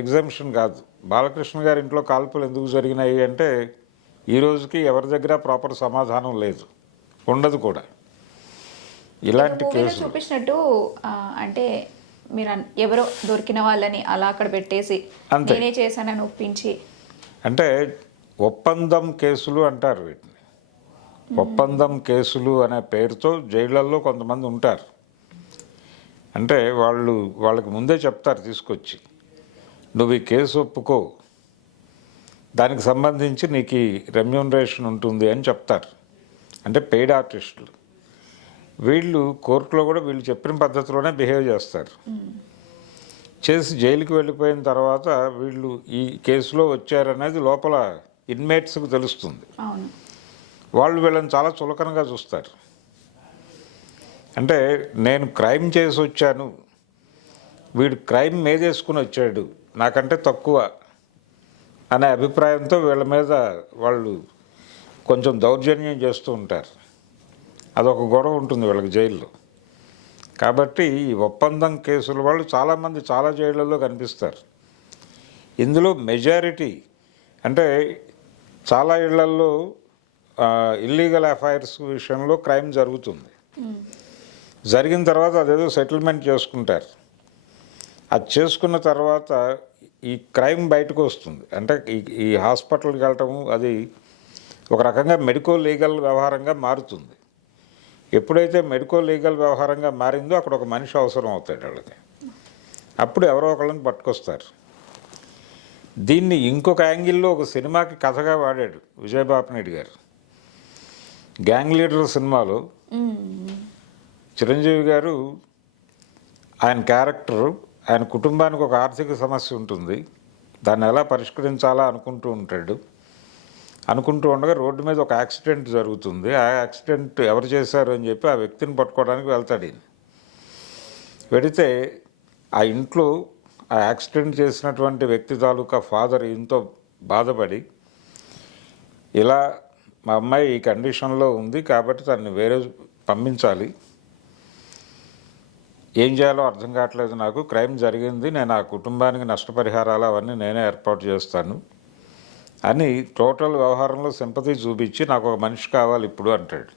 ఎగ్జామ్షన్ కాదు. బాలకృష్ణ గారి ఇంట్లో కాల్పులు ఎందుకు జరిగినాయి అంటే ఈ రోజుకి ఎవరి దగ్గర ప్రాపర్ సమాధానం లేదు, ఉండదు కూడా. ఇలాంటి కేసు చూపించినట్టు అంటే మీరు ఎవరో దొరికిన వాళ్ళని అలా అక్కడ పెట్టేసి నేనే చేశానని ఒప్పించి, అంటే ఒప్పందం కేసులు అంటారు వీటిని. ఒప్పందం కేసులు అనే పేరుతో జైళ్ళల్లో కొంతమంది ఉంటారు. అంటే వాళ్ళకి ముందే చెప్తారు తీసుకొచ్చి, నువ్వు ఈ కేసు ఒప్పుకో, దానికి సంబంధించి నీకు ఈ రెమ్యూనరేషన్ ఉంటుంది అని చెప్తారు. అంటే పెయిడ్ ఆర్టిస్టులు. వీళ్ళు కోర్టులో కూడా వీళ్ళు చెప్పిన పద్ధతిలోనే బిహేవ్ చేస్తారు. చేసి జైలుకి వెళ్ళిపోయిన తర్వాత వీళ్ళు ఈ కేసులో వచ్చారనేది లోపల ఇన్మేట్స్కి తెలుస్తుంది. అవును. వాళ్ళు వీళ్ళని చాలా చులకనగా చూస్తారు. అంటే నేను క్రైమ్ చేసి వచ్చాను, వీడు క్రైమ్ మీదేసుకుని వచ్చాడు, నాకంటే తక్కువ అనే అభిప్రాయంతో వీళ్ళ మీద వాళ్ళు కొంచెం దౌర్జన్యం చేస్తూ ఉంటారు. అదొక గొడవ ఉంటుంది వీళ్ళకి జైల్లో. కాబట్టి ఈ ఒప్పందం కేసుల వాళ్ళు చాలామంది చాలా జైళ్ళల్లో కనిపిస్తారు. ఇందులో మెజారిటీ అంటే చాలా ఇళ్లల్లో ఇల్లీగల్ అఫైర్స్ విషయంలో క్రైమ్ జరుగుతుంది. జరిగిన తర్వాత అదేదో సెటిల్మెంట్ చేసుకుంటారు. అది చేసుకున్న తర్వాత ఈ క్రైమ్ బయటకు వస్తుంది. అంటే ఈ హాస్పిటల్కి వెళ్ళటము అది ఒక రకంగా మెడికో లీగల్ వ్యవహారంగా మారుతుంది. ఎప్పుడైతే మెడికో లీగల్ వ్యవహారంగా మారిందో అక్కడ ఒక మనిషి అవసరం అవుతాడు వాళ్ళకి. అప్పుడు ఎవరో ఒకళ్ళని పట్టుకొస్తారు. దీన్ని ఇంకొక యాంగిల్లో ఒక సినిమాకి కథగా వాడాడు విజయబాపినేడు గారు. గ్యాంగ్ లీడర్ సినిమాలో చిరంజీవి గారు ఆయన క్యారెక్టరు, ఆయన కుటుంబానికి ఒక ఆర్థిక సమస్య ఉంటుంది, దాన్ని ఎలా పరిష్కరించాలా అనుకుంటూ ఉండగా రోడ్డు మీద ఒక యాక్సిడెంట్ జరుగుతుంది. ఆ యాక్సిడెంట్ ఎవరు చేశారు అని చెప్పి ఆ వ్యక్తిని పట్టుకోవడానికి వెళ్తాడు ఈయన. వెడితే ఆ ఇంట్లో ఆ యాక్సిడెంట్ చేసినటువంటి వ్యక్తి తాలూకా ఫాదర్ ఎంతో బాధపడి, ఇలా మా అమ్మాయి ఈ కండిషన్లో ఉంది కాబట్టి తనని వేరే పంపించాలి, ఏం చేయాలో అర్థం కావట్లేదు, నాకు క్రైమ్ జరిగింది, నేను ఆ కుటుంబానికి నష్టపరిహారాలు అవన్నీ నేనే ఏర్పాటు చేస్తాను అని టోటల్ వ్యవహారంలో సింపతి చూపించి నాకు ఒక మనిషి కావాలి ఇప్పుడు అంటాడు.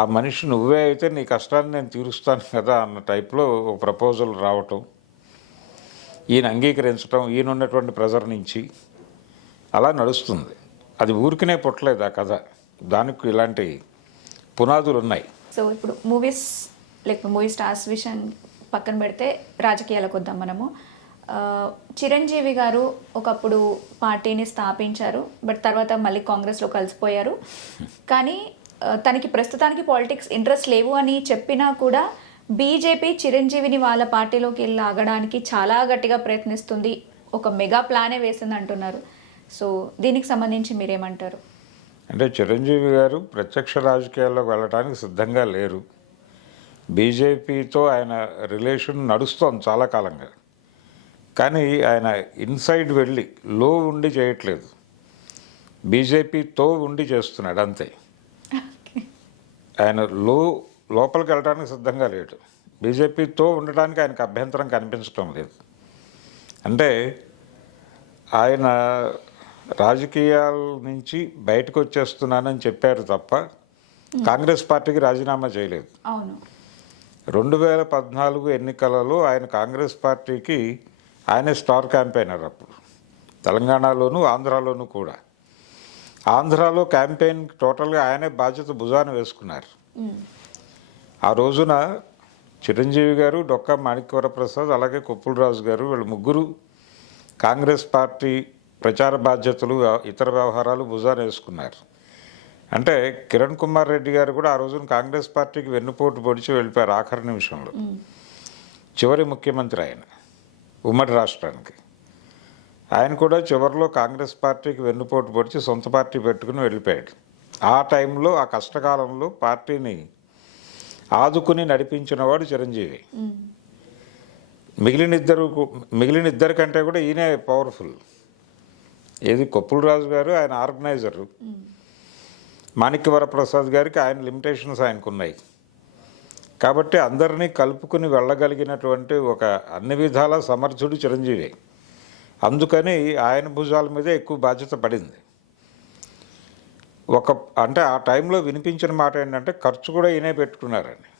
ఆ మనిషి నువ్వే అయితే నీ కష్టాన్ని నేను తీరుస్తాను కదా అన్న టైప్లో ఒక ప్రపోజల్ రావటం, ఈయన అంగీకరించడం, ఈయన ఉన్నటువంటి ప్రెజర్ నుంచి అలా నడుస్తుంది. అది ఊరికనే పుట్టలేదు ఆ కథ, దానికి ఇలాంటి పునాదులు ఉన్నాయి. సో ఇప్పుడు మూవీ స్టార్స్ విషయం పక్కన పెడితే రాజకీయాలకు వద్దాం మనము. చిరంజీవి గారు ఒకప్పుడు పార్టీని స్థాపించారు, బట్ తర్వాత మళ్ళీ కాంగ్రెస్లో కలిసిపోయారు. కానీ తనకి ప్రస్తుతానికి పాలిటిక్స్ ఇంట్రెస్ట్ లేవు అని చెప్పినా కూడా బీజేపీ చిరంజీవిని వాళ్ళ పార్టీలోకి లాగడానికి చాలా గట్టిగా ప్రయత్నిస్తుంది, ఒక మెగా ప్లానే వేసింది అంటున్నారు. సో దీనికి సంబంధించి మీరేమంటారు? అంటే చిరంజీవి గారు ప్రత్యక్ష రాజకీయాల్లోకి వెళ్ళడానికి సిద్ధంగా లేరు. బీజేపీతో ఆయన రిలేషన్ నడుస్తోంది చాలా కాలంగా, కానీ ఆయన ఇన్సైడ్ వెళ్ళి లో ఉండి చేయట్లేదు, బీజేపీతో ఉండి చేస్తున్నాడు అంతే. ఆయన లోపలికి వెళ్ళడానికి సిద్ధంగా లేడు. బీజేపీతో ఉండడానికి ఆయనకు అభ్యంతరం కనిపించడం లేదు. అంటే ఆయన రాజకీయాల నుంచి బయటకు వచ్చేస్తున్నానని చెప్పారు తప్ప కాంగ్రెస్ పార్టీకి రాజీనామా చేయలేదు. అవును. 2014 ఎన్నికలలో ఆయన కాంగ్రెస్ పార్టీకి ఆయనే స్టార్ క్యాంపెయినర్. అప్పుడు తెలంగాణలోను ఆంధ్రాలోనూ కూడా. ఆంధ్రాలో క్యాంపెయిన్ టోటల్గా ఆయనే బాధ్యత భుజాన వేసుకున్నారు. ఆ రోజున చిరంజీవి గారు, డొక్కా మాణిక్యవరప్రసాద్, అలాగే కొప్పులరాజు గారు, వీళ్ళు ముగ్గురు కాంగ్రెస్ పార్టీ ప్రచార బాధ్యతలు, ఇతర వ్యవహారాలు భుజాన వేసుకున్నారు. అంటే కిరణ్ కుమార్ రెడ్డి గారు కూడా ఆ రోజున కాంగ్రెస్ పార్టీకి వెన్నుపోటు పొడిచి వెళ్ళిపోయారు ఆఖరి నిమిషంలో. చివరి ముఖ్యమంత్రి ఆయన ఉమ్మడి రాష్ట్రానికి. ఆయన కూడా చివరిలో కాంగ్రెస్ పార్టీకి వెన్నుపోటు పొడిచి సొంత పార్టీ పెట్టుకుని వెళ్ళిపోయాడు. ఆ టైంలో, ఆ కష్టకాలంలో పార్టీని ఆదుకుని నడిపించినవాడు చిరంజీవి. మిగిలిన ఇద్దరి కంటే కూడా ఈయనే పవర్ఫుల్. ఏది కొప్పులరాజు గారు ఆయన ఆర్గనైజరు, మాణిక్యవరప్రసాద్ గారికి ఆయన లిమిటేషన్స్ ఆయనకు ఉన్నాయి. కాబట్టి అందరినీ కలుపుకుని వెళ్ళగలిగినటువంటి ఒక అన్ని విధాల సమర్థుడు చిరంజీవి. అందుకని ఆయన భుజాల మీదే ఎక్కువ బాధ్యత పడింది. అంటే ఆ టైంలో వినిపించిన మాట ఏంటంటే ఖర్చు కూడా ఈయనే పెట్టుకున్నారని,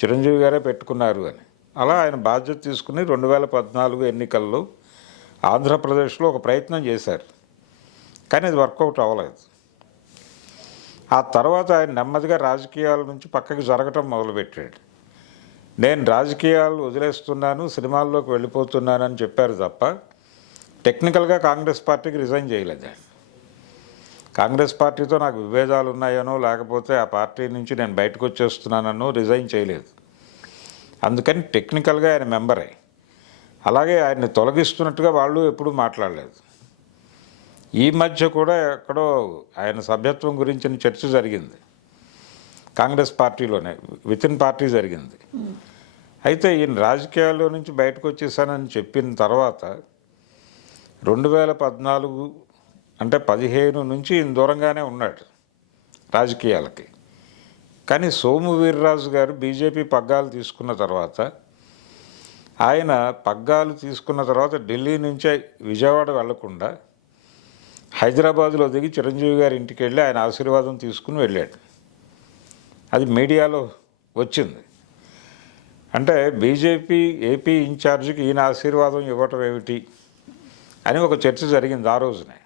చిరంజీవి గారే పెట్టుకున్నారు అని. అలా ఆయన బాధ్యత తీసుకుని 2014 ఎన్నికల్లో ఆంధ్రప్రదేశ్లో ఒక ప్రయత్నం చేశారు, కానీ అది వర్కౌట్ అవ్వలేదు. ఆ తర్వాత ఆయన నెమ్మదిగా రాజకీయాల నుంచి పక్కకి జరగటం మొదలుపెట్టాడు. నేను రాజకీయాలు వదిలేస్తున్నాను, సినిమాల్లోకి వెళ్ళిపోతున్నానని చెప్పారు తప్ప టెక్నికల్గా కాంగ్రెస్ పార్టీకి రిజైన్ చేయలేదు ఆయన. కాంగ్రెస్ పార్టీతో నాకు విభేదాలు ఉన్నాయనో, లేకపోతే ఆ పార్టీ నుంచి నేను బయటకు వచ్చేస్తున్నానో రిజైన్ చేయలేదు. అందుకని టెక్నికల్గా ఆయన మెంబరే. అలాగే ఆయన్ని తొలగిస్తున్నట్టుగా వాళ్ళు ఎప్పుడూ మాట్లాడలేదు. ఈ మధ్య కూడా ఎక్కడో ఆయన సభ్యత్వం గురించిన చర్చ జరిగింది కాంగ్రెస్ పార్టీలోనే, వితిన్ పార్టీ జరిగింది. అయితే ఈయన రాజకీయాల్లో నుంచి బయటకు వచ్చేసానని చెప్పిన తర్వాత 2014 అంటే 15 నుంచి ఈయన దూరంగానే ఉన్నాడు రాజకీయాలకి. కానీ సోము వీర్రాజు గారు బీజేపీ పగ్గాలు తీసుకున్న తర్వాత, ఆయన పగ్గాలు తీసుకున్న తర్వాత ఢిల్లీ నుంచే విజయవాడ వెళ్లకుండా హైదరాబాదులో దిగి చిరంజీవి గారి ఇంటికి వెళ్ళి ఆయన ఆశీర్వాదం తీసుకుని వెళ్ళాడు. అది మీడియాలో వచ్చింది. అంటే బీజేపీ ఏపీ ఇన్ఛార్జికి ఈయన ఆశీర్వాదం ఇవ్వటం ఏమిటి అని ఒక చర్చ జరిగింది ఆ రోజునే.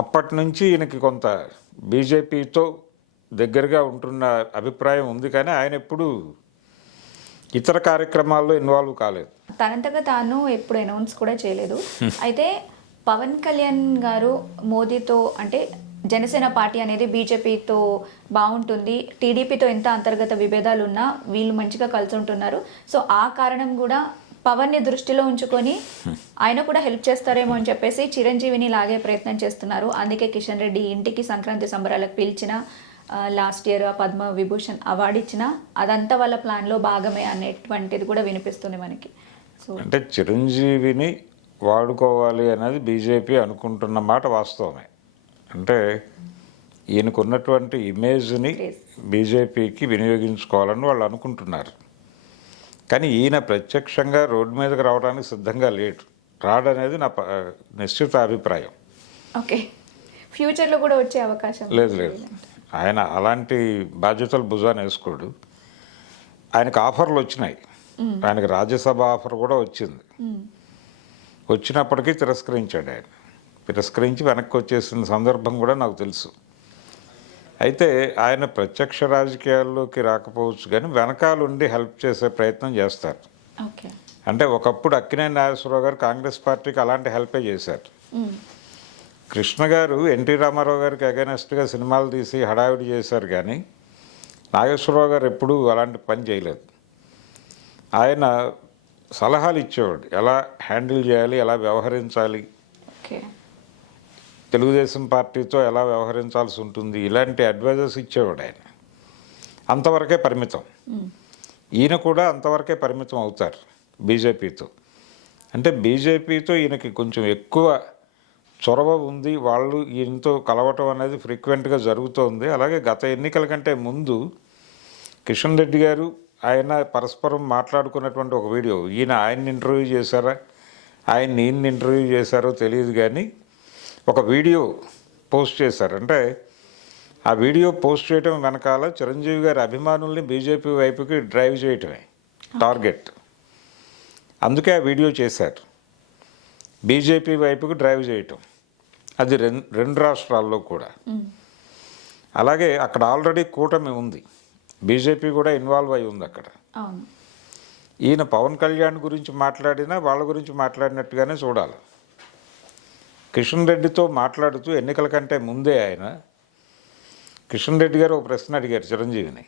అప్పటి నుంచి ఈయనకి కొంత బీజేపీతో దగ్గరగా ఉంటున్న అభిప్రాయం ఉంది, కానీ ఆయన ఎప్పుడు ఇతర కార్యక్రమాల్లో ఇన్వాల్వ్ కాలేదు. తనంతగా తాను ఎప్పుడు అనౌన్స్ కూడా చేయలేదు. అయితే పవన్ కళ్యాణ్ గారు మోదీతో, అంటే జనసేన పార్టీ అనేది బీజేపీతో బాగుంటుంది, టీడీపీతో ఎంత అంతర్గత విభేదాలు ఉన్నా వీళ్ళు మంచిగా కలిసి ఉంటున్నారు, సో ఆ కారణం కూడా పవన్ని దృష్టిలో ఉంచుకొని ఆయన కూడా హెల్ప్ చేస్తారేమో అని చెప్పేసి చిరంజీవిని లాగే ప్రయత్నం చేస్తున్నారు. అందుకే కిషన్ రెడ్డి ఇంటికి సంక్రాంతి సంబరాలకు పిలిచిన, last year Padma Vibhushan award ఇచ్చిన, అదంతా వాళ్ళ ప్లాన్లో భాగమే అనేటువంటిది కూడా వినిపిస్తుంది మనకి. సో అంటే చిరంజీవిని వాడుకోవాలి అనేది బీజేపీ అనుకుంటున్న మాట వాస్తవమే. అంటే ఈయనకున్నటువంటి ఇమేజ్ని బీజేపీకి వినియోగించుకోవాలని వాళ్ళు అనుకుంటున్నారు. కానీ ఈయన ప్రత్యక్షంగా రోడ్డు మీదకి రావడానికి సిద్ధంగా లేడు, రాడనేది నా నిశ్చిత అభిప్రాయం. ఓకే, ఫ్యూచర్లో కూడా వచ్చే అవకాశం లేదు. ఆయన అలాంటి బాధ్యతలు భుజాన్ని వేసుకోడు. ఆయనకు ఆఫర్లు వచ్చినాయి, ఆయనకు రాజ్యసభ ఆఫర్ కూడా వచ్చింది. వచ్చినప్పటికీ తిరస్కరించాడు. ఆయన తిరస్కరించి వెనక్కి వచ్చేసిన సందర్భం కూడా నాకు తెలుసు. అయితే ఆయన ప్రత్యక్ష రాజకీయాల్లోకి రాకపోవచ్చు, కానీ వెనకాలండి హెల్ప్ చేసే ప్రయత్నం చేస్తారు. ఓకే, అంటే ఒకప్పుడు అక్కినేని నాగేశ్వరరావు గారు కాంగ్రెస్ పార్టీకి అలాంటి హెల్పే చేశారు. కృష్ణ గారు ఎన్టీ రామారావు గారికి అగైనెస్ట్గా సినిమాలు తీసి హడావిడి చేశారు, కానీ నాగేశ్వరరావు గారు ఎప్పుడూ అలాంటి పని చేయలేదు. ఆయన సలహాలు ఇచ్చేవాడు, ఎలా హ్యాండిల్ చేయాలి, ఎలా వ్యవహరించాలి, తెలుగుదేశం పార్టీతో ఎలా వ్యవహరించాల్సి ఉంటుంది, ఇలాంటి అడ్వైజర్స్ ఇచ్చేవాడు ఆయన. అంతవరకే పరిమితం. ఈయన కూడా అంతవరకే పరిమితం అవుతారు బీజేపీతో. అంటే బీజేపీతో ఈయనకి కొంచెం ఎక్కువ చొరవ ఉంది, వాళ్ళు ఈయనతో కలవటం అనేది ఫ్రీక్వెంట్గా జరుగుతోంది. అలాగే గత ఎన్నికల కంటే ముందు కిషన్ రెడ్డి గారు ఆయన పరస్పరం మాట్లాడుకున్నటువంటి ఒక వీడియో, ఆయన్ని ఇంటర్వ్యూ చేశారా, ఈయన్ని ఇంటర్వ్యూ చేశారో తెలియదు, కానీ ఒక వీడియో పోస్ట్ చేశారు. అంటే ఆ వీడియో పోస్ట్ చేయడం వెనకాల చిరంజీవి గారి అభిమానుల్ని బీజేపీ వైపుకి డ్రైవ్ చేయటమే టార్గెట్. అందుకే ఆ వీడియో చేశారు, బీజేపీ వైపుకి డ్రైవ్ చేయటం. అది రెండు రాష్ట్రాల్లో కూడా. అలాగే అక్కడ ఆల్రెడీ కూటమి ఉంది, బీజేపీ కూడా ఇన్వాల్వ్ అయి ఉంది అక్కడ. ఈయన పవన్ కళ్యాణ్ గురించి మాట్లాడినా వాళ్ళ గురించి మాట్లాడినట్టుగానే చూడాలి. కిషన్ రెడ్డితో మాట్లాడుతూ ఎన్నికల కంటే ముందే ఆయన, కిషన్ రెడ్డి గారు ఒక ప్రశ్న అడిగారు చిరంజీవిని,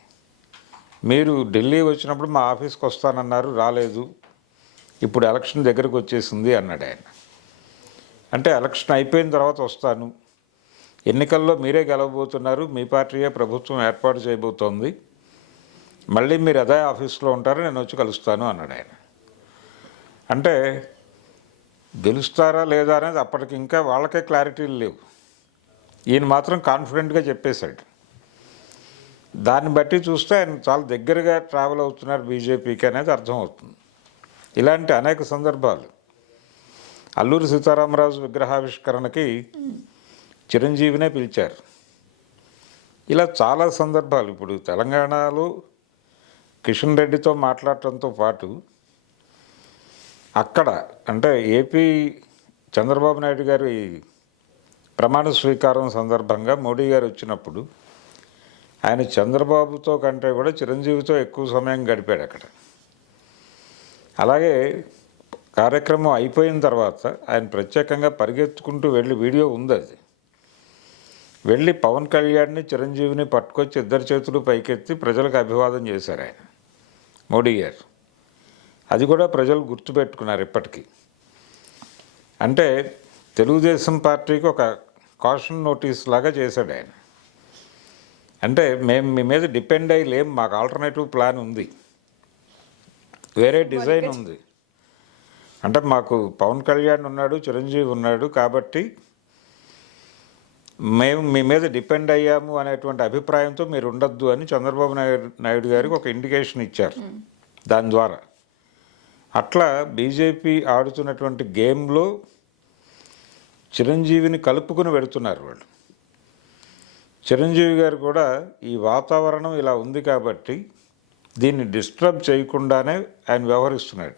మీరు ఢిల్లీ వచ్చినప్పుడు మా ఆఫీస్కి వస్తానన్నారు, రాలేదు, ఇప్పుడు ఎలక్షన్ దగ్గరకు వచ్చేసింది అన్నాడు ఆయన. అంటే ఎలక్షన్ అయిపోయిన తర్వాత వస్తాను, ఎన్నికల్లో మీరే గెలవబోతున్నారు, మీ పార్టీయే ప్రభుత్వం ఏర్పాటు చేయబోతోంది, మళ్ళీ మీరు అదే ఆఫీస్లో ఉంటారు, నేను వచ్చి కలుస్తాను అన్నాడు ఆయన. అంటే గెలుస్తారా లేదా అనేది అప్పటికి ఇంకా వాళ్ళకే క్లారిటీలు లేవు. ఈయన మాత్రం కాన్ఫిడెంట్గా చెప్పేశాడు. దాన్ని బట్టి చూస్తే ఆయన చాలా దగ్గరగా ట్రావెల్ అవుతున్నారు బీజేపీకి అనేది అర్థమవుతుంది. ఇలాంటి అనేక సందర్భాలు. అల్లూరి సీతారామరాజు విగ్రహావిష్కరణకి చిరంజీవినే పిలిచారు. ఇలా చాలా సందర్భాలు. ఇప్పుడు తెలంగాణలో కిషన్ రెడ్డితో మాట్లాడటంతో పాటు అక్కడ అంటే ఏపీ చంద్రబాబు నాయుడు గారి ప్రమాణ స్వీకారం సందర్భంగా మోడీ గారు వచ్చినప్పుడు ఆయన చంద్రబాబుతో కంటే కూడా చిరంజీవితో ఎక్కువ సమయం గడిపాడు అక్కడ. అలాగే కార్యక్రమం అయిపోయిన తర్వాత ఆయన ప్రత్యేకంగా పరిగెత్తుకుంటూ వెళ్ళి, వీడియో ఉంది అది, వెళ్ళి పవన్ కళ్యాణ్ని చిరంజీవిని పట్టుకొచ్చి ఇద్దరి చేతులు పైకెత్తి ప్రజలకు అభివాదం చేశారు ఆయన, మోడీ గారు. అది కూడా ప్రజలు గుర్తుపెట్టుకున్నారు ఇప్పటికీ. అంటే తెలుగుదేశం పార్టీకి ఒక కాషన్ నోటీస్ లాగా చేశాడు ఆయన. అంటే మేము మీ మీద డిపెండ్ అయ్యి లేం, మాకు ఆల్టర్నేటివ్ ప్లాన్ ఉంది, వేరే డిజైన్ ఉంది. అంటే మాకు పవన్ కళ్యాణ్ ఉన్నాడు, చిరంజీవి ఉన్నాడు, కాబట్టి మేము మీ మీద డిపెండ్ అయ్యాము అనేటువంటి అభిప్రాయంతో మీరు ఉండొద్దు అని చంద్రబాబు నాయుడు గారికి ఒక ఇండికేషన్ ఇచ్చారు. దాని ద్వారా అట్లా బీజేపీ ఆడుతున్నటువంటి గేమ్లో చిరంజీవిని కలుపుకుని పెడుతున్నారు వాళ్ళు. చిరంజీవి గారు కూడా ఈ వాతావరణం ఇలా ఉంది కాబట్టి దీన్ని డిస్టర్బ్ చేయకుండానే ఆయన వ్యవహరిస్తున్నాడు.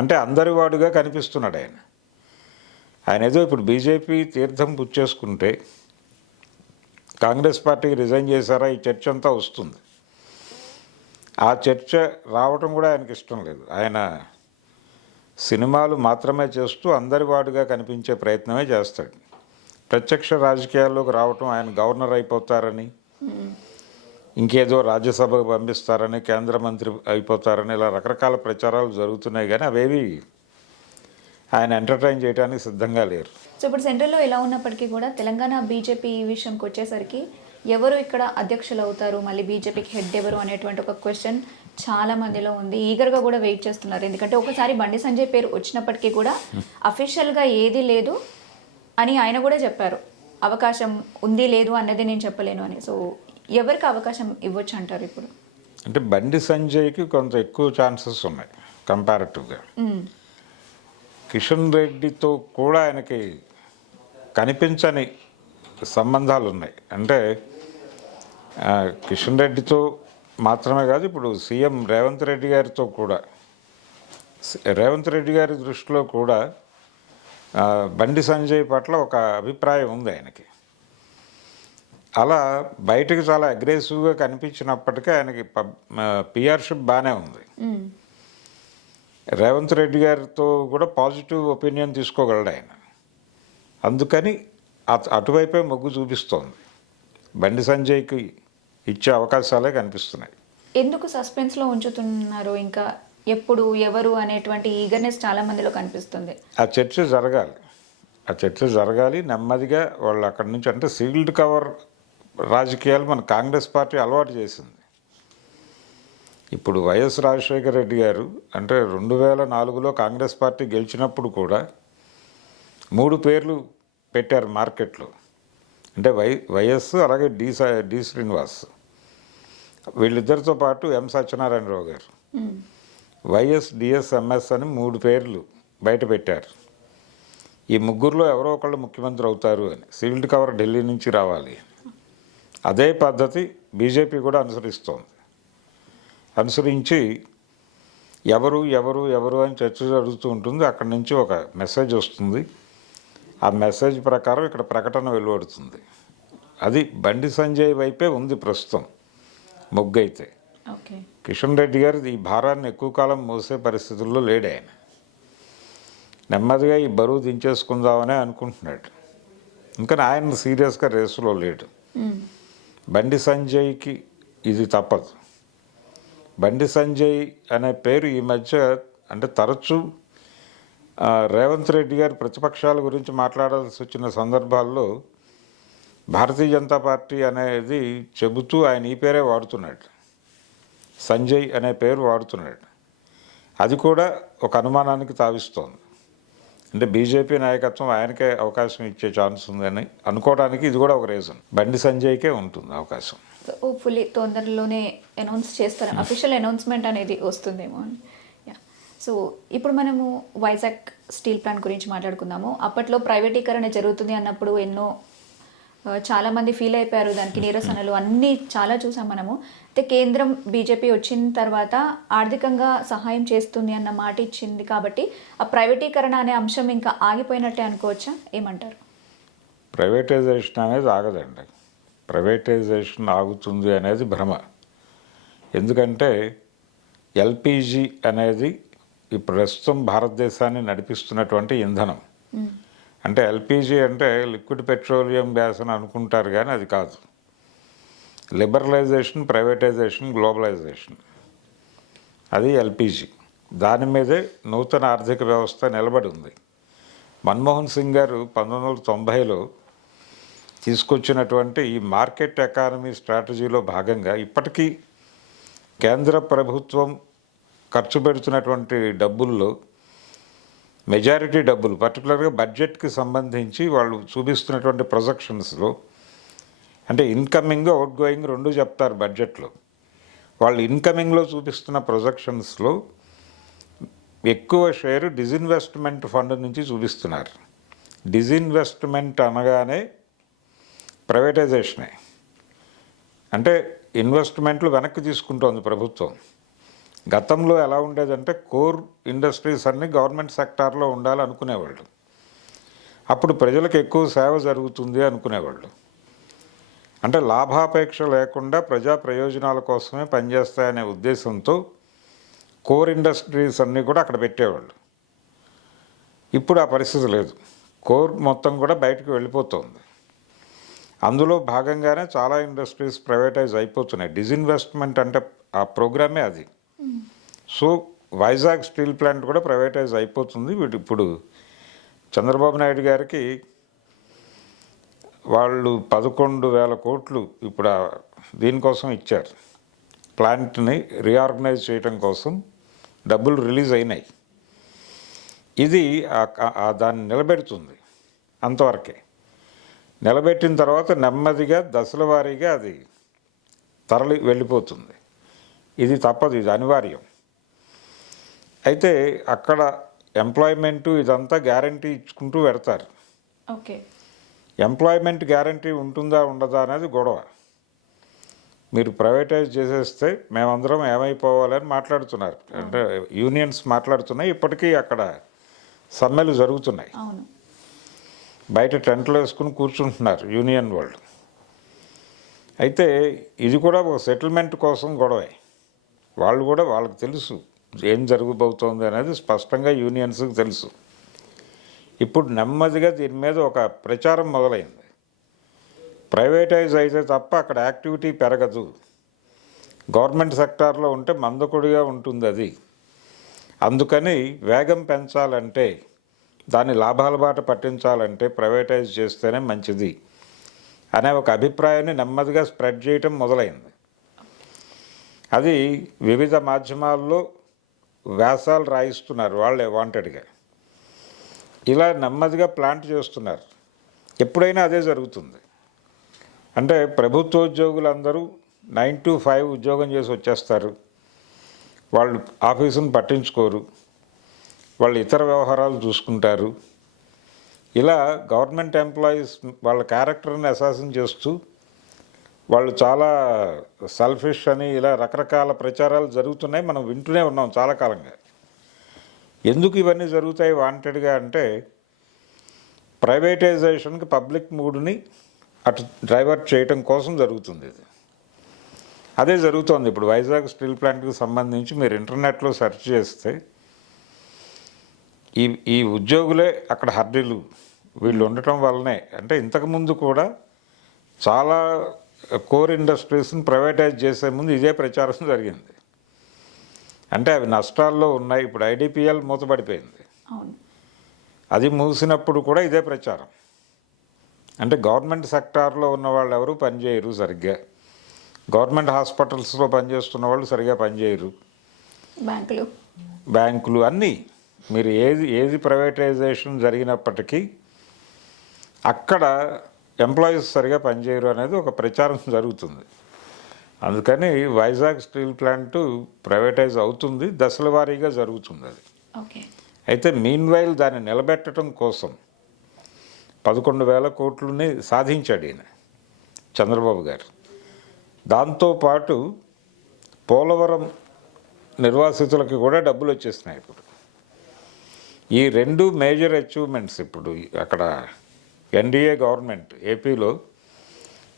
అంటే అందరి వాడుగా కనిపిస్తున్నాడు ఆయన. ఆయన ఏదో ఇప్పుడు బీజేపీ తీర్థం పుచ్చేసుకుంటే కాంగ్రెస్ పార్టీకి రిజైన్ చేశారా ఈ చర్చ అంతా వస్తుంది. ఆ చర్చ రావటం కూడా ఆయనకి ఇష్టం లేదు. ఆయన సినిమాలు మాత్రమే చేస్తూ అందరి వాడుగా కనిపించే ప్రయత్నమే చేస్తాడు. ప్రత్యక్ష రాజకీయాల్లోకి రావటం, ఆయన గవర్నర్ అయిపోతారని, ఇంకేదో రాజ్యసభకు పంపిస్తారని, కేంద్ర మంత్రి అయిపోతారని, ఇలా రకరకాల ప్రచారాలు జరుగుతున్నాయి. కానీ అవేవి ఆయన ఎంటర్టైన్ చేయడానికి సిద్ధంగా లేరు. సో ఇప్పుడు సెంట్రల్లో ఎలా ఉన్నప్పటికీ కూడా తెలంగాణ బీజేపీ ఈ విషయంకి వచ్చేసరికి ఎవరు ఇక్కడ అధ్యక్షులు అవుతారు, మళ్ళీ బీజేపీకి హెడ్ ఎవరు అనేటువంటి ఒక క్వశ్చన్ చాలా మందిలో ఉంది. ఈగర్గా కూడా వెయిట్ చేస్తున్నారు. ఎందుకంటే ఒకసారి బండి సంజయ్ పేరు వచ్చినప్పటికీ కూడా అఫీషియల్గా ఏది లేదు అని ఆయన కూడా చెప్పారు. అవకాశం ఉంది లేదు అన్నది నేను చెప్పలేను అని. సో ఎవరికి అవకాశం ఇవ్వచ్చు అంటారు ఇప్పుడు? అంటే బండి సంజయ్కి కొంత ఎక్కువ ఛాన్సెస్ ఉన్నాయి కంపారిటివ్గా. కిషన్ రెడ్డితో కూడా ఆయనకి కనిపించని సంబంధాలు ఉన్నాయి. అంటే కిషన్ రెడ్డితో మాత్రమే కాదు, ఇప్పుడు సీఎం రేవంత్ రెడ్డి గారితో కూడా, రేవంత్ రెడ్డి గారి దృష్టిలో కూడా బండి సంజయ్ పట్ల ఒక అభిప్రాయం ఉంది ఆయనకి. అలా బయటకు చాలా అగ్రెసివ్గా కనిపించినప్పటికీ ఆయనకి పిఆర్షిప్ బాగానే ఉంది. రేవంత్ రెడ్డి గారితో కూడా పాజిటివ్ ఒపీనియన్ తీసుకోగలడు ఆయన. అందుకని అటువైపే మొగ్గు చూపిస్తోంది. బండి సంజయ్కి ఇచ్చే అవకాశాలే కనిపిస్తున్నాయి. ఎందుకు సస్పెన్స్లో ఉంచుతున్నారు? ఇంకా ఎప్పుడు ఎవరు అనేటువంటి ఈగర్నెస్ చాలా మందిలో కనిపిస్తుంది. ఆ చర్చ జరగాలి నెమ్మదిగా. వాళ్ళు అక్కడి నుంచి, అంటే సీల్డ్ కవర్ రాజకీయాలు మన కాంగ్రెస్ పార్టీ అలవాటు చేసింది. ఇప్పుడు వైఎస్ రాజశేఖర రెడ్డి గారు అంటే 2004లో కాంగ్రెస్ పార్టీ గెలిచినప్పుడు కూడా 3 పేర్లు పెట్టారు మార్కెట్లో. అంటే వైఎస్, అలాగే డి శ్రీనివాస్, వీళ్ళిద్దరితో పాటు ఎం సత్యనారాయణరావు గారు, వైఎస్ డిఎస్ ఎంఎస్ అని 3 పేర్లు బయట పెట్టారు. ఈ ముగ్గురులో ఎవరో ఒకళ్ళు ముఖ్యమంత్రి అవుతారు అని, సీల్డ్ కవర్ ఢిల్లీ నుంచి రావాలి. అదే పద్ధతి బీజేపీ కూడా అనుసరించి ఎవరు ఎవరు ఎవరు అని చర్చ జరుగుతూ ఉంటుంది. అక్కడి నుంచి ఒక మెసేజ్ వస్తుంది. ఆ మెసేజ్ ప్రకారం ఇక్కడ ప్రకటన వెలువడుతుంది. అది బండి సంజయ్ వైపే ఉంది ప్రస్తుతం మొగ్గైతే. కిషన్ రెడ్డి గారు ఈ భారాన్ని ఎక్కువ కాలం మోసే పరిస్థితుల్లో లేడు. ఆయన నెమ్మదిగా ఈ బరువు దించేసుకుందామనే అనుకుంటున్నాడు. ఇంకా ఆయన సీరియస్గా రేసులో లేడు. బండి సంజయ్కి ఇది తప్పదు. బండి సంజయ్ అనే పేరు ఈ మధ్య అంటే తరచూ రేవంత్ రెడ్డి గారు ప్రతిపక్షాల గురించి మాట్లాడాల్సి వచ్చిన సందర్భాల్లో భారతీయ జనతా పార్టీ అనేది చెబుతూ ఆయన ఈ పేరే వాడుతున్నాడు, సంజయ్ అనే పేరు వాడుతున్నాడు. అది కూడా ఒక అనుమానానికి తావిస్తోంది. అంటే బీజేపీ నాయకత్వం ఆయనకే అవకాశం ఇచ్చే ఛాన్స్ ఉందని అనుకోవడానికి ఇది కూడా ఒక రీజన్. బండి సంజయ్కే ఉంటుంది అవకాశం. హోప్ఫుల్లీ తొందరలోనే అనౌన్స్ చేస్తారు, అఫీషియల్ అనౌన్స్మెంట్ అనేది వస్తుందేమో అని. సో ఇప్పుడు మనము వైజాగ్ స్టీల్ ప్లాంట్ గురించి మాట్లాడుకుందాము. అప్పట్లో ప్రైవేటీకరణ జరుగుతుంది అన్నప్పుడు చాలామంది ఫీల్ అయిపోయారు, దానికి నిరసనలు అన్నీ చాలా చూసాం మనము. అయితే కేంద్రం బీజేపీ వచ్చిన తర్వాత ఆర్థికంగా సహాయం చేస్తుంది అన్న మాట ఇచ్చింది కాబట్టి ఆ ప్రైవేటీకరణ అనే అంశం ఇంకా ఆగిపోయినట్టే అనుకోవచ్చా? ఏమంటారు? ప్రైవేటైజేషన్ అనేది ఆగదండి. ప్రైవేటైజేషన్ ఆగుతుంది అనేది భ్రమ. ఎందుకంటే ఎల్పిజి అనేది ఈ ప్రస్తుతం భారతదేశాన్ని నడిపిస్తున్నటువంటి ఇంధనం. అంటే ఎల్పిజి అంటే లిక్విడ్ పెట్రోలియం గ్యాస్ అని అనుకుంటారు, కానీ అది కాదు. లిబరలైజేషన్, ప్రైవేటైజేషన్, గ్లోబలైజేషన్, అది ఎల్పిజి. దాని మీదే నూతన ఆర్థిక వ్యవస్థ నిలబడి ఉంది. మన్మోహన్ సింగ్ గారు 1990లో తీసుకొచ్చినటువంటి ఈ మార్కెట్ ఎకానమీ స్ట్రాటజీలో భాగంగా ఇప్పటికీ కేంద్ర ప్రభుత్వం ఖర్చు పెడుతున్నటువంటి డబ్బుల్లో మెజారిటీ డబ్బులు పర్టికులర్గా బడ్జెట్కి సంబంధించి వాళ్ళు చూపిస్తున్నటువంటి ప్రొజెక్షన్స్లో, అంటే ఇన్కమింగ్ అవుట్ గోయింగ్ రెండు చెప్తారు బడ్జెట్లో. వాళ్ళు ఇన్కమింగ్లో చూపిస్తున్న ప్రొజెక్షన్స్లో ఎక్కువ షేర్ డిజిన్వెస్ట్మెంట్ ఫండ్ నుంచి చూపిస్తున్నారు. డిజిన్వెస్ట్మెంట్ అనగానే ప్రైవేటైజేషనే, అంటే ఇన్వెస్ట్మెంట్లు వెనక్కి తీసుకుంటోంది ప్రభుత్వం. గతంలో ఎలా ఉండేదంటే కోర్ ఇండస్ట్రీస్ అన్నీ గవర్నమెంట్ సెక్టార్లో ఉండాలనుకునేవాళ్ళు. అప్పుడు ప్రజలకు ఎక్కువ సేవ జరుగుతుంది అనుకునేవాళ్ళు. అంటే లాభాపేక్ష లేకుండా ప్రజా ప్రయోజనాల కోసమే పనిచేస్తాయనే ఉద్దేశంతో కోర్ ఇండస్ట్రీస్ అన్నీ కూడా అక్కడ పెట్టేవాళ్ళు. ఇప్పుడు ఆ పరిస్థితి లేదు. కోర్ మొత్తం కూడా బయటకు వెళ్ళిపోతుంది. అందులో భాగంగానే చాలా ఇండస్ట్రీస్ ప్రైవేటైజ్ అయిపోతున్నాయి. డిజిన్వెస్ట్మెంట్ అంటే ఆ ప్రోగ్రామే అది. సో వైజాగ్ స్టీల్ ప్లాంట్ కూడా ప్రైవేటైజ్ అయిపోతుంది. ఇప్పుడు చంద్రబాబు నాయుడు గారికి వాళ్ళు 11,000 కోట్లు ఇప్పుడు దీనికోసం ఇచ్చారు. ప్లాంట్ని రీఆర్గనైజ్ చేయడం కోసం డబ్బులు రిలీజ్ అయినాయి. ఇది దాన్ని నిలబెడుతుంది. అంతవరకే నిలబెట్టిన తర్వాత నెమ్మదిగా దశల వారీగా అది తరలి వెళ్ళిపోతుంది. ఇది తప్పదు, ఇది అనివార్యం. అయితే అక్కడ ఎంప్లాయ్మెంటు ఇదంతా గ్యారంటీ ఇచ్చుకుంటూ పెడతారు. ఓకే, ఎంప్లాయ్మెంట్ గ్యారంటీ ఉంటుందా ఉండదా అనేది గొడవ. మీరు ప్రైవేటైజ్ చేసేస్తే మేమందరం ఏమైపోవాలని మాట్లాడుతున్నారు. అంటే యూనియన్స్ మాట్లాడుతున్నాయి. ఇప్పటికీ అక్కడ సమ్మెలు జరుగుతున్నాయి. బయట టెంట్లు వేసుకుని కూర్చుంటున్నారు యూనియన్ వాళ్ళు. అయితే ఇది కూడా ఒక సెటిల్మెంట్ కోసం గొడవే. వాళ్ళు కూడా వాళ్ళకి తెలుసు ఏం జరగబోతోంది అనేది స్పష్టంగా యూనియన్స్కి తెలుసు. ఇప్పుడు నెమ్మదిగా దీని మీద ఒక ప్రచారం మొదలైంది. ప్రైవేటైజ్ అయితే తప్ప అక్కడ యాక్టివిటీ పెరగదు, గవర్నమెంట్ సెక్టార్లో ఉంటే మందకొడిగా ఉంటుంది అది. అందుకని వేగం పెంచాలంటే, దాన్ని లాభాల బాట పట్టించాలంటే ప్రైవేటైజ్ చేస్తేనే మంచిది అనే ఒక అభిప్రాయాన్ని నెమ్మదిగా స్ప్రెడ్ చేయటం మొదలైంది. అది వివిధ మాధ్యమాల్లో వ్యాసాలు రాయిస్తున్నారు వాళ్ళే వాంటెడ్గా. ఇలా నెమ్మదిగా ప్లాంట్ చేస్తున్నారు. ఎప్పుడైనా అదే జరుగుతుంది. అంటే ప్రభుత్వ ఉద్యోగులందరూ 9 to 5 ఉద్యోగం చేసి వచ్చేస్తారు. వాళ్ళు ఆఫీసును పట్టించుకోరు, వాళ్ళు ఇతర వ్యవహారాలు చూసుకుంటారు. ఇలా గవర్నమెంట్ ఎంప్లాయీస్ వాళ్ళ క్యారెక్టర్ని అసాసిన్ చేస్తూ వాళ్ళు చాలా సెల్ఫిష్ అని ఇలా రకరకాల ప్రచారాలు జరుగుతున్నాయి. మనం వింటూనే ఉన్నాం చాలా కాలంగా. ఎందుకు ఇవన్నీ జరుగుతాయి వాంటెడ్గా అంటే, ప్రైవేటైజేషన్కి పబ్లిక్ మూడ్ని అటు డైవర్ట్ చేయటం కోసం జరుగుతుంది ఇది. అదే జరుగుతోంది ఇప్పుడు వైజాగ్ స్టీల్ ప్లాంట్కి సంబంధించి. మీరు ఇంటర్నెట్లో సెర్చ్ చేస్తే ఈ ఉద్యోగులే అక్కడ హర్డీలు వీళ్ళు ఉండటం వల్లనే. అంటే ఇంతకుముందు కూడా చాలా కోర్ ఇండస్ట్రీస్ని ప్రైవేటైజ్ చేసే ముందు ఇదే ప్రచారం జరిగింది. అంటే అవి నష్టాల్లో ఉన్నాయి. ఇప్పుడు ఐడిపిఎల్ మూతపడిపోయింది. అది మూసినప్పుడు కూడా ఇదే ప్రచారం. అంటే గవర్నమెంట్ సెక్టార్లో ఉన్న వాళ్ళు ఎవరు పనిచేయరు సరిగ్గా, గవర్నమెంట్ హాస్పిటల్స్లో పనిచేస్తున్న వాళ్ళు సరిగ్గా పనిచేయరు, బ్యాంకులు అన్నీ. మీరు ఏది ప్రైవేటైజేషన్ జరిగినప్పటికీ అక్కడ ఎంప్లాయీస్ సరిగా పనిచేయరు అనేది ఒక ప్రచారం జరుగుతుంది. అందుకని వైజాగ్ స్టీల్ ప్లాంట్ ప్రైవేటైజ్ అవుతుంది, దశల వారీగా జరుగుతుంది అది. అయితే మీన్వైల్ దాన్ని నిలబెట్టడం కోసం 11,000 కోట్లని సాధించాడు ఈయన చంద్రబాబు గారు. దాంతోపాటు పోలవరం నిర్వాసితులకి కూడా డబ్బులు వచ్చేసినాయి. ఇప్పుడు ఈ 2 మేజర్ అచీవ్మెంట్స్. ఇప్పుడు అక్కడ ఎన్డీఏ గవర్నమెంట్, ఏపీలో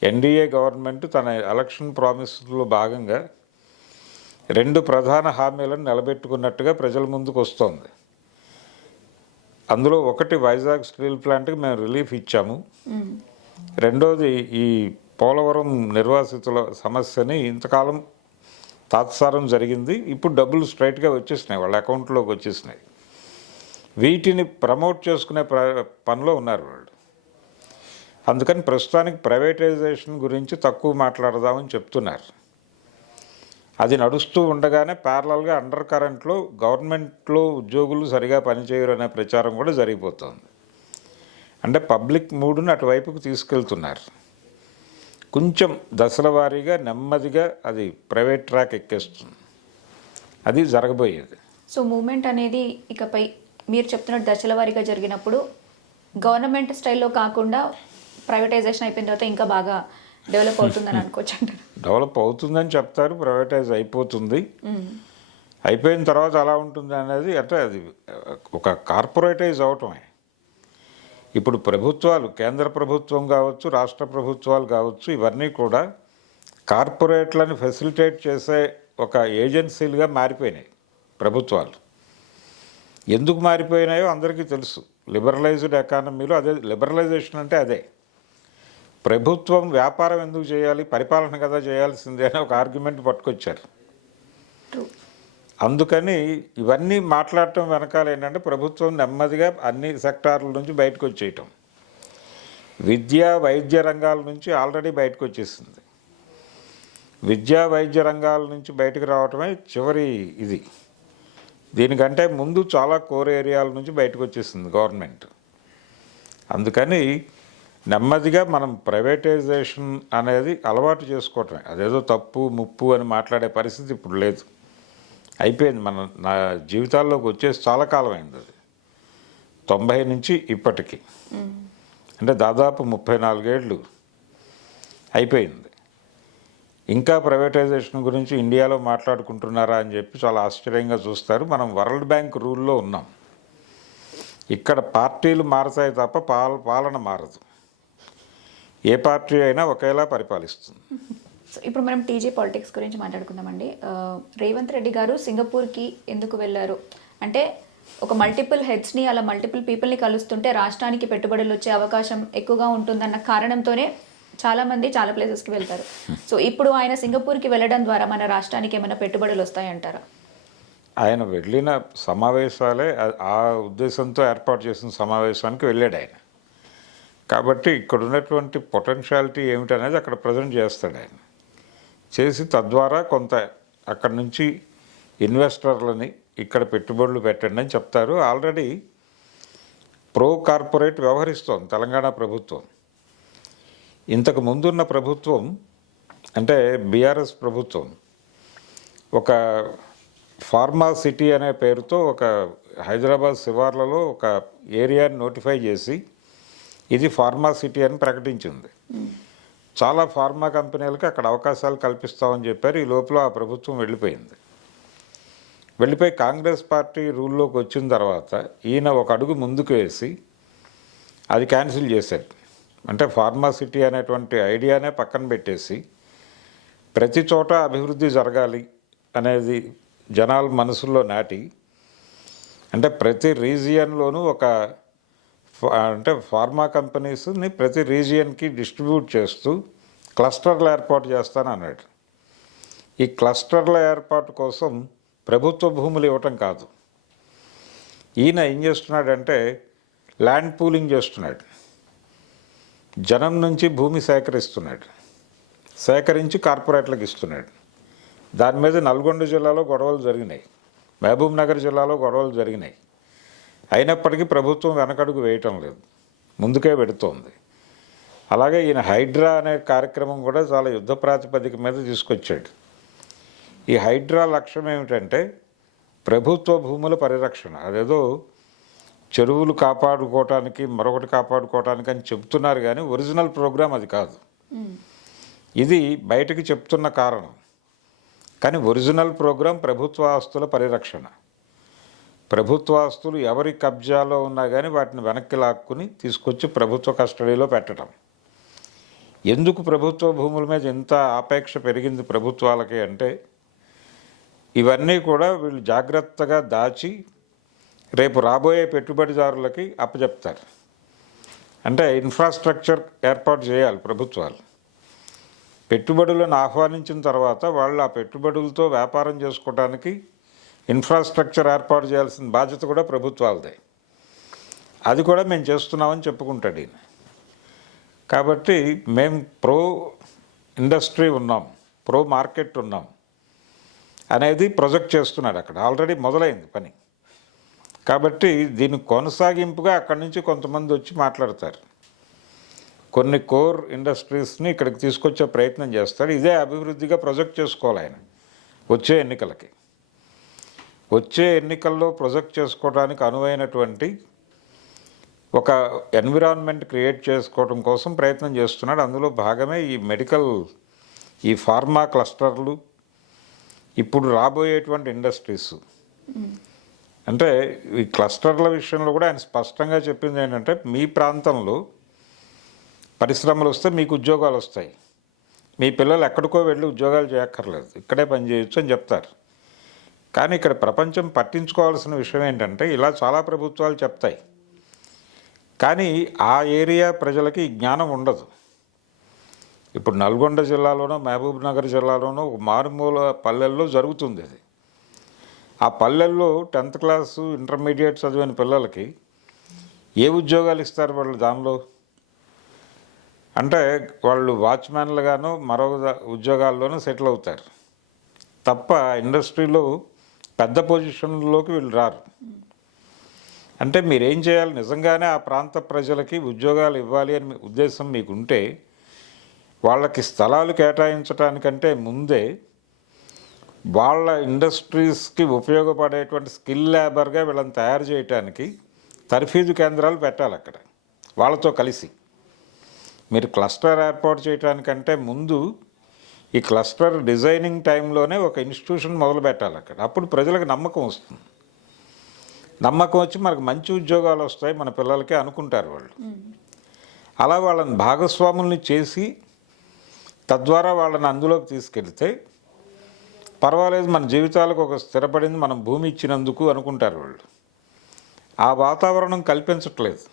ఎన్డీఏ గవర్నమెంట్ తన ఎలక్షన్ ప్రామిస్లో భాగంగా 2 ప్రధాన హామీలను నిలబెట్టుకున్నట్టుగా ప్రజల ముందుకు వస్తోంది. అందులో ఒకటి వైజాగ్ స్టీల్ ప్లాంట్కి మేము రిలీఫ్ ఇచ్చాము. రెండోది ఈ పోలవరం నిర్వాసితుల సమస్యని ఇంతకాలం తాత్సారం జరిగింది, ఇప్పుడు డబ్బులు స్ట్రైట్గా వచ్చేసినాయి, వాళ్ళ అకౌంట్లోకి వచ్చేసినాయి. వీటిని ప్రమోట్ చేసుకునే పనిలో ఉన్నారు వాళ్ళు. అందుకని ప్రస్తుతానికి ప్రైవేటైజేషన్ గురించి తక్కువ మాట్లాడదామని చెప్తున్నారు. అది నడుస్తూ ఉండగానే ప్యారలల్గా అండర్ కరెంట్లో గవర్నమెంట్లో ఉద్యోగులు సరిగా పనిచేయరు అనే ప్రచారం కూడా జరిగిపోతుంది. అంటే పబ్లిక్ మూడుని అటువైపుకు తీసుకెళ్తున్నారు. కొంచెం దశల వారీగా నెమ్మదిగా అది ప్రైవేట్ ట్రాక్ ఎక్కేస్తుంది. అది జరగబోయేది. సో మూమెంట్ అనేది ఇకపై మీరు చెప్తున్న దశల వారీగా జరిగినప్పుడు గవర్నమెంట్ స్టైల్లో కాకుండా ప్రైవేటైజేషన్ అయిపోయిన తర్వాత ఇంకా బాగా డెవలప్ అవుతుందని అనుకోవచ్చు అంటారు. డెవలప్ అవుతుందని చెప్తారు, ప్రైవేటైజ్ అయిపోతుంది. అయిపోయిన తర్వాత అలా ఉంటుంది అనేది అంటే అది ఒక కార్పొరేటైజ్ అవటమే. ఇప్పుడు ప్రభుత్వాలు, కేంద్ర ప్రభుత్వం కావచ్చు, రాష్ట్ర ప్రభుత్వాలు కావచ్చు, ఇవన్నీ కూడా కార్పొరేట్లను ఫెసిలిటేట్ చేసే ఒక ఏజెన్సీలుగా మారిపోయినాయి ప్రభుత్వాలు. ఎందుకు మారిపోయినాయో అందరికీ తెలుసు. లిబరలైజ్డ్ ఎకానమీలో అదే లిబరలైజేషన్ అంటే అదే. ప్రభుత్వం వ్యాపారం ఎందుకు చేయాలి, పరిపాలన కదా చేయాల్సిందే అని ఒక ఆర్గ్యుమెంట్ పట్టుకొచ్చారు. అందుకని ఇవన్నీ మాట్లాడటం వెనకాల ఏంటంటే ప్రభుత్వం నెమ్మదిగా అన్ని సెక్టార్ల నుంచి బయటకు వచ్చేయటం. విద్యా వైద్య రంగాల నుంచి ఆల్రెడీ బయటకు వచ్చేసింది. విద్యా వైద్య రంగాల నుంచి బయటకు రావటమే చివరి ఇది. దీనికంటే ముందు చాలా కోర్ ఏరియాల నుంచి బయటకు వచ్చేసింది గవర్నమెంట్. అందుకని నెమ్మదిగా మనం ప్రైవేటైజేషన్ అనేది అలవాటు చేసుకోవటమే. అదేదో తప్పు ముప్పు అని మాట్లాడే పరిస్థితి ఇప్పుడు లేదు. అయిపోయింది. నా జీవితాల్లోకి వచ్చేసి చాలా కాలం అయింది. అది 90 నుంచి ఇప్పటికి అంటే దాదాపు 34 ఏళ్ళు అయిపోయింది. ఇంకా ప్రైవేటైజేషన్ గురించి ఇండియాలో మాట్లాడుకుంటున్నారా అని చెప్పి చాలా ఆశ్చర్యంగా చూస్తారు. మనం వరల్డ్ బ్యాంక్ రూల్లో ఉన్నాం. ఇక్కడ పార్టీలు మారతాయి తప్ప పాలన మారదు. ఏ పార్టీ అయినా ఒకేలా పరిపాలిస్తుంది. సో ఇప్పుడు మనం టీజీ పాలిటిక్స్ గురించి మాట్లాడుకుందామండి. రేవంత్ రెడ్డి గారు సింగపూర్కి ఎందుకు వెళ్ళారు అంటే ఒక మల్టిపుల్ హెడ్స్ని అలా మల్టిపుల్ పీపుల్ని కలుస్తుంటే రాష్ట్రానికి పెట్టుబడులు వచ్చే అవకాశం ఎక్కువగా ఉంటుందన్న కారణంతోనే చాలామంది చాలా ప్లేసెస్కి వెళ్తారు. సో ఇప్పుడు ఆయన సింగపూర్కి వెళ్ళడం ద్వారా మన రాష్ట్రానికి ఏమైనా పెట్టుబడులు వస్తాయంటారా? ఆయన వెళ్ళిన సమావేశాలే ఆ ఉద్దేశంతో ఏర్పాటు చేసిన సమావేశానికి వెళ్ళాడు ఆయన. కాబట్టి ఇక్కడ ఉన్నటువంటి పొటెన్షియాలిటీ ఏమిటనేది అక్కడ ప్రజెంట్ చేస్తాడు ఆయన. చేసి తద్వారా కొంత అక్కడ నుంచి ఇన్వెస్టర్లని ఇక్కడ పెట్టుబడులు పెట్టండి అని చెప్తారు. ఆల్రెడీ ప్రో కార్పొరేట్ వ్యవహరిస్తోంది తెలంగాణ ప్రభుత్వం. ఇంతకు ముందున్న ప్రభుత్వం అంటే బీఆర్ఎస్ ప్రభుత్వం ఒక ఫార్మా సిటీ అనే పేరుతో ఒక హైదరాబాద్ శివార్లలో ఒక ఏరియాని నోటిఫై చేసి ఇది ఫార్మా సిటీ అని ప్రకటించింది. చాలా ఫార్మా కంపెనీలకి అక్కడ అవకాశాలు కల్పిస్తామని చెప్పారు. ఈ లోపల ఆ ప్రభుత్వం వెళ్ళిపోయి కాంగ్రెస్ పార్టీ రూల్లోకి వచ్చిన తర్వాత ఈయన ఒక అడుగు ముందుకు వేసి అది క్యాన్సిల్ చేశారు. అంటే ఫార్మా సిటీ అనేటువంటి ఐడియానే పక్కన పెట్టేసి ప్రతి చోట అభివృద్ధి జరగాలి అనేది జనాల మనసుల్లో నాటి అంటే ప్రతి రీజియన్లోనూ ఒక అంటే ఫార్మా కంపెనీస్ని ప్రతి రీజియన్కి డిస్ట్రిబ్యూట్ చేస్తూ క్లస్టర్లు ఏర్పాటు చేస్తానన్నాడు. ఈ క్లస్టర్ల ఏర్పాటు కోసం ప్రభుత్వ భూములు ఇవ్వటం కాదు, ఈయన ఏం చేస్తున్నాడంటే ల్యాండ్ పూలింగ్ చేస్తున్నాడు. జనం నుంచి భూమి సేకరించి కార్పొరేట్లకు ఇస్తున్నాడు. దాని మీద నల్గొండ జిల్లాలో గొడవలు జరిగినాయి, మహబూబ్ నగర్ జిల్లాలో గొడవలు జరిగినాయి. అయినప్పటికీ ప్రభుత్వం వెనకడుగు వేయటం లేదు, ముందుకే పెడుతోంది. అలాగే ఈయన హైడ్రా అనే కార్యక్రమం కూడా చాలా యుద్ధ ప్రాతిపదిక మీద తీసుకొచ్చాడు. ఈ హైడ్రా లక్ష్యం ఏమిటంటే ప్రభుత్వ భూముల పరిరక్షణ. అదేదో చెరువులు కాపాడుకోవటానికి మరొకటి కాపాడుకోవటానికి అని చెప్తున్నారు, కానీ ఒరిజినల్ ప్రోగ్రాం అది కాదు. ఇది బయటకు చెప్తున్న కారణం, కానీ ఒరిజినల్ ప్రోగ్రాం ప్రభుత్వ ఆస్తుల పరిరక్షణ. ప్రభుత్వ ఆస్తులు ఎవరి కబ్జాలో ఉన్నా కానీ వాటిని వెనక్కి లాక్కుని తీసుకొచ్చి ప్రభుత్వ కస్టడీలో పెట్టడం. ఎందుకు ప్రభుత్వ భూముల మీద ఇంత ఆపేక్ష పెరిగింది ప్రభుత్వాలకి అంటే ఇవన్నీ కూడా వీళ్ళు జాగ్రత్తగా దాచి రేపు రాబోయే పెట్టుబడిదారులకి అప్పచెప్తారు. అంటే ఇన్ఫ్రాస్ట్రక్చర్ ఏర్పాటు చేయాలి ప్రభుత్వాలు. పెట్టుబడులను ఆహ్వానించిన తర్వాత వాళ్ళు ఆ పెట్టుబడులతో వ్యాపారం చేసుకోవడానికి ఇన్ఫ్రాస్ట్రక్చర్ ఏర్పాటు చేయాల్సిన బాధ్యత కూడా ప్రభుత్వాలదే. అది కూడా మేము చేస్తున్నామని చెప్పుకుంటాడు ఈయన. కాబట్టి మేము ప్రో ఇండస్ట్రీ ఉన్నాం, ప్రో మార్కెట్ ఉన్నాం అనేది ప్రొజెక్ట్ చేస్తున్నాడు అక్కడ. ఆల్రెడీ మొదలైంది పని. కాబట్టి దీని కొనసాగింపుగా అక్కడి నుంచి కొంతమంది వచ్చి మాట్లాడతారు. కొన్ని కోర్ ఇండస్ట్రీస్ని ఇక్కడికి తీసుకొచ్చే ప్రయత్నం చేస్తాడు. ఇదే అభివృద్ధిగా ప్రొజెక్ట్ చేసుకోవాలి ఆయన వచ్చే ఎన్నికలకి. వచ్చే ఎన్నికల్లో ప్రొజెక్ట్ చేసుకోవడానికి అనువైనటువంటి ఒక ఎన్విరాన్మెంట్ క్రియేట్ చేసుకోవడం కోసం ప్రయత్నం చేస్తున్నాడు. అందులో భాగమే ఈ మెడికల్, ఈ ఫార్మా క్లస్టర్లు, ఇప్పుడు రాబోయేటువంటి ఇండస్ట్రీస్. అంటే ఈ క్లస్టర్ల విషయంలో కూడా ఆయన స్పష్టంగా చెప్పింది ఏంటంటే, మీ ప్రాంతంలో పరిశ్రమలు వస్తే మీకు ఉద్యోగాలు వస్తాయి, మీ పిల్లలు ఎక్కడికో వెళ్ళి ఉద్యోగాలు చేయక్కర్లేదు, ఇక్కడే పని చేయొచ్చు అని చెప్తారు. కానీ ఇక్కడ ప్రపంచం పట్టించుకోవాల్సిన విషయం ఏంటంటే, ఇలా చాలా ప్రభుత్వాలు చెప్తాయి, కానీ ఆ ఏరియా ప్రజలకి ఈ జ్ఞానం ఉండదు. ఇప్పుడు నల్గొండ జిల్లాలోనో మహబూబ్ నగర్ జిల్లాలోనో మారుమూల పల్లెల్లో జరుగుతుంది అది. ఆ పల్లెల్లో 10th క్లాసు ఇంటర్మీడియట్ చదివిన పిల్లలకి ఏ ఉద్యోగాలు ఇస్తారు వాళ్ళు? దానిలో అంటే వాళ్ళు వాచ్మ్యాన్లుగానో మరో ఉద్యోగాల్లోనూ సెటిల్ అవుతారు తప్ప ఇండస్ట్రీలో పెద్ద పొజిషన్లోకి వీళ్ళు రారు. అంటే మీరేం చేయాలి? నిజంగానే ఆ ప్రాంత ప్రజలకి ఉద్యోగాలు ఇవ్వాలి అని ఉద్దేశం మీకుంటే, వాళ్ళకి స్థలాలు కేటాయించడానికంటే ముందే వాళ్ళ ఇండస్ట్రీస్కి ఉపయోగపడేటువంటి స్కిల్ లేబర్గా వీళ్ళని తయారు చేయడానికి తర్ఫీదు కేంద్రాలు పెట్టాలి అక్కడ వాళ్ళతో కలిసి. మీరు క్లస్టర్ ఏర్పాటు చేయడానికంటే ముందు ఈ క్లస్టర్ డిజైనింగ్ టైంలోనే ఒక ఇన్స్టిట్యూషన్ మొదలు పెట్టాలి అక్కడ. అప్పుడు ప్రజలకు నమ్మకం వస్తుంది. నమ్మకం వచ్చి మనకు మంచి ఉద్యోగాలు వస్తాయి మన పిల్లలకి అనుకుంటారు వాళ్ళు. అలా వాళ్ళని భాగస్వాముల్ని చేసి తద్వారా వాళ్ళని అందులోకి తీసుకెళ్తే పర్వాలేదు, మన జీవితాలకు ఒక స్థిరపడింది, మనం భూమి ఇచ్చినందుకు అనుకుంటారు వాళ్ళు. ఆ వాతావరణం కల్పించట్లేదు.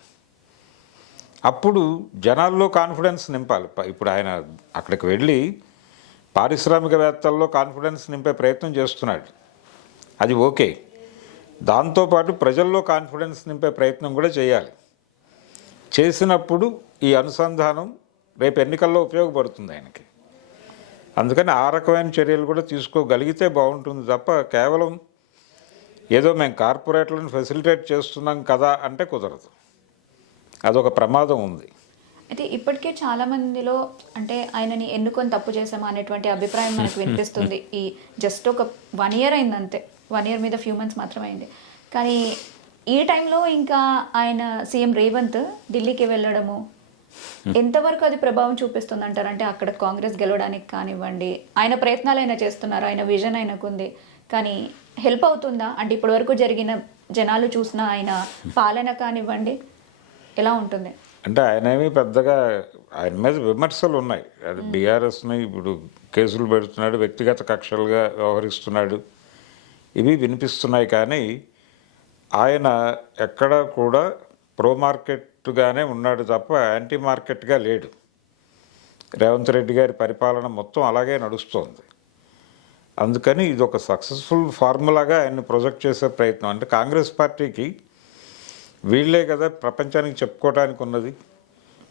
అప్పుడు జనాల్లో కాన్ఫిడెన్స్ నింపాలి. ఇప్పుడు ఆయన అక్కడికి వెళ్ళి పారిశ్రామికవేత్తల్లో కాన్ఫిడెన్స్ నింపే ప్రయత్నం చేస్తున్నాడు, అది ఓకే. దాంతోపాటు ప్రజల్లో కాన్ఫిడెన్స్ నింపే ప్రయత్నం కూడా చేయాలి. చేసినప్పుడు ఈ అనుసంధానం రేపు ఎన్నికల్లో ఉపయోగపడుతుంది ఆయనకి. అందుకని ఆ రకమైన చర్యలు కూడా తీసుకోగలిగితే బాగుంటుంది తప్ప కేవలం ఏదో మేము కార్పొరేట్లను ఫెసిలిటేట్ చేస్తున్నాం కదా అంటే కుదరదు. అదొక ప్రమాదం ఉంది. అయితే ఇప్పటికే చాలా మందిలో అంటే ఆయనని ఎన్నుకొని తప్పు చేసామా అనేటువంటి అభిప్రాయం మనకు వినిపిస్తుంది. ఈ జస్ట్ ఒక 1 year అయింది అంతే, 1 year మీద ఫ్యూ మంత్స్ మాత్రమే అయింది. కానీ ఈ టైంలో ఇంకా ఆయన సీఎం రేవంత్ ఢిల్లీకి వెళ్ళడము ఎంతవరకు అది ప్రభావం చూపిస్తుంది అంటారు? అంటే అక్కడ కాంగ్రెస్ గెలవడానికి కానివ్వండి, ఆయన ప్రయత్నాలు అయినా చేస్తున్నారు, ఆయన విజన్ ఆయనకుంది, కానీ హెల్ప్ అవుతుందా? అంటే ఇప్పటి వరకు జరిగిన జనాలు చూసిన ఆయన పాలన కానివ్వండి ఎలా ఉంటుంది? అంటే ఆయనేమి పెద్దగా, ఆయన మీద విమర్శలు ఉన్నాయి. అది బీఆర్ఎస్ని ఇప్పుడు కేసులు పెడుతున్నాడు, వ్యక్తిగత కక్షలుగా వ్యవహరిస్తున్నాడు, ఇవి వినిపిస్తున్నాయి. కానీ ఆయన ఎక్కడ కూడా ప్రో మార్కెట్గానే ఉన్నాడు తప్ప యాంటీ మార్కెట్గా లేడు. రేవంత్ రెడ్డి గారి పరిపాలన మొత్తం అలాగే నడుస్తోంది. అందుకని ఇది ఒక సక్సెస్ఫుల్ ఫార్ములాగా ఆయన్ని ప్రొజెక్ట్ చేసే ప్రయత్నం. అంటే కాంగ్రెస్ పార్టీకి వీళ్ళే కదా ప్రపంచానికి చెప్పుకోవడానికి ఉన్నది.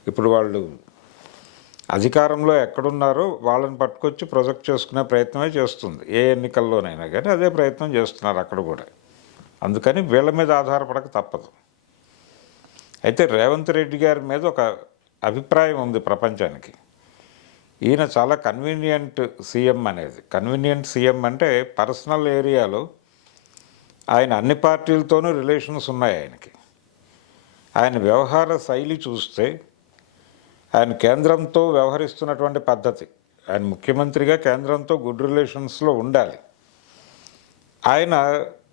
ఇప్పుడు వాళ్ళు అధికారంలో ఎక్కడున్నారో వాళ్ళని పట్టుకొచ్చి ప్రొజెక్ట్ చేసుకునే ప్రయత్నమే చేస్తుంది ఏ ఎన్నికల్లోనైనా. కానీ అదే ప్రయత్నం చేస్తున్నారు అక్కడ కూడా. అందుకని వీళ్ళ మీద ఆధారపడక తప్పదు. అయితే రేవంత్ రెడ్డి గారి మీద ఒక అభిప్రాయం ఉంది ప్రపంచానికి. ఈయన చాలా కన్వీనియంట్ సీఎం అనేది. కన్వీనియంట్ సీఎం అంటే పర్సనల్ ఏరియాలో ఆయన అన్ని పార్టీలతోనూ రిలేషన్స్ ఉన్నాయి ఆయనకి. ఆయన వ్యవహార శైలి చూస్తే ఆయన కేంద్రంతో వ్యవహరిస్తున్నటువంటి పద్ధతి, ఆయన ముఖ్యమంత్రిగా కేంద్రంతో గుడ్ రిలేషన్స్లో ఉండాలి. ఆయన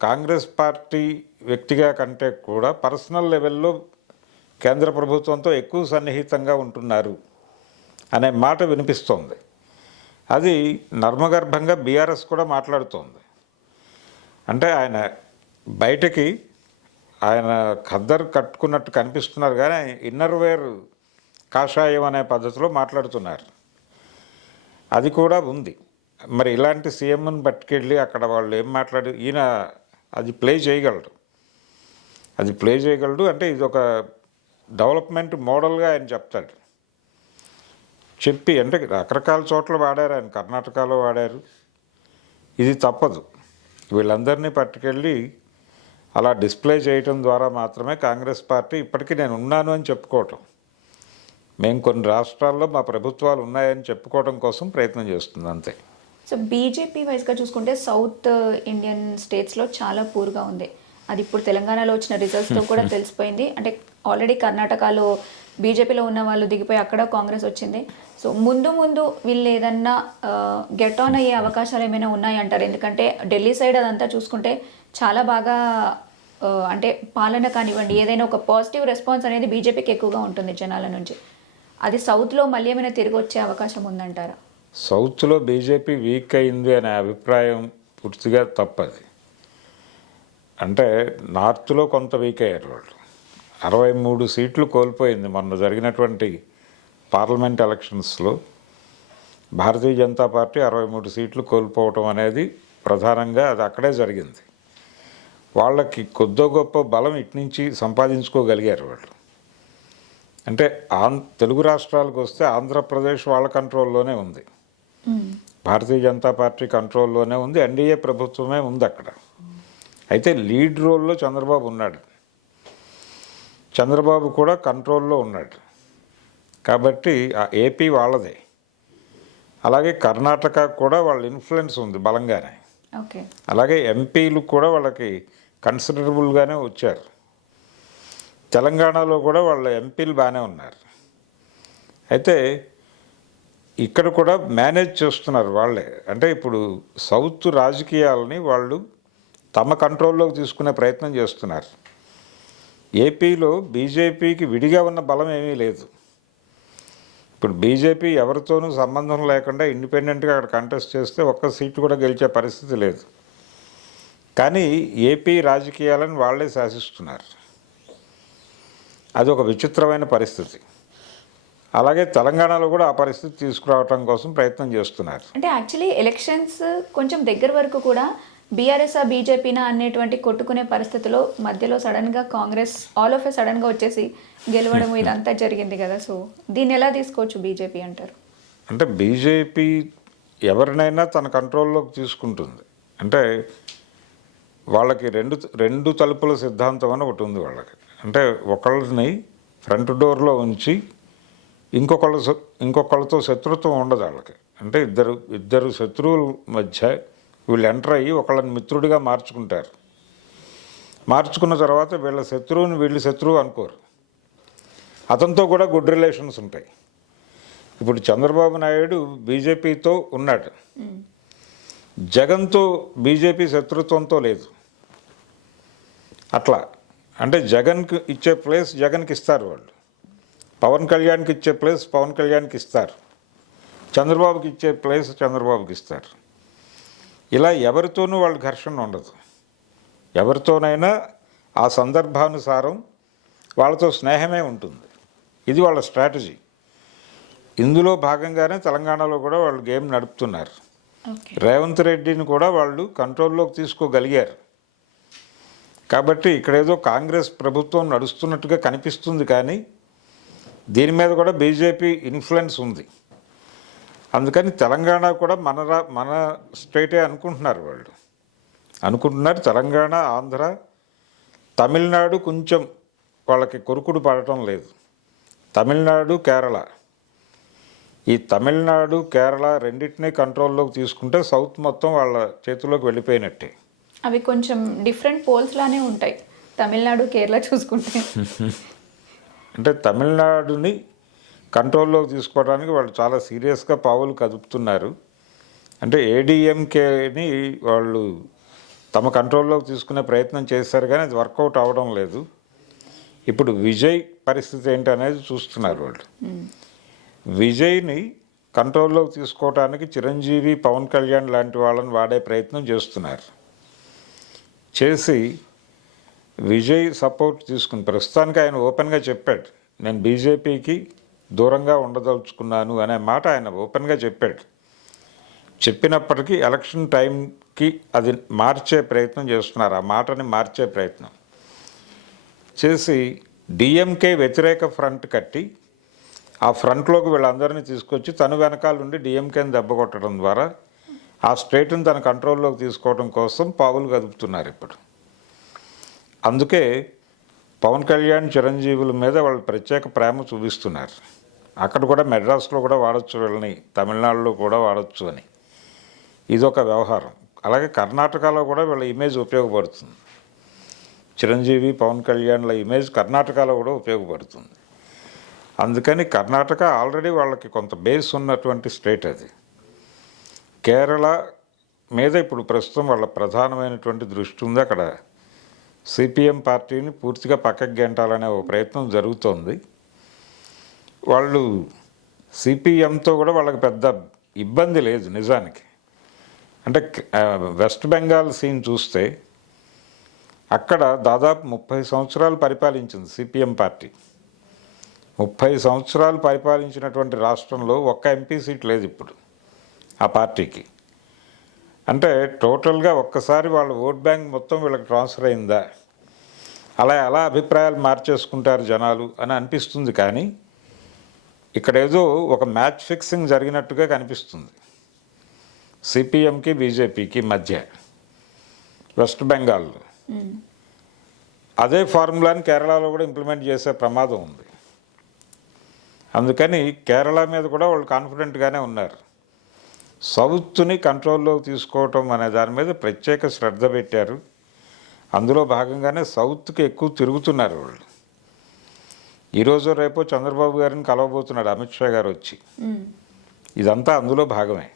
కాంగ్రెస్ పార్టీ వ్యక్తిగా కంటే కూడా పర్సనల్ లెవెల్లో కేంద్ర ప్రభుత్వంతో ఎక్కువ సన్నిహితంగా ఉంటున్నారు అనే మాట వినిపిస్తోంది. అది నర్మగర్భంగా బీఆర్ఎస్ కూడా మాట్లాడుతోంది. అంటే ఆయన బయటకి ఆయన ఖద్దరు కట్టుకున్నట్టు కనిపిస్తున్నారు, కానీ ఇన్నర్ వేర్ కాషాయం అనే పద్ధతిలో మాట్లాడుతున్నారు. అది కూడా ఉంది. మరి ఇలాంటి సీఎంని పట్టుకెళ్ళి అక్కడ వాళ్ళు ఏం ఈయన అది ప్లే చేయగలరు. అది ప్లే చేయగలడు. అంటే ఇది ఒక డెవలప్మెంట్ మోడల్గా ఆయన చెప్తాడు. చెప్పి అంటే రకరకాల చోట్ల వాడారు ఆయన, కర్ణాటకలో వాడారు. ఇది తప్పదు. వీళ్ళందరినీ పట్టుకెళ్ళి అలా డిస్ప్లే చేయటం ద్వారా మాత్రమే కాంగ్రెస్ పార్టీ ఇప్పటికీ నేను ఉన్నాను అని చెప్పుకోవటం, మేము కొన్ని రాష్ట్రాల్లో మా ప్రభుత్వాలు ఉన్నాయని చెప్పుకోవడం కోసం ప్రయత్నం చేస్తుంది అంతే. సో బీజేపీ వైస్గా చూసుకుంటే సౌత్ ఇండియన్ స్టేట్స్లో చాలా పూర్గా ఉంది. అది ఇప్పుడు తెలంగాణలో వచ్చిన రిజల్ట్స్తో కూడా తెలిసిపోయింది. అంటే ఆల్రెడీ కర్ణాటకలో బీజేపీలో ఉన్న వాళ్ళు దిగిపోయి అక్కడ కాంగ్రెస్ వచ్చింది. సో ముందు ముందు వీళ్ళు ఏదన్నా గెట్ ఆన్ అయ్యే అవకాశాలు ఏమైనా ఉన్నాయంటారు? ఎందుకంటే ఢిల్లీ సైడ్ అదంతా చూసుకుంటే చాలా బాగా అంటే పాలన కానివ్వండి, ఏదైనా ఒక పాజిటివ్ రెస్పాన్స్ అనేది బీజేపీకి ఎక్కువగా ఉంటుంది జనాల నుంచి. అది సౌత్లో మళ్ళీ ఏమైనా తిరిగి వచ్చే అవకాశం ఉందంటారా? సౌత్లో బీజేపీ వీక్ అయింది అనే అభిప్రాయం పూర్తిగా తప్పది. అంటే నార్త్లో కొంత వీక్ అయ్యారు వాళ్ళు. 63 సీట్లు కోల్పోయింది మొన్న జరిగినటువంటి పార్లమెంట్ ఎలక్షన్స్లో. భారతీయ జనతా పార్టీ 63 సీట్లు కోల్పోవటం అనేది ప్రధానంగా అది అక్కడే జరిగింది. వాళ్ళకి కొద్దో గొప్ప బలం ఇట్నుంచి సంపాదించుకోగలిగారు వాళ్ళు. అంటే తెలుగు రాష్ట్రాలకు వస్తే ఆంధ్రప్రదేశ్ వాళ్ళ కంట్రోల్లోనే ఉంది, భారతీయ జనతా పార్టీ కంట్రోల్లోనే ఉంది, ఎన్డీఏ ప్రభుత్వమే ఉంది అక్కడ. అయితే లీడ్ రోల్లో చంద్రబాబు ఉన్నాడు, చంద్రబాబు కూడా కంట్రోల్లో ఉన్నాడు. కాబట్టి ఆ ఏపీ వాళ్ళదే. అలాగే కర్ణాటక కూడా వాళ్ళ ఇన్ఫ్లుయెన్స్ ఉంది బలంగానే. ఓకే. అలాగే ఎంపీలు కూడా వాళ్ళకి కన్సిడరబుల్గానే వచ్చారు. తెలంగాణలో కూడా వాళ్ళ ఎంపీలు బాగానే ఉన్నారు. అయితే ఇక్కడ కూడా మేనేజ్ చేస్తున్నారు వాళ్ళే. అంటే ఇప్పుడు సౌత్ రాజకీయాలని వాళ్ళు తమ కంట్రోల్లోకి తీసుకునే ప్రయత్నం చేస్తున్నారు. ఏపీలో బీజేపీకి విడిగా ఉన్న బలం ఏమీ లేదు. ఇప్పుడు బీజేపీ ఎవరితోనూ సంబంధం లేకుండా ఇండిపెండెంట్గా అక్కడ కంటెస్ట్ చేస్తే ఒక్క సీటు కూడా గెలిచే పరిస్థితి లేదు. కానీ ఏపీ రాజకీయాలను వాళ్ళే శాసిస్తున్నారు. అది ఒక విచిత్రమైన పరిస్థితి. అలాగే తెలంగాణలో కూడా ఆ పరిస్థితి తీసుకురావడం కోసం ప్రయత్నం చేస్తున్నారు. అంటే యాక్చువల్లీ ఎలక్షన్స్ కొంచెం దగ్గర వరకు కూడా బీఆర్ఎస్ బీజేపీనా అనేటువంటి కొట్టుకునే పరిస్థితిలో మధ్యలో సడన్గా కాంగ్రెస్ ఆల్ ఆఫ్ ఏ సడన్గా వచ్చేసి గెలవడం ఇదంతా జరిగింది కదా. సో దీన్ని ఎలా తీసుకోవచ్చు బీజేపీ అంటారు? అంటే బీజేపీ ఎవరినైనా తన కంట్రోల్లోకి తీసుకుంటుంది. అంటే వాళ్ళకి రెండు తలుపుల సిద్ధాంతం అని ఒకటి ఉంది వాళ్ళకి. అంటే ఒకళ్ళని ఫ్రంట్ డోర్లో ఉంచి ఇంకొకళ్ళతో శత్రుత్వం ఉండదు వాళ్ళకి. అంటే ఇద్దరు శత్రువుల మధ్య వీళ్ళు ఎంటర్ అయ్యి ఒకళ్ళని మిత్రుడిగా మార్చుకుంటారు. మార్చుకున్న తర్వాత వీళ్ళ శత్రువుని వీళ్ళు శత్రువు అనుకోరు. అతనితో కూడా గుడ్ రిలేషన్స్ ఉంటాయి. ఇప్పుడు చంద్రబాబు నాయుడు బీజేపీతో ఉన్నాడు, జగన్తో బీజేపీ శత్రుత్వంతో లేదు. అట్లా అంటే జగన్కి ఇచ్చే ప్లేస్ జగన్కి ఇస్తారు వాళ్ళు, పవన్ కళ్యాణ్కి ఇచ్చే ప్లేస్ పవన్ కళ్యాణ్కి ఇస్తారు, చంద్రబాబుకి ఇచ్చే ప్లేస్ చంద్రబాబుకి ఇస్తారు. ఇలా ఎవరితోనూ వాళ్ళ ఘర్షణ ఉండదు. ఎవరితోనైనా ఆ సందర్భానుసారం వాళ్ళతో స్నేహమే ఉంటుంది. ఇది వాళ్ళ స్ట్రాటజీ. ఇందులో భాగంగానే తెలంగాణలో కూడా వాళ్ళు గేమ్ నడుపుతున్నారు. రేవంత్ రెడ్డిని కూడా వాళ్ళు కంట్రోల్లోకి తీసుకోగలిగారు. కాబట్టి ఇక్కడేదో కాంగ్రెస్ ప్రభుత్వం నడుస్తున్నట్టుగా కనిపిస్తుంది, కానీ దీని మీద కూడా బీజేపీ ఇన్ఫ్లుయెన్స్ ఉంది. అందుకని తెలంగాణ కూడా మన స్టేటే అనుకుంటున్నారు వాళ్ళు. తెలంగాణ, ఆంధ్ర, తమిళనాడు కొంచెం వాళ్ళకి కొరుకుడు పడటం లేదు. తమిళనాడు, కేరళ, ఈ తమిళనాడు కేరళ రెండింటినీ కంట్రోల్లోకి తీసుకుంటే సౌత్ మొత్తం వాళ్ళ చేతిలోకి వెళ్ళిపోయినట్టే. అవి కొంచెం డిఫరెంట్ పోల్స్ లానే ఉంటాయి తమిళనాడు కేరళ చూసుకుంటే. అంటే తమిళనాడుని కంట్రోల్లోకి తీసుకోవడానికి వాళ్ళు చాలా సీరియస్గా పావులు కదుపుతున్నారు. అంటే ఏడీఎంకేని వాళ్ళు తమ కంట్రోల్లోకి తీసుకునే ప్రయత్నం చేశారు, కానీ అది వర్కౌట్ అవ్వడం లేదు. ఇప్పుడు విజయ్ పరిస్థితి ఏంటి అనేది చూస్తున్నారు వాళ్ళు. విజయ్ని కంట్రోల్లోకి తీసుకోవడానికి చిరంజీవి, పవన్ కళ్యాణ్ లాంటి వాళ్ళని వాడే ప్రయత్నం చేస్తున్నారు. చేసి విజయ్ సపోర్ట్ తీసుకుని ప్రస్తుతానికి ఆయన ఓపెన్గా చెప్పాడు, నేను బీజేపీకి దూరంగా ఉండదలుచుకున్నాను అనే మాట ఆయన ఓపెన్గా చెప్పాడు. చెప్పినప్పటికీ ఎలక్షన్ టైంకి అది మార్చే ప్రయత్నం చేస్తున్నారు, ఆ మాటని మార్చే ప్రయత్నం. చేసి డిఎంకే వ్యతిరేక ఫ్రంట్ కట్టి ఆ ఫ్రంట్లోకి వీళ్ళందరినీ తీసుకొచ్చి తను వెనకాల నుండి డిఎంకేని దెబ్బ కొట్టడం ద్వారా ఆ స్టేట్ని తన కంట్రోల్లోకి తీసుకోవడం కోసం పావులు కదుపుతున్నారు ఇప్పుడు. అందుకే పవన్ కళ్యాణ్ చిరంజీవుల మీద వాళ్ళు ప్రత్యేక ప్రేమ చూపిస్తున్నారు. అక్కడ కూడా మెడ్రాస్లో కూడా వాడచ్చు వీళ్ళని, తమిళనాడులో కూడా వాడచ్చు అని. ఇదొక వ్యవహారం. అలాగే కర్ణాటకలో కూడా వీళ్ళ ఇమేజ్ ఉపయోగపడుతుంది. చిరంజీవి పవన్ కళ్యాణ్ల ఇమేజ్ కర్ణాటకలో కూడా ఉపయోగపడుతుంది. అందుకని కర్ణాటక ఆల్రెడీ వాళ్ళకి కొంత బేస్ ఉన్నటువంటి స్టేట్ అది. కేరళ మీద ఇప్పుడు ప్రస్తుతం వాళ్ళ ప్రధానమైనటువంటి దృష్టి ఉంది. అక్కడ సిపిఎం పార్టీని పూర్తిగా పక్కకి గెంటాలనే ఒక ప్రయత్నం జరుగుతోంది. వాళ్ళు సిపిఎంతో కూడా వాళ్ళకి పెద్ద ఇబ్బంది లేదు నిజానికి. అంటే వెస్ట్ బెంగాల్ సీన్ చూస్తే అక్కడ దాదాపు 30 సంవత్సరాలు పరిపాలించింది సిపిఎం పార్టీ. 30 సంవత్సరాలు పరిపాలించినటువంటి రాష్ట్రంలో ఒక్క ఎంపీ సీట్ లేదు ఇప్పుడు ఆ పార్టీకి. అంటే టోటల్గా ఒక్కసారి వాళ్ళ ఓట్ బ్యాంక్ మొత్తం వీళ్ళకి ట్రాన్స్ఫర్ అయిందా, అలా అభిప్రాయాలు మార్చేసుకుంటారు జనాలు అని అనిపిస్తుంది. కానీ ఇక్కడ ఏదో ఒక మ్యాచ్ ఫిక్సింగ్ జరిగినట్టుగా కనిపిస్తుంది సిపిఎంకి బీజేపీకి మధ్య వెస్ట్ బెంగాల్లో. అదే ఫార్ములాని కేరళలో కూడా ఇంప్లిమెంట్ చేసే ప్రమాదం ఉంది. అందుకని కేరళ మీద కూడా వాళ్ళు కాన్ఫిడెంట్గానే ఉన్నారు. సౌత్ని కంట్రోల్లోకి తీసుకోవటం అనే దాని మీద ప్రత్యేక శ్రద్ధ పెట్టారు. అందులో భాగంగానే సౌత్కి ఎక్కువ తిరుగుతున్నారు వాళ్ళు. ఈరోజు రేపు చంద్రబాబు గారిని కలవబోతున్నాడు అమిత్ షా గారు వచ్చి. ఇదంతా అందులో భాగమే.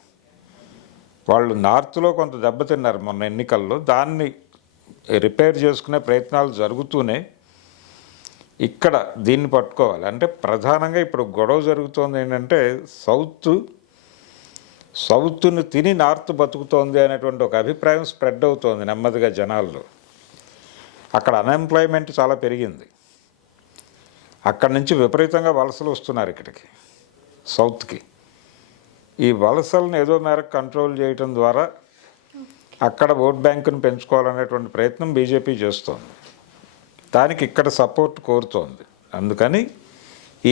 వాళ్ళు నార్త్లో కొంత దెబ్బతిన్నారు మొన్న ఎన్నికల్లో. దాన్ని రిపేర్ చేసుకునే ప్రయత్నాలు జరుగుతూనే ఇక్కడ దీన్ని పట్టుకోవాలి. అంటే ప్రధానంగా ఇప్పుడు గొడవ జరుగుతోంది ఏంటంటే సౌత్ని తిని నార్త్ బతుకుతోంది అనేటువంటి ఒక అభిప్రాయం స్ప్రెడ్ అవుతోంది నెమ్మదిగా జనాల్లో. అక్కడ అన్ఎంప్లాయ్మెంట్ చాలా పెరిగింది. అక్కడి నుంచి విపరీతంగా వలసలు వస్తున్నారు ఇక్కడికి సౌత్కి. ఈ వలసలను ఏదో మేరకు కంట్రోల్ చేయటం ద్వారా అక్కడ ఓట్ బ్యాంకును పెంచుకోవాలనేటువంటి ప్రయత్నం బీజేపీ చేస్తోంది. దానికి ఇక్కడ సపోర్ట్ కోరుతోంది. అందుకని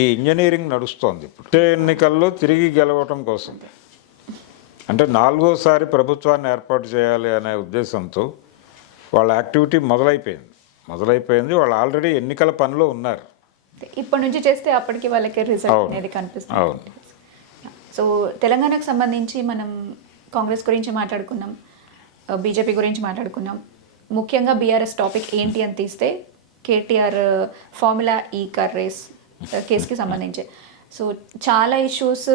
ఈ ఇంజనీరింగ్ నడుస్తోంది. ఇప్పుడు ఎన్నికల్లో తిరిగి గెలవటం కోసం, అంటే 4వసారి ప్రభుత్వాన్ని ఏర్పాటు చేయాలి అనే ఉద్దేశంతో వాళ్ళ యాక్టివిటీ మొదలైపోయింది. వాళ్ళు ఆల్రెడీ ఎన్నికల పనిలో ఉన్నారు. ఇప్పటి నుంచి చేస్తే అప్పటికి వాళ్ళకి రిజల్ట్ అనేది కనిపిస్తుంది. సో తెలంగాణకు సంబంధించి మనం కాంగ్రెస్ గురించి మాట్లాడుకున్నాం, బీజేపీ గురించి మాట్లాడుకున్నాం. ముఖ్యంగా బీఆర్ఎస్ టాపిక్ ఏంటి అని తీస్తే కేటీఆర్ ఫార్ములా ఈ కార్ రేస్ కేసుకి సంబంధించి సో చాలా ఇష్యూస్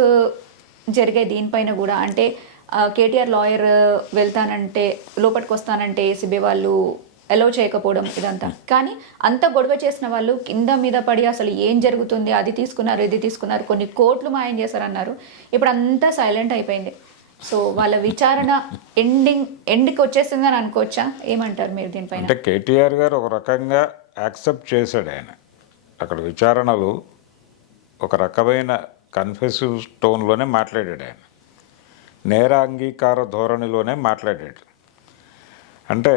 జరిగాయి దీనిపైన కూడా. అంటే కేటీఆర్ లాయర్ వెళ్తానంటే లోపలికి వస్తానంటే ఏసీబీ వాళ్ళు అలౌ చేయకపోవడం ఇదంతా. కానీ అంత గొడవ చేసిన వాళ్ళు కింద మీద పడి అసలు ఏం జరుగుతుంది, అది తీసుకున్నారు ఇది తీసుకున్నారు, కొన్ని కోట్లు మాయం చేశారన్నారు. ఇప్పుడు అంతా సైలెంట్ అయిపోయింది. సో వాళ్ళ విచారణ ఎండ్కి వచ్చేసిందని అనుకోవచ్చా? ఏమంటారు మీరు దీనిపైన? అంటే కేటీఆర్ గారు ఒక రకంగా యాక్సెప్ట్ చేశాడు. ఆయన అక్కడ విచారణలు ఒక రకమైన కన్ఫెసివ్ టోన్లోనే మాట్లాడాడు. ఆయన నేరాంగీకార ధోరణిలోనే మాట్లాడాడు. అంటే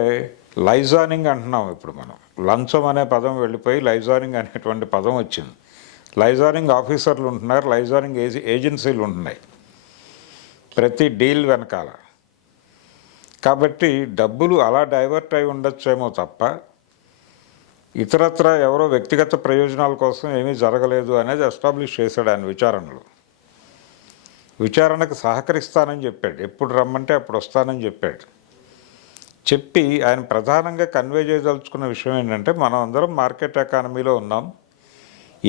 లైజానింగ్ అంటున్నాం ఇప్పుడు మనం. లంచం అనే పదం వెళ్ళిపోయి లైజానింగ్ అనేటువంటి పదం వచ్చింది. లైజానింగ్ ఆఫీసర్లు ఉంటున్నారు, లైజానింగ్ ఏజెన్సీలు ఉంటున్నాయి ప్రతి డీల్ వెనకాల. కాబట్టి డబ్బులు అలా డైవర్ట్ అయి ఉండొచ్చేమో తప్ప ఇతరత్ర ఎవరో వ్యక్తిగత ప్రయోజనాల కోసం ఏమీ జరగలేదు అనేది ఎస్టాబ్లిష్ చేశాడు ఆయన విచారణలో. విచారణకు సహకరిస్తానని చెప్పాడు, ఎప్పుడు రమ్మంటే అప్పుడు వస్తానని చెప్పాడు. చెప్పి ఆయన ప్రధానంగా కన్వే చేయదలుచుకున్న విషయం ఏంటంటే, మనం అందరం మార్కెట్ ఎకానమీలో ఉన్నాం.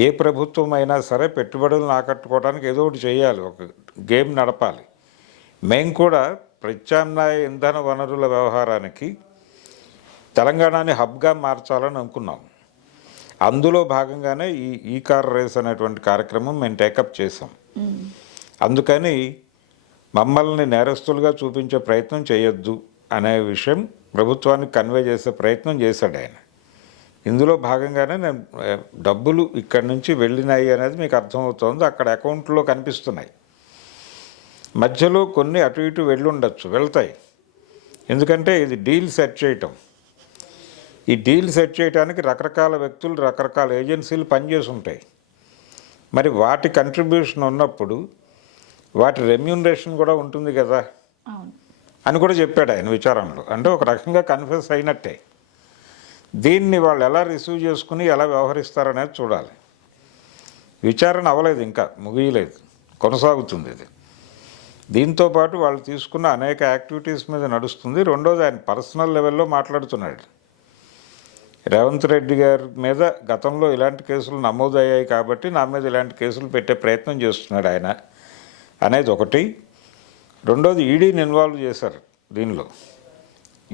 ఏ ప్రభుత్వం అయినా సరే పెట్టుబడులను ఆకట్టుకోవడానికి ఏదో ఒకటి చేయాలి, ఒక గేమ్ నడపాలి. మేము కూడా ప్రత్యామ్నాయ ఇంధన వనరుల వ్యవహారానికి తెలంగాణని హబ్గా మార్చాలని అనుకున్నాం. అందులో భాగంగానే ఈ కార్ రేస్ అనేటువంటి కార్యక్రమం మేము టేకప్ చేసాం. అందుకని మమ్మల్ని నేరస్తులుగా చూపించే ప్రయత్నం చేయొద్దు అనే విషయం ప్రభుత్వానికి కన్వే చేసే ప్రయత్నం చేశాడు ఆయన. ఇందులో భాగంగానే నేను డబ్బులు ఇక్కడి నుంచి వెళ్ళినాయి అనేది మీకు అర్థమవుతోంది, అక్కడ అకౌంట్లో కనిపిస్తున్నాయి. మధ్యలో కొన్ని అటు ఇటు వెళ్ళి ఉండొచ్చు, వెళ్తాయి. ఎందుకంటే ఇది డీల్ సెట్ చేయటం. ఈ డీల్ సెట్ చేయడానికి రకరకాల వ్యక్తులు రకరకాల ఏజెన్సీలు పనిచేసి ఉంటాయి. మరి వాటి కంట్రిబ్యూషన్ ఉన్నప్పుడు వాటి రెమ్యూనరేషన్ కూడా ఉంటుంది కదా అవును. అని కూడా చెప్పాడు ఆయన విచారణలో. అంటే ఒక రకంగా కన్ఫ్యూస్ అయినట్టే. దీన్ని వాళ్ళు ఎలా రిసీవ్ చేసుకుని ఎలా వ్యవహరిస్తారనేది చూడాలి. విచారణ అవ్వలేదు, ఇంకా ముగియలేదు, కొనసాగుతుంది ఇది. దీంతోపాటు వాళ్ళు తీసుకున్న అనేక యాక్టివిటీస్ మీద నడుస్తుంది. రెండోది ఆయన పర్సనల్ లెవెల్లో మాట్లాడుతున్నాడు. రేవంత్ రెడ్డి గారి మీద గతంలో ఇలాంటి కేసులు నమోదయ్యాయి కాబట్టి నా మీద ఇలాంటి కేసులు పెట్టే ప్రయత్నం చేస్తున్నాడు ఆయన అనేది ఒకటి. రెండోది ఈడీని ఇన్వాల్వ్ చేశారు దీనిలో.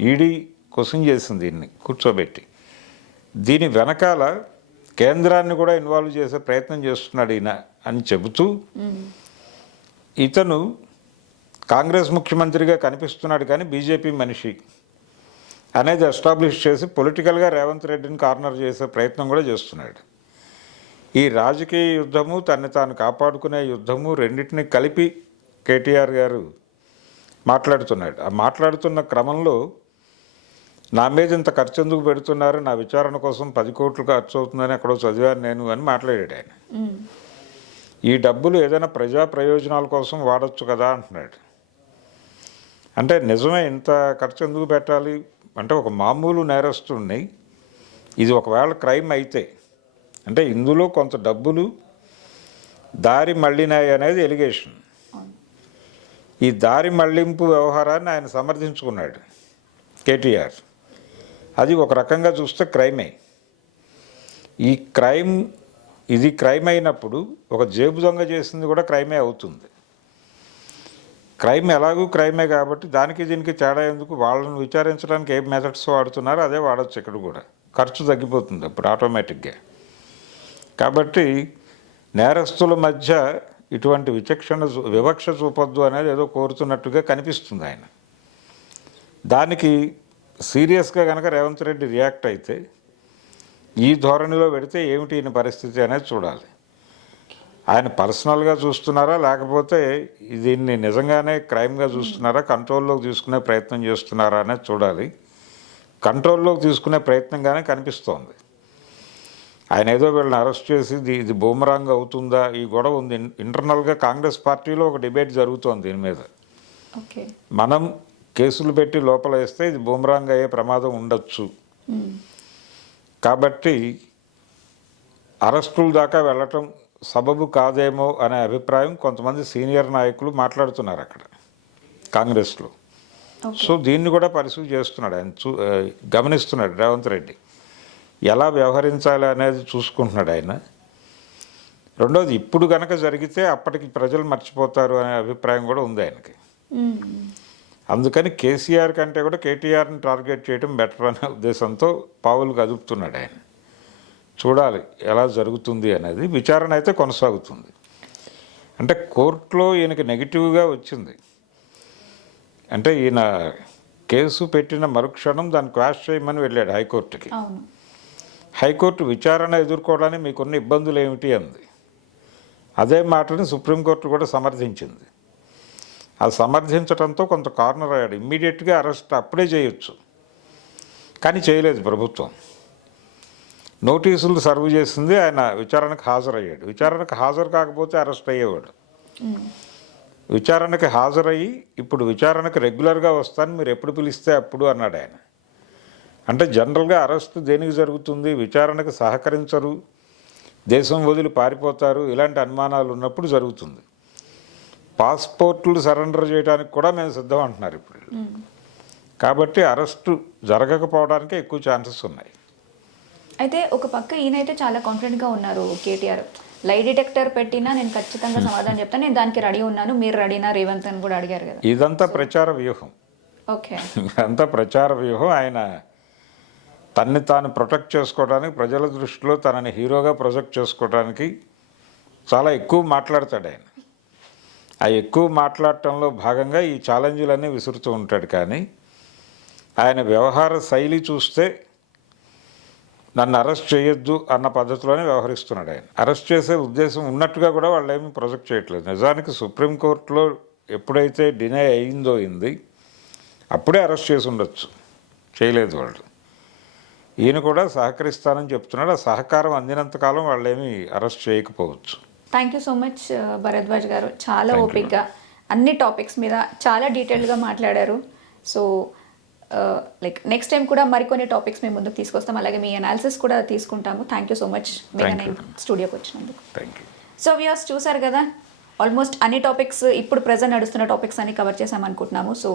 ఈడీ క్వశ్చన్ చేసింది దీన్ని కూర్చోబెట్టి. దీని వెనకాల కేంద్రాన్ని కూడా ఇన్వాల్వ్ చేసే ప్రయత్నం చేస్తున్నాడు ఈయన అని చెబుతూ, ఇతను కాంగ్రెస్ ముఖ్యమంత్రిగా కనిపిస్తున్నాడు కానీ బీజేపీ మనిషి అనేది ఎస్టాబ్లిష్ చేసి పొలిటికల్గా రేవంత్ రెడ్డిని కార్నర్ చేసే ప్రయత్నం కూడా చేస్తున్నాడు. ఈ రాజకీయ యుద్ధము, తన్ని తాను కాపాడుకునే యుద్ధము రెండింటిని కలిపి కేటీఆర్ గారు మాట్లాడుతున్నాడు. ఆ మాట్లాడుతున్న క్రమంలో నా మీద ఇంత ఖర్చు ఎందుకు పెడుతున్నారు, నా విచారణ కోసం 10 కోట్లు ఖర్చు అవుతుందని ఎక్కడో చదివాను నేను అని మాట్లాడాడు ఆయన. ఈ డబ్బులు ఏదైనా ప్రజా ప్రయోజనాల కోసం వాడచ్చు కదా అంటున్నాడు. అంటే నిజమే, ఇంత ఖర్చు ఎందుకు పెట్టాలి అంటే ఒక మామూలు నేరస్తుడిని ఇది ఒకవేళ క్రైమ్ అయితే అంటే ఇందులో కొంత డబ్బులు దారి మళ్ళినాయి అనేది ఎలిగేషన్. ఈ దారి మళ్లింపు వ్యవహారాన్ని ఆయన సమర్థించుకున్నాడు కేటీఆర్. అది ఒక రకంగా చూస్తే క్రైమే. ఈ క్రైమ్ ఇది క్రైమ్ అయినప్పుడు ఒక జేబు దొంగ చేసింది కూడా క్రైమే అవుతుంది. క్రైమ్ ఎలాగూ క్రైమే కాబట్టి దానికి దీనికి తేడా ఎందుకు? వాళ్ళని విచారించడానికి ఏ మెథడ్స్ వాడుతున్నారో అదే వాడచ్చు ఇక్కడ కూడా. ఖర్చు తగ్గిపోతుంది అప్పుడు ఆటోమేటిక్గా. కాబట్టి నేరస్తుల మధ్య ఇటువంటి వివక్ష చూపొద్దు అనేది ఏదో కోరుతున్నట్టుగా కనిపిస్తుంది ఆయన. దానికి సీరియస్గా కనుక రేవంత్ రెడ్డి రియాక్ట్ అయితే, ఈ ధోరణిలో పెడితే ఏమిటి ఈయన పరిస్థితి అనేది చూడాలి. ఆయన పర్సనల్గా చూస్తున్నారా లేకపోతే దీన్ని నిజంగానే క్రైమ్గా చూస్తున్నారా, కంట్రోల్లోకి తీసుకునే ప్రయత్నం చేస్తున్నారా అనేది చూడాలి. కంట్రోల్లోకి తీసుకునే ప్రయత్నంగానే కనిపిస్తోంది. ఆయన ఏదో వీళ్ళని అరెస్ట్ చేసి ఇది బూమరాంగ్ అవుతుందా, ఈ గొడవ ఉంది. ఇంటర్నల్గా కాంగ్రెస్ పార్టీలో ఒక డిబేట్ జరుగుతోంది దీని మీద. మనం కేసులు పెట్టి లోపల వేస్తే ఇది బూమరాంగ్ అయ్యే ప్రమాదం ఉండొచ్చు, కాబట్టి అరెస్టుల దాకా వెళ్ళటం సబబు కాదేమో అనే అభిప్రాయం కొంతమంది సీనియర్ నాయకులు మాట్లాడుతున్నారు అక్కడ కాంగ్రెస్లో. సో దీన్ని కూడా పరిశీలి చేస్తున్నాడు ఆయన, గమనిస్తున్నాడు రేవంత్ రెడ్డి ఎలా వ్యవహరించాలి అనేది చూసుకుంటున్నాడు ఆయన. రెండోది ఇప్పుడు కనుక జరిగితే అప్పటికి ప్రజలు మర్చిపోతారు అనే అభిప్రాయం కూడా ఉంది ఆయనకి. అందుకని కేసీఆర్ కంటే కూడా కేటీఆర్ని టార్గెట్ చేయడం బెటర్ అనే ఉద్దేశంతో పావులు కదుపుతున్నాడు ఆయన. చూడాలి ఎలా జరుగుతుంది అనేది. విచారణ అయితే కొనసాగుతుంది. అంటే కోర్టులో ఈయనకి నెగిటివ్గా వచ్చింది. అంటే ఈయన కేసు పెట్టిన మరుక్షణం దాన్ని క్వాష్ చేయమని వెళ్ళాడు హైకోర్టుకి. హైకోర్టు విచారణ ఎదుర్కోవడానికి మీకున్న ఇబ్బందులు ఏమిటి అంది. అదే మాటని సుప్రీంకోర్టు కూడా సమర్థించింది. అది సమర్థించడంతో కొంత కార్నర్ అయ్యాడు. ఇమ్మీడియట్గా అరెస్ట్ అప్పుడే చేయొచ్చు, కానీ చేయలేదు ప్రభుత్వం. నోటీసులు సర్వ్ చేసింది, ఆయన విచారణకు హాజరయ్యాడు. విచారణకు హాజరు కాకపోతే అరెస్ట్ అయ్యేవాడు. విచారణకి హాజరయ్యి ఇప్పుడు విచారణకు రెగ్యులర్గా వస్తాను, మీరు ఎప్పుడు పిలిస్తే అప్పుడు అన్నాడు ఆయన. అంటే జనరల్గా అరెస్ట్ దేనికి జరుగుతుంది? విచారణకు సహకరించరు, దేశం వదిలి పారిపోతారు, ఇలాంటి అనుమానాలు ఉన్నప్పుడు జరుగుతుంది. పాస్పోర్ట్లు సరెండర్ చేయడానికి కూడా మేము సిద్ధం అంటున్నారు ఇప్పుడు. కాబట్టి అరెస్టు జరగకపోవడానికి ఎక్కువ ఛాన్సెస్ ఉన్నాయి. అయితే ఒక పక్క ఈయనైతే చాలా కాన్ఫిడెంట్గా ఉన్నారు కేటీఆర్. లై డిటెక్టర్ పెట్టినా నేను ఖచ్చితంగా సమాధానం చెప్తాను, నేను దానికి రెడీ ఉన్నాను, మీరు రెడీనా రేవంత్ అని కూడా అడిగారు కదా. ఇదంతా ప్రచార వ్యూహం. ఓకే, ఇదంతా ప్రచార వ్యూహం. ఆయన తన్ని తాను ప్రొటెక్ట్ చేసుకోవడానికి, ప్రజల దృష్టిలో తనని హీరోగా ప్రొజెక్ట్ చేసుకోవడానికి చాలా ఎక్కువ మాట్లాడతాడు ఆయన. ఆ ఎక్కువ మాట్లాడటంలో భాగంగా ఈ ఛాలెంజ్లన్నీ విసురుతూ ఉంటాడు. కానీ ఆయన వ్యవహార శైలి చూస్తే నన్ను అరెస్ట్ చేయొద్దు అన్న పద్ధతిలోనే వ్యవహరిస్తున్నాడు ఆయన. అరెస్ట్ చేసే ఉద్దేశం ఉన్నట్టుగా కూడా వాళ్ళు ఏమీ ప్రొజెక్ట్ చేయట్లేదు. నిజానికి సుప్రీంకోర్టులో ఎప్పుడైతే డినై అయింది అప్పుడే అరెస్ట్ చేసి ఉండొచ్చు, చేయలేదు వాళ్ళు. ఈయన కూడా సహకరిస్తానని చెప్తున్నాడు. ఆ సహకారం అందినంతకాలం వాళ్ళేమీ అరెస్ట్ చేయకపోవచ్చు. Thank you so much Bharadwaj గారు, చాలా Thank you, ఓపిక్గా అన్ని టాపిక్స్ మీద చాలా డీటెయిల్డ్గా మాట్లాడారు. సో లైక్ నెక్స్ట్ టైం కూడా మరికొన్ని టాపిక్స్ మేము ముందుకు తీసుకొస్తాం, అలాగే మీ అనాలిసిస్ కూడా తీసుకుంటాము. Thank you so much mega nine స్టూడియోకి వచ్చినందుకు. Thank you. సో వ్యూయర్స్ చూసారు కదా, ఆల్మోస్ట్ అన్ని టాపిక్స్ ఇప్పుడు ప్రజెంట్ నడుస్తున్న టాపిక్స్ అన్ని కవర్ చేసామనుకుంటున్నాము. సో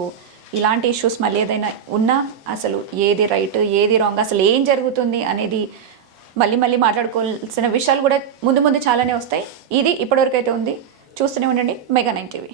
ఇలాంటి ఇష్యూస్ మళ్ళీ ఏదైనా ఉన్నా అసలు ఏది రైట్ ఏది రాంగ్ అసలు ఏం జరుగుతుంది అనేది మళ్ళీ మళ్ళీ మాట్లాడుకోవాల్సిన విషయాలు కూడా ముందు ముందు చాలానే వస్తాయి. ఇది ఇప్పటివరకు అయితే ఉంది. చూస్తూనే ఉండండి మెగా 9 టీవీ.